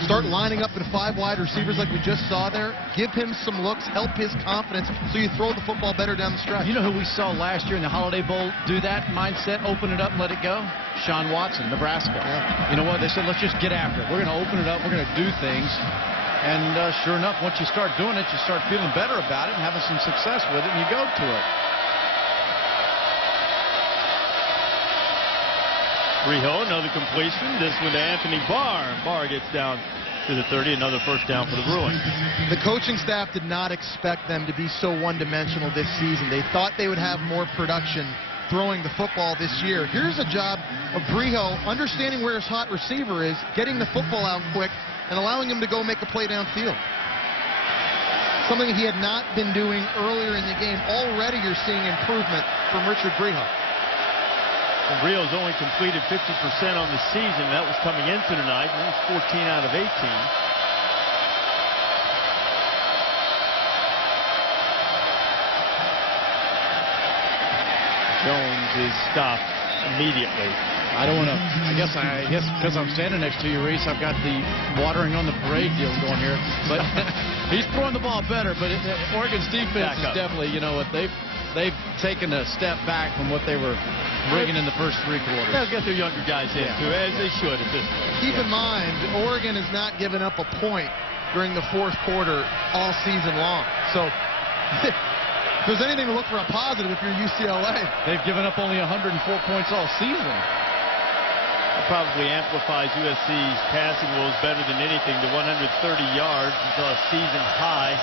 start lining up in 5 wide receivers like we just saw there. Give him some looks, help his confidence so you throw the football better down the stretch. You know who we saw last year in the Holiday Bowl do that mindset, open it up and let it go? Sean Watson, Nebraska. Yeah. You know what? They said, let's just get after it. We're going to open it up. We're going to do things. And sure enough, once you start doing it, you start feeling better about it and having some success with it, and you go to it. Brijo, another completion. This one to Anthony Barr. Barr gets down to the 30. Another first down for the Bruins. The coaching staff did not expect them to be so one-dimensional this season. They thought they would have more production throwing the football this year. Here's a job of Brijo understanding where his hot receiver is, getting the football out quick, and allowing him to go make a play downfield. Something he had not been doing earlier in the game. Already you're seeing improvement from Richard Brijo. Brijo's only completed 50% on the season. That was coming into tonight. He was 14 out of 18. Jones is stopped immediately. I don't want to, I guess because I'm standing next to you, Reese, I've got the watering on the parade deal going here. But he's throwing the ball better, but Oregon's defense is definitely, you know what, they've taken a step back from what they were bringing in the first 3 quarters. They'll get their younger guys in, too, as they should at this point. Keep in mind, Oregon has not given up a point during the 4th quarter all season long. So if there's anything to look for a positive if you're UCLA. They've given up only 104 points all season. It probably amplifies USC's passing woes better than anything. The 130 yards until a season high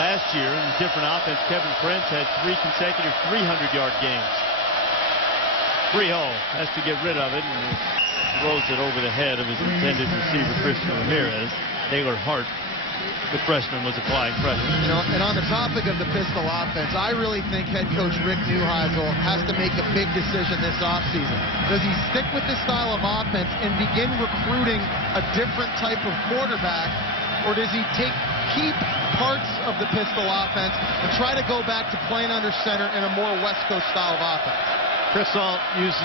last year. In a different offense, Kevin Prince had 3 consecutive 300-yard games. Brijo has to get rid of it and throws it over the head of his intended receiver, Christian Ramirez. Taylor Hart the freshman was applying pressure. You know, and on the topic of the pistol offense, I really think head coach Rick Neuheisel has to make a big decision this offseason. Does he stick with this style of offense and begin recruiting a different type of quarterback, or does he keep parts of the pistol offense and try to go back to playing under center in a more West Coast style of offense? Chris Salt uses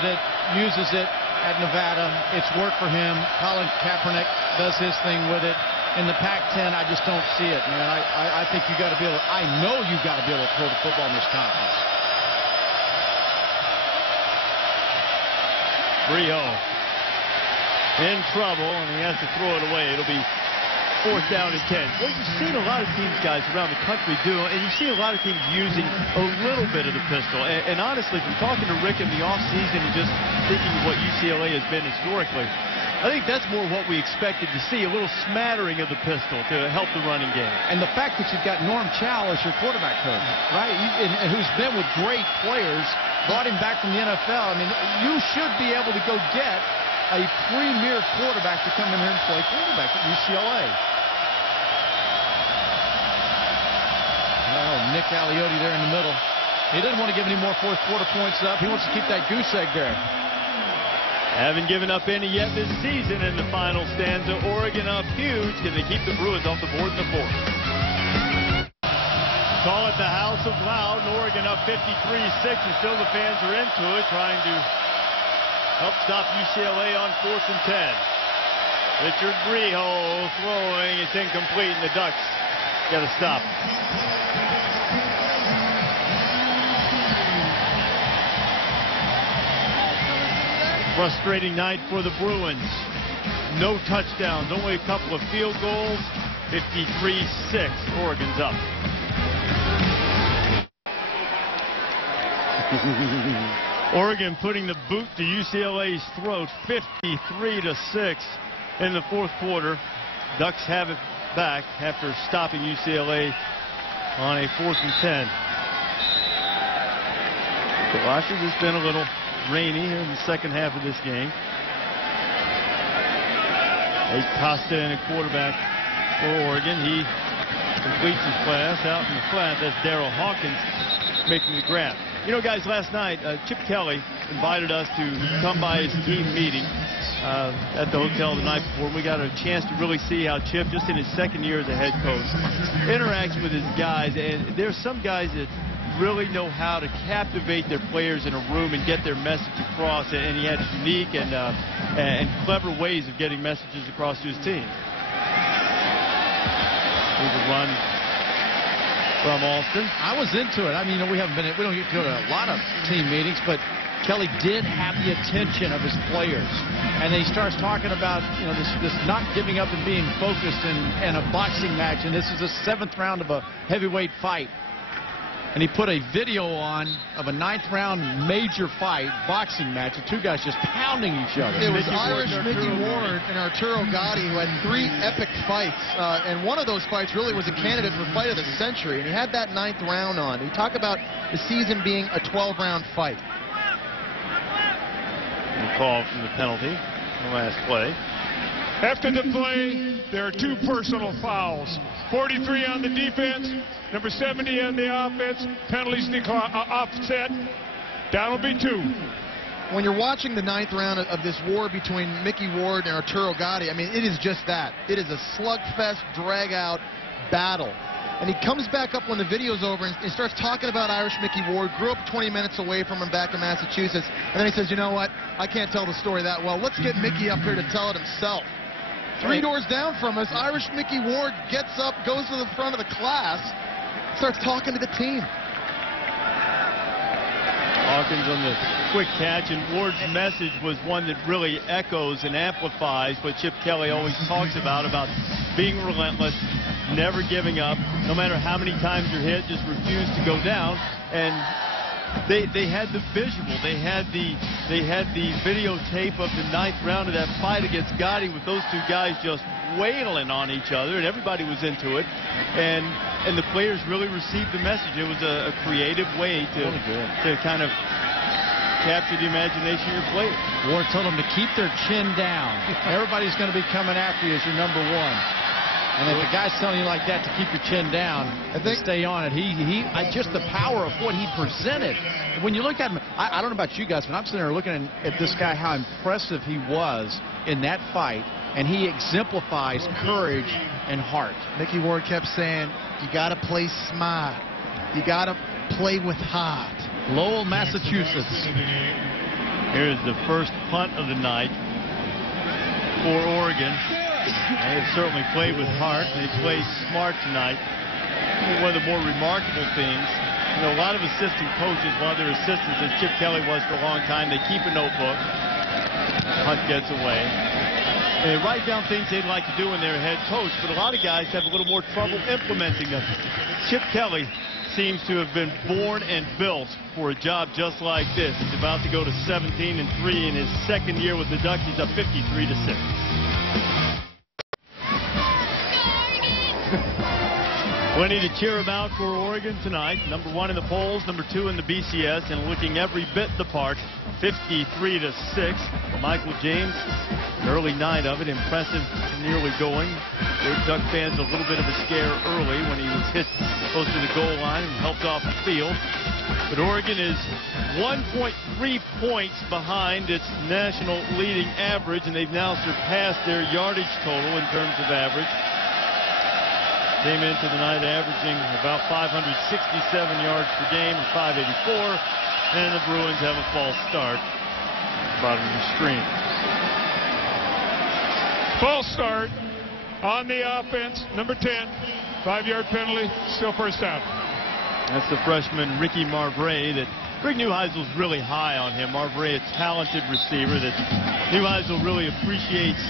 it at Nevada. It's worked for him. Colin Kaepernick does his thing with it. In the Pac-10, I just don't see it, man. I think you got to be able to, I know you got to be able to throw the football in this conference. Brio in trouble, and he has to throw it away. It'll be 4th down and 10. Well, you've seen a lot of teams, guys, around the country do, and you see a lot of teams using a little bit of the pistol. And honestly, from talking to Rick in the offseason and just thinking of what UCLA has been historically, I think that's more what we expected to see, a little smattering of the pistol to help the running game. And the fact that you've got Norm Chow as your quarterback coach, right, and who's been with great players, brought him back from the NFL. I mean, you should be able to go get a premier quarterback to come in here and play quarterback at UCLA. Oh, Nick Aliotti there in the middle. He didn't want to give any more fourth quarter points up. He wants to keep that goose egg there. Haven't given up any yet this season in the final stanza. Oregon up huge. Can they keep the Bruins off the board in the 4th? Call it the House of Loud. Oregon up 53-6, and still the fans are into it, trying to help stop UCLA on 4th and 10. Richard Breho throwing. It's incomplete, and the Ducks got to stop. Frustrating night for the Bruins. No touchdowns, only a couple of field goals. 53-6. Oregon's up. Oregon putting the boot to UCLA's throat. 53-6 in the 4th quarter. Ducks have it back after stopping UCLA on a 4th and 10. Galoshes has been a little rainy here in the second half of this game. Costa in a quarterback for Oregon. He completes his pass out in the flat. That's Darrell Hawkins making the grab. You know, guys, last night, Chip Kelly invited us to come by his team meeting at the hotel the night before. We got a chance to really see how Chip, just in his 2nd year as a head coach, interacts with his guys. And there's some guys that really know how to captivate their players in a room and get their message across, and he had unique and clever ways of getting messages across to his team. Here's a run from Alston. I was into it. I mean, we don't get to go to a lot of team meetings, but Kelly did have the attention of his players, and then he starts talking about, you know, this not giving up and being focused in a boxing match, and this is the 7th round of a heavyweight fight. And he put a video on of a 9th-round major fight, boxing match, the two guys just pounding each other. It was Irish Mickey Ward and Arturo Gatti, who had 3 epic fights. And one of those fights really was a candidate for fight of the century. And he had that 9th round on. He talked about the season being a 12-round fight. The call from the penalty, the last play. After the play, there are 2 personal fouls. 43 on the defense, number 70 on the offense. Penalties offset. That'll be 2. When you're watching the 9th round of this war between Mickey Ward and Arturo Gatti, I mean, it is just that. It is a slugfest, drag-out battle. And he comes back up when the video's over and he starts talking about Irish Mickey Ward. Grew up 20 minutes away from him back in Massachusetts. And then he says, you know what? I can't tell the story that well. Let's get Mickey up here to tell it himself. 3 doors down from us, Irish Mickey Ward gets up, goes to the front of the class, starts talking to the team. Hawkins on the quick catch, and Ward's message was one that really echoes and amplifies what Chip Kelly always talks about being relentless, never giving up, no matter how many times you're hit, just refuse to go down. And they had the visual, they had the videotape of the 9th round of that fight against Gotti with those 2 guys just wailing on each other, and everybody was into it. And the players really received the message. It was a creative way to kind of capture the imagination of your players. Ward told them to keep their chin down. Everybody's going to be coming after you as your number 1. And if a guy's telling you like that to keep your chin down, to stay on it, just the power of what he presented. When you look at him, I don't know about you guys, but I'm sitting there looking at this guy, how impressive he was in that fight, and he exemplifies courage and heart. Mickey Ward kept saying, you got to play smart. You got to play with heart. Lowell, Massachusetts. Here's the first punt of the night for Oregon. They have certainly played with heart. They played smart tonight. I think one of the more remarkable things, a lot of assistant coaches, one of their assistants, as Chip Kelly was for a long time, they keep a notebook. Punt gets away. They write down things they'd like to do when they're head coach, but a lot of guys have a little more trouble implementing them. Chip Kelly seems to have been born and built for a job just like this. He's about to go to 17-3 in his second year with the Ducks. He's up 53-6. Plenty to cheer about for Oregon tonight. Number 1 in the polls, number 2 in the BCS, and looking every bit the part. 53-6. Michael James, an early night of it, impressive, nearly going. Gave Duck fans a little bit of a scare early when he was hit close to the goal line and helped off the field. But Oregon is 1.3 points behind its national leading average, and they've now surpassed their yardage total in terms of average. Came into the night averaging about 567 yards per game and 584. And the Bruins have a false start. Bottom of the screen. False start on the offense. Number 10. 5-yard penalty. Still first down. That's the freshman Ricky Marvray. That Greg Neuheisel's really high on him. Marvray, a talented receiver that Neuheisel really appreciates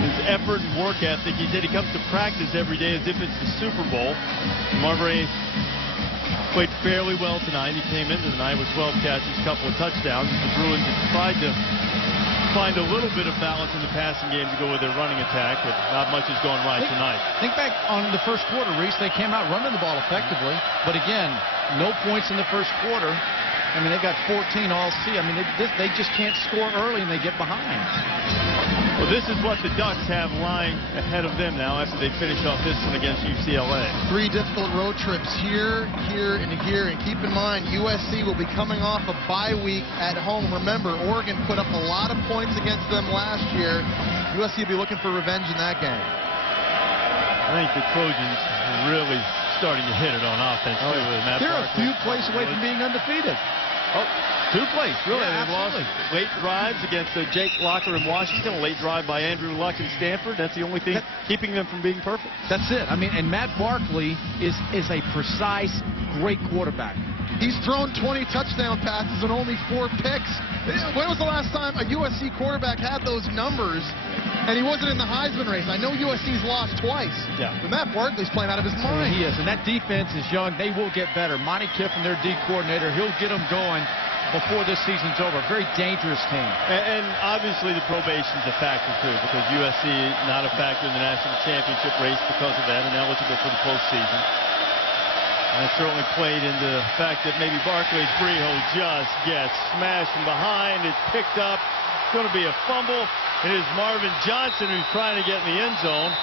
his effort and work ethic. He said he comes to practice every day as if it's the Super Bowl. Marvray played fairly well tonight. He came into the night with 12 catches, a couple of touchdowns. The Bruins have tried to find a little bit of balance in the passing game to go with their running attack, but not much has gone right tonight. Think back on the first quarter, Reese. They came out running the ball effectively, but again, no points in the first quarter. I mean, they got 14 all season. I mean, they just can't score early, and they get behind. Well, this is what the Ducks have lying ahead of them now after they finish off this one against UCLA. 3 difficult road trips here, and here. And keep in mind, USC will be coming off a bye week at home. Remember, Oregon put up a lot of points against them last year. USC will be looking for revenge in that game. I think the Trojans are really starting to hit it on offense, too. They're a few plays away from being undefeated. Oh, 2 plays, really. Yeah, They've lost late drives against Jake Locker in Washington, a late drive by Andrew Luck in Stanford. That's the only thing keeping them from being perfect. That's it. I mean, and Matt Barkley is a precise, great quarterback. He's thrown 20 touchdown passes and only 4 picks. When was the last time a USC quarterback had those numbers and he wasn't in the Heisman race? I know USC's lost twice, but Matt Barkley's playing out of his mind. He is, and that defense is young. They will get better. Monty Kiffin, their D coordinator, he'll get them going before this season's over. Very dangerous team. And obviously the probation's a factor, too, because USC not a factor in the national championship race because of that and eligible for the postseason. And it certainly played into the fact that maybe Barclays Breho just gets smashed from behind. It's picked up. It's going to be a fumble. It is Marvin Johnson who's trying to get in the end zone.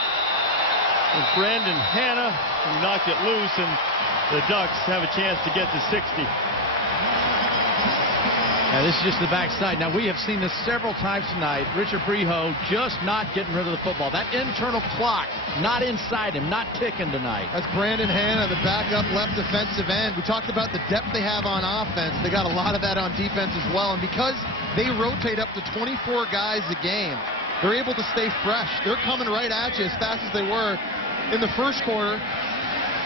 It's Brandon Hanna who knocked it loose, and the Ducks have a chance to get to 60. Now, this is just the backside. Now, we have seen this several times tonight. Richard Breho just not getting rid of the football. That internal clock not inside him, not ticking tonight. That's Brandon Hanna, the backup left defensive end. We talked about the depth they have on offense. They got a lot of that on defense as well. And because they rotate up to 24 guys a game, they're able to stay fresh. They're coming right at you as fast as they were in the first quarter.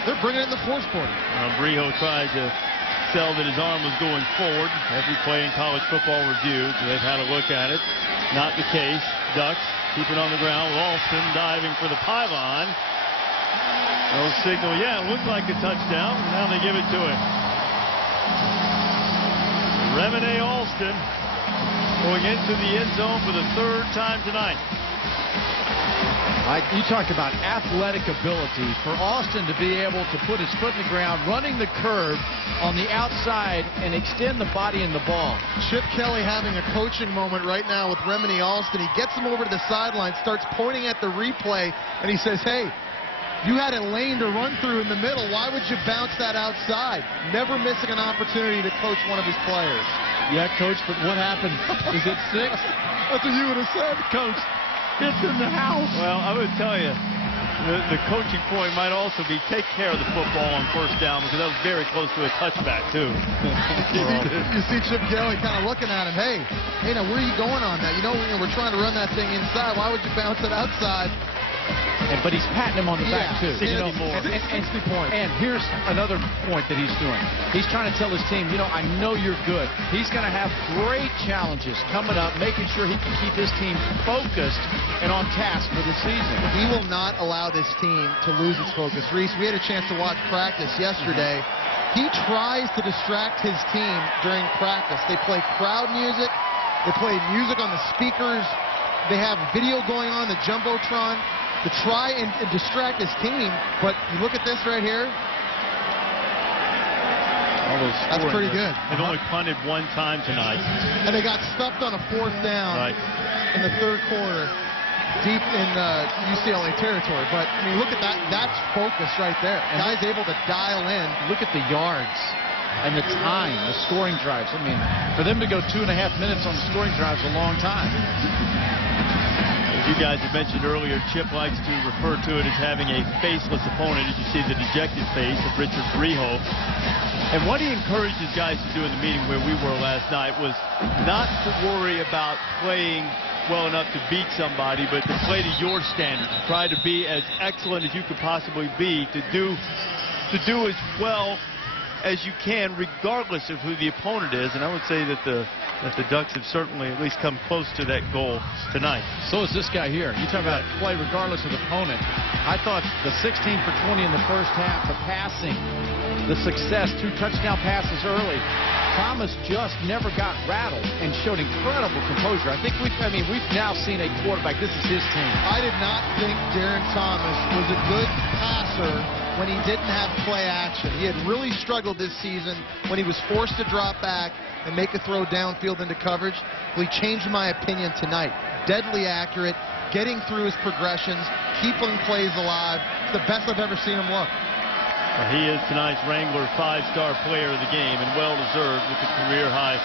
They're bringing it in the fourth quarter. Breho tried to sell that his arm was going forward. Every play in college football reviewed, so they've had a look at it. Not the case. Ducks keep it on the ground. Alston diving for the pylon. No signal. Yeah, it looked like a touchdown. Now they give it to him. Remine Alston going into the end zone for the 3rd time tonight. You talk about athletic ability. For Austin to be able to put his foot in the ground, running the curve on the outside and extend the body and the ball. Chip Kelly having a coaching moment right now with Remini Alston. He gets him over to the sideline, starts pointing at the replay, and he says, hey, you had a lane to run through in the middle. Why would you bounce that outside? Never missing an opportunity to coach one of his players. Yeah, Coach, but what happened? Is it 6? That's what you would have said. Coach, it's in the house. Well, I would tell you, the coaching point might also be take care of the football on first down, because that was very close to a touchback, too. You see Chip Kelly kind of looking at him. Hey, now where are you going on that? You know, we're trying to run that thing inside. Why would you bounce it outside? But he's patting him on the back, too. 60 more. 60 points. And here's another point that he's doing. He's trying to tell his team, I know you're good. He's going to have great challenges coming up, making sure he can keep his team focused and on task for the season. He will not allow this team to lose its focus. Reese, we had a chance to watch practice yesterday. He tries to distract his team during practice. They play crowd music. They play music on the speakers. They have video going on the Jumbotron to try and distract his team. But you look at this right here. That's pretty good. They've only punted one time tonight. And they got stuffed on a 4th down in the 3rd quarter, deep in UCLA territory. But, I mean, look at that. That's focus right there. And guys able to dial in. Look at the yards and the time, the scoring drives. I mean, for them to go 2.5 minutes on the scoring drive is a long time. As you guys have mentioned earlier, Chip likes to refer to it as having a faceless opponent. As you see the dejected face of Richard Breho. And what he encouraged his guys to do in the meeting where we were last night was not to worry about playing well enough to beat somebody, but to play to your standards. Try to be as excellent as you could possibly be, to do as well as you can, regardless of who the opponent is. And I would say that the Ducks have certainly at least come close to that goal tonight. So is this guy here. You talk about play regardless of the opponent. I thought the 16 for 20 in the first half, the passing, the success, 2 touchdown passes early. Thomas just never got rattled and showed incredible composure. I think we've now seen a quarterback. This is his team. I did not think Darren Thomas was a good passer when he didn't have play action. He had really struggled this season when he was forced to drop back and make a throw downfield into coverage. Well, he changed my opinion tonight. Deadly accurate, getting through his progressions, keeping plays alive. It's the best I've ever seen him look. Well, he is tonight's Wrangler 5-star player of the game, and well-deserved with the career-high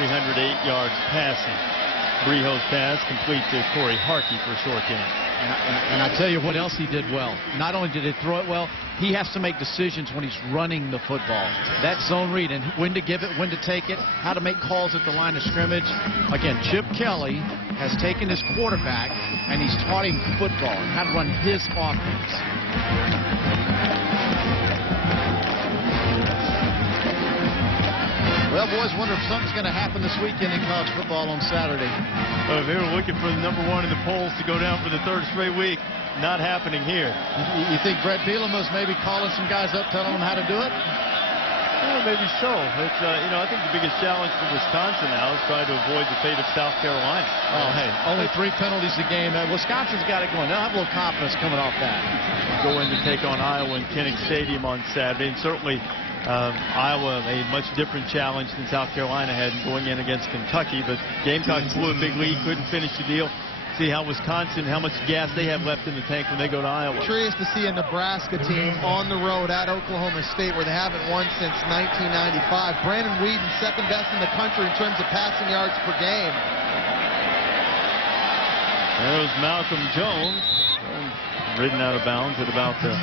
308 yards passing. Breho's pass complete to Corey Harkey for a short game. And I tell you what else he did well. Not only did he throw it well, he has to make decisions when he's running the football. That zone read and when to give it, when to take it, how to make calls at the line of scrimmage. Again, Chip Kelly has taken his quarterback and he's taught him football and how to run his offense. Well, boys, wonder if something's going to happen this weekend in college football on Saturday. If they were looking for the #1 in the polls to go down for the 3rd straight week, not happening here. You think Brett Bielema's maybe calling some guys up, telling them how to do it? Well, maybe so. It's, I think the biggest challenge for Wisconsin now is trying to avoid the fate of South Carolina. Oh, hey, only 3 penalties a game. Wisconsin's got it going. They'll have a little confidence coming off that. Go in to take on Iowa in Kinnick Stadium on Saturday, and certainly Iowa a much different challenge than South Carolina had going in against Kentucky, but Gamecocks blew a big lead, couldn't finish the deal. See how Wisconsin, how much gas they have left in the tank when they go to Iowa. Curious to see a Nebraska team on the road at Oklahoma State where they haven't won since 1995. Brandon Whedon, 2nd best in the country in terms of passing yards per game. There's Malcolm Jones, ridden out of bounds at about the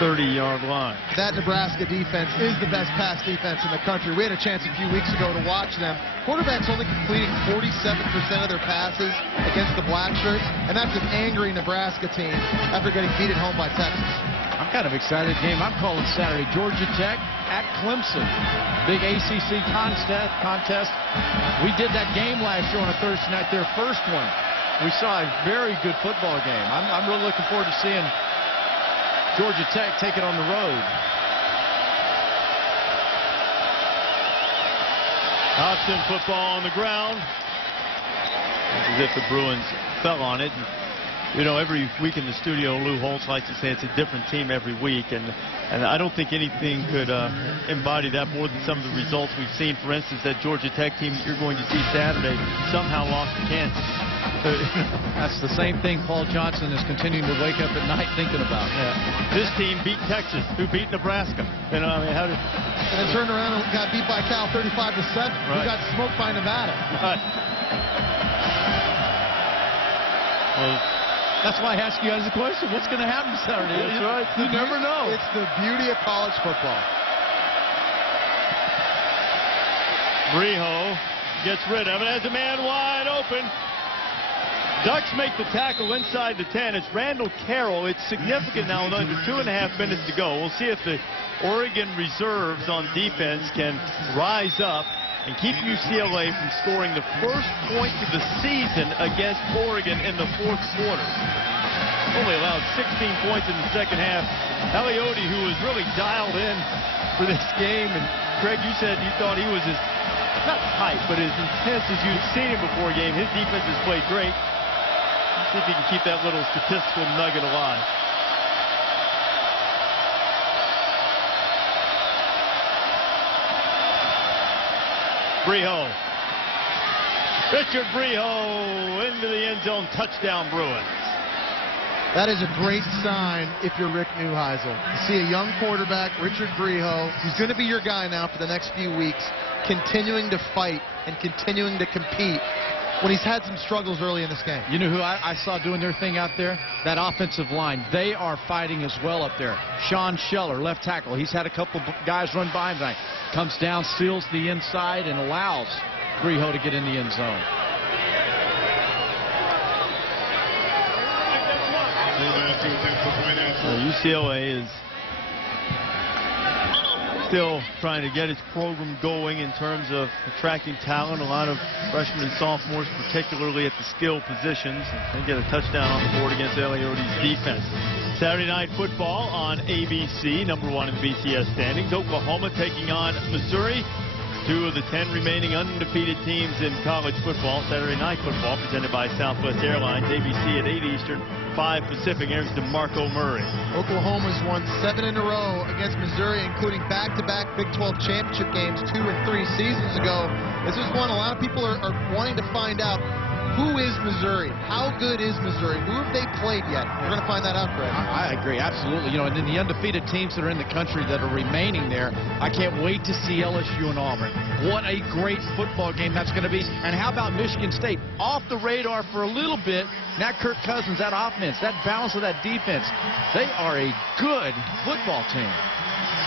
30-yard line. That Nebraska defense is the best pass defense in the country. We had a chance a few weeks ago to watch them. Quarterbacks only completing 47% of their passes against the Blackshirts, and that's an angry Nebraska team after getting beat at home by Texas. I'm kind of excited game. I'm calling Saturday. Georgia Tech at Clemson. Big ACC contest. We did that game last year on a Thursday night, their first one. We saw a very good football game. I'm really looking forward to seeing Georgia Tech take it on the road. Hobson football on the ground. As if the Bruins fell on it. You know, every week in the studio, Lou Holtz likes to say it's a different team every week, and I don't think anything could embody that more than some of the results we've seen. For instance, that Georgia Tech team that you're going to see Saturday somehow lost to Kansas. That's the same thing Paul Johnson is continuing to wake up at night thinking about. Yeah. This team beat Texas, who beat Nebraska. You know, I mean, how did? And then turned around and got beat by Cal 35-7. Right. Who got smoked by Nevada. Right. Well, that's why I ask you guys the question. What's going to happen Saturday? That's right. You never know. It's the beauty of college football. Briho gets rid of it as a man wide open. Ducks make the tackle inside the 10. It's Randall Carroll. It's significant now with under 2.5 minutes to go. We'll see if the Oregon reserves on defense can rise up and keep UCLA from scoring the first point of the season against Oregon in the fourth quarter. Only allowed 16 points in the second half. Eliotti, who was really dialed in for this game, and Craig, you said you thought he was as, not tight, but as intense as you'd seen him before a game. His defense has played great. See if he can keep that little statistical nugget alive. Briho. Richard Briho into the end zone. Touchdown, Bruins. That is a great sign if you're Rick Neuheisel. You see a young quarterback, Richard Briho, who's going to be your guy now for the next few weeks, continuing to fight and continuing to compete when he's had some struggles early in this game. You know who I saw doing their thing out there? That offensive line. They are fighting as well up there. Sean Scheller, left tackle. He's had a couple guys run by him tonight. Comes down, seals the inside, and allows Briho to get in the end zone. UCLA is still trying to get its program going in terms of attracting talent. A lot of freshmen and sophomores, particularly at the skill positions. They get a touchdown on the board against Eliotti's defense. Saturday Night Football on ABC, #1 in the BCS standings. Oklahoma taking on Missouri. 2 of the 10 remaining undefeated teams in college football. Saturday Night Football presented by Southwest Airlines. ABC at 8 Eastern, 5 Pacific. Here's DeMarco Murray. Oklahoma's won 7 in a row against Missouri, including back-to-back Big 12 championship games 2 and 3 seasons ago. This is one a lot of people are wanting to find out. Who is Missouri? How good is Missouri? Who have they played yet? We're going to find that out, Greg. I agree, absolutely. You know, and then the undefeated teams that are in the country that are remaining there, I can't wait to see LSU and Auburn. What a great football game that's going to be. And how about Michigan State? Off the radar for a little bit. Now Kirk Cousins, that offense, that balance of that defense, they are a good football team.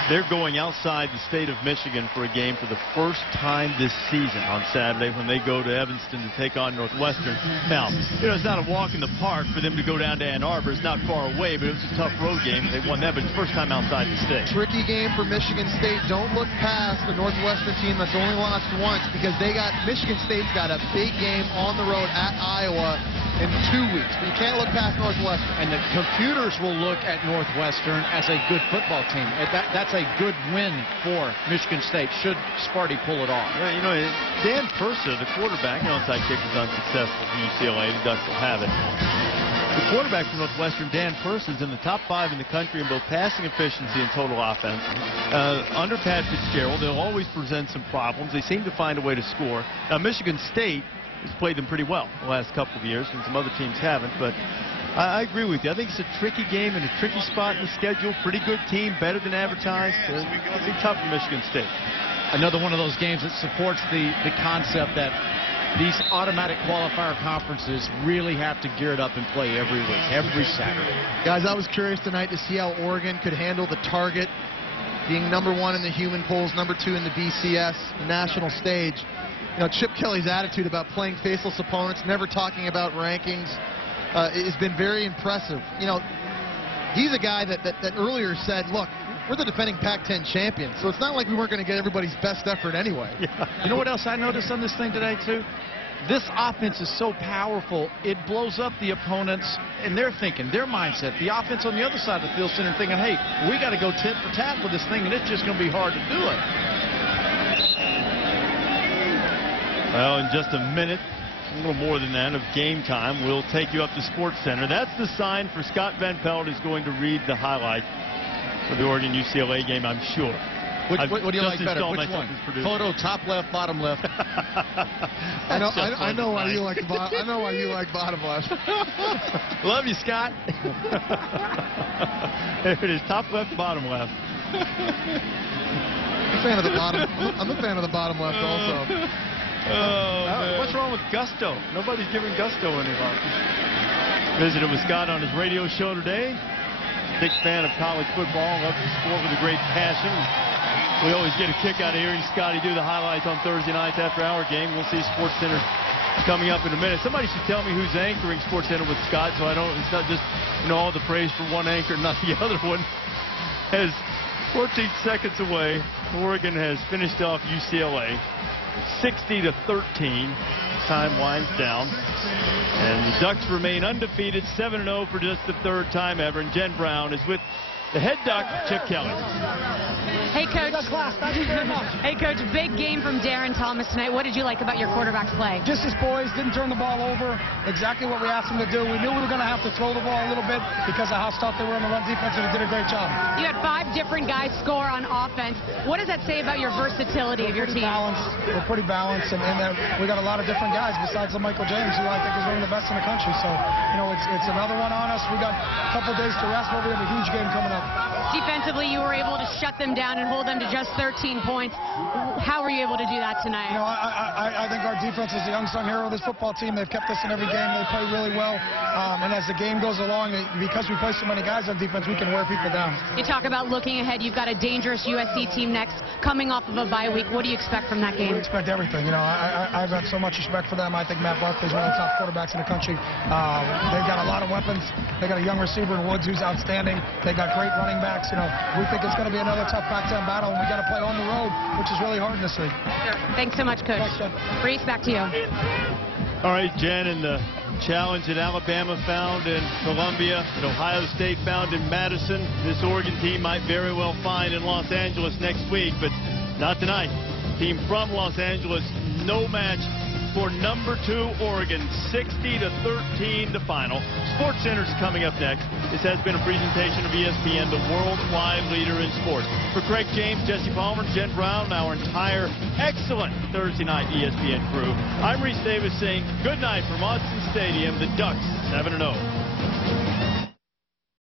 They're going outside the state of Michigan for a game for the first time this season on Saturday when they go to Evanston to take on Northwestern. Now, you know, it's not a walk in the park for them to go down to Ann Arbor. It's not far away, but it was a tough road game. They won that, but it's the first time outside the state. Tricky game for Michigan State. Don't look past the Northwestern team that's only lost once because Michigan State's got a big game on the road at Iowa in 2 weeks. But you can't look past Northwestern. And the computers will look at Northwestern as a good football team. That's a good win for Michigan State, should Sparty pull it off. Yeah, you know, Dan Purser, the quarterback, onside kick was unsuccessful for UCLA. The Ducks will have it. The quarterback from Northwestern, Dan Purser, is in the top 5 in the country in both passing efficiency and total offense. Under Pat Fitzgerald, they'll always present some problems. They seem to find a way to score. Now, Michigan State has played them pretty well the last couple of years, and some other teams haven't, but I agree with you. I think it's a tricky game and a tricky spot in the schedule. Pretty good team, better than advertised. It'll be tough for Michigan State. Another one of those games that supports the concept that these automatic qualifier conferences really have to gear it up and play every week, every Saturday. Guys, I was curious tonight to see how Oregon could handle the target, being #1 in the human polls, #2 in the BCS, the national stage. You know, Chip Kelly's attitude about playing faceless opponents, never talking about rankings, has been very impressive. You know, he's a guy that earlier said, look, we're the defending Pac-10 champions, so it's not like we weren't going to get everybody's best effort anyway. Yeah. You know what else I noticed on this thing today, too? This offense is so powerful, it blows up the opponents and their thinking, their mindset. The offense on the other side of the field sitting there thinking, hey, we got to go tit for tat with this thing, and it's just going to be hard to do it. Well, in just a minute, a little more than that, of game time. We'll take you up to Sports Center. That's the sign for Scott Van Pelt is going to read the highlight for the Oregon-UCLA game, I'm sure. What do you like better? Which one? Photo top left, bottom left. I know why you like bottom left. Love you, Scott. There it is, top left, bottom left. I'm a fan of the bottom. I'm a fan of the bottom left also. What's wrong with Gusto? Nobody's giving Gusto any love. Visited with Scott on his radio show today. Big fan of college football. Loves the sport with a great passion. We always get a kick out of hearing Scotty do the highlights on Thursday nights after our game. We'll see Sports Center coming up in a minute. Somebody should tell me who's anchoring Sports Center with Scott, so it's not just all the praise for one anchor, not the other one. As 14 seconds away, Oregon has finished off UCLA 60-13. Time winds down, and the Ducks remain undefeated, 7-0 for just the third time ever. And Jen Brown is with the head Duck, Chip Kelly. Hey, Coach. Thank you very much. Hey, Coach, big game from Darren Thomas tonight. What did you like about your quarterback's play? Just his poise, didn't turn the ball over. Exactly what we asked him to do. We knew we were going to have to throw the ball a little bit because of how stout they were on the run defense, and he did a great job. You had 5 different guys score on offense. What does that say about your versatility of your team? We're pretty balanced, and we got a lot of different guys besides Michael James, who I think is one of the best in the country. So, it's another one on us. We got a couple of days to rest, but we have a huge game coming up. Defensively, you were able to shut them down and hold them to just 13 points. How were you able to do that tonight? I think our defense is the unsung hero of this football team. They've kept us in every game. They play really well. And as the game goes along, because we play so many guys on defense, we can wear people down. You talk about looking ahead. You've got a dangerous USC team next, coming off of a bye week. What do you expect from that game? We expect everything. I've got so much respect for them. I think Matt Barkley's one of the top quarterbacks in the country. They've got a lot of weapons. They got a young receiver in Woods who's outstanding. They got great running backs. We think it's going to be another tough Pac-10 battle, and we got to play on the road, which is really hard in this league. Sure. Thanks so much, Coach. Reese, back to you. All right, Jen, and the challenge that Alabama found in Columbia, that Ohio State found in Madison, this Oregon team might very well find in Los Angeles next week, but not tonight. Team from Los Angeles, no match for number 2 Oregon, 60-13 the final. Sports Center's coming up next. This has been a presentation of ESPN, the worldwide leader in sports. For Craig James, Jesse Palmer, Jen Brown, our entire excellent Thursday night ESPN crew, I'm Reese Davis saying good night from Austin Stadium, the Ducks 7-0.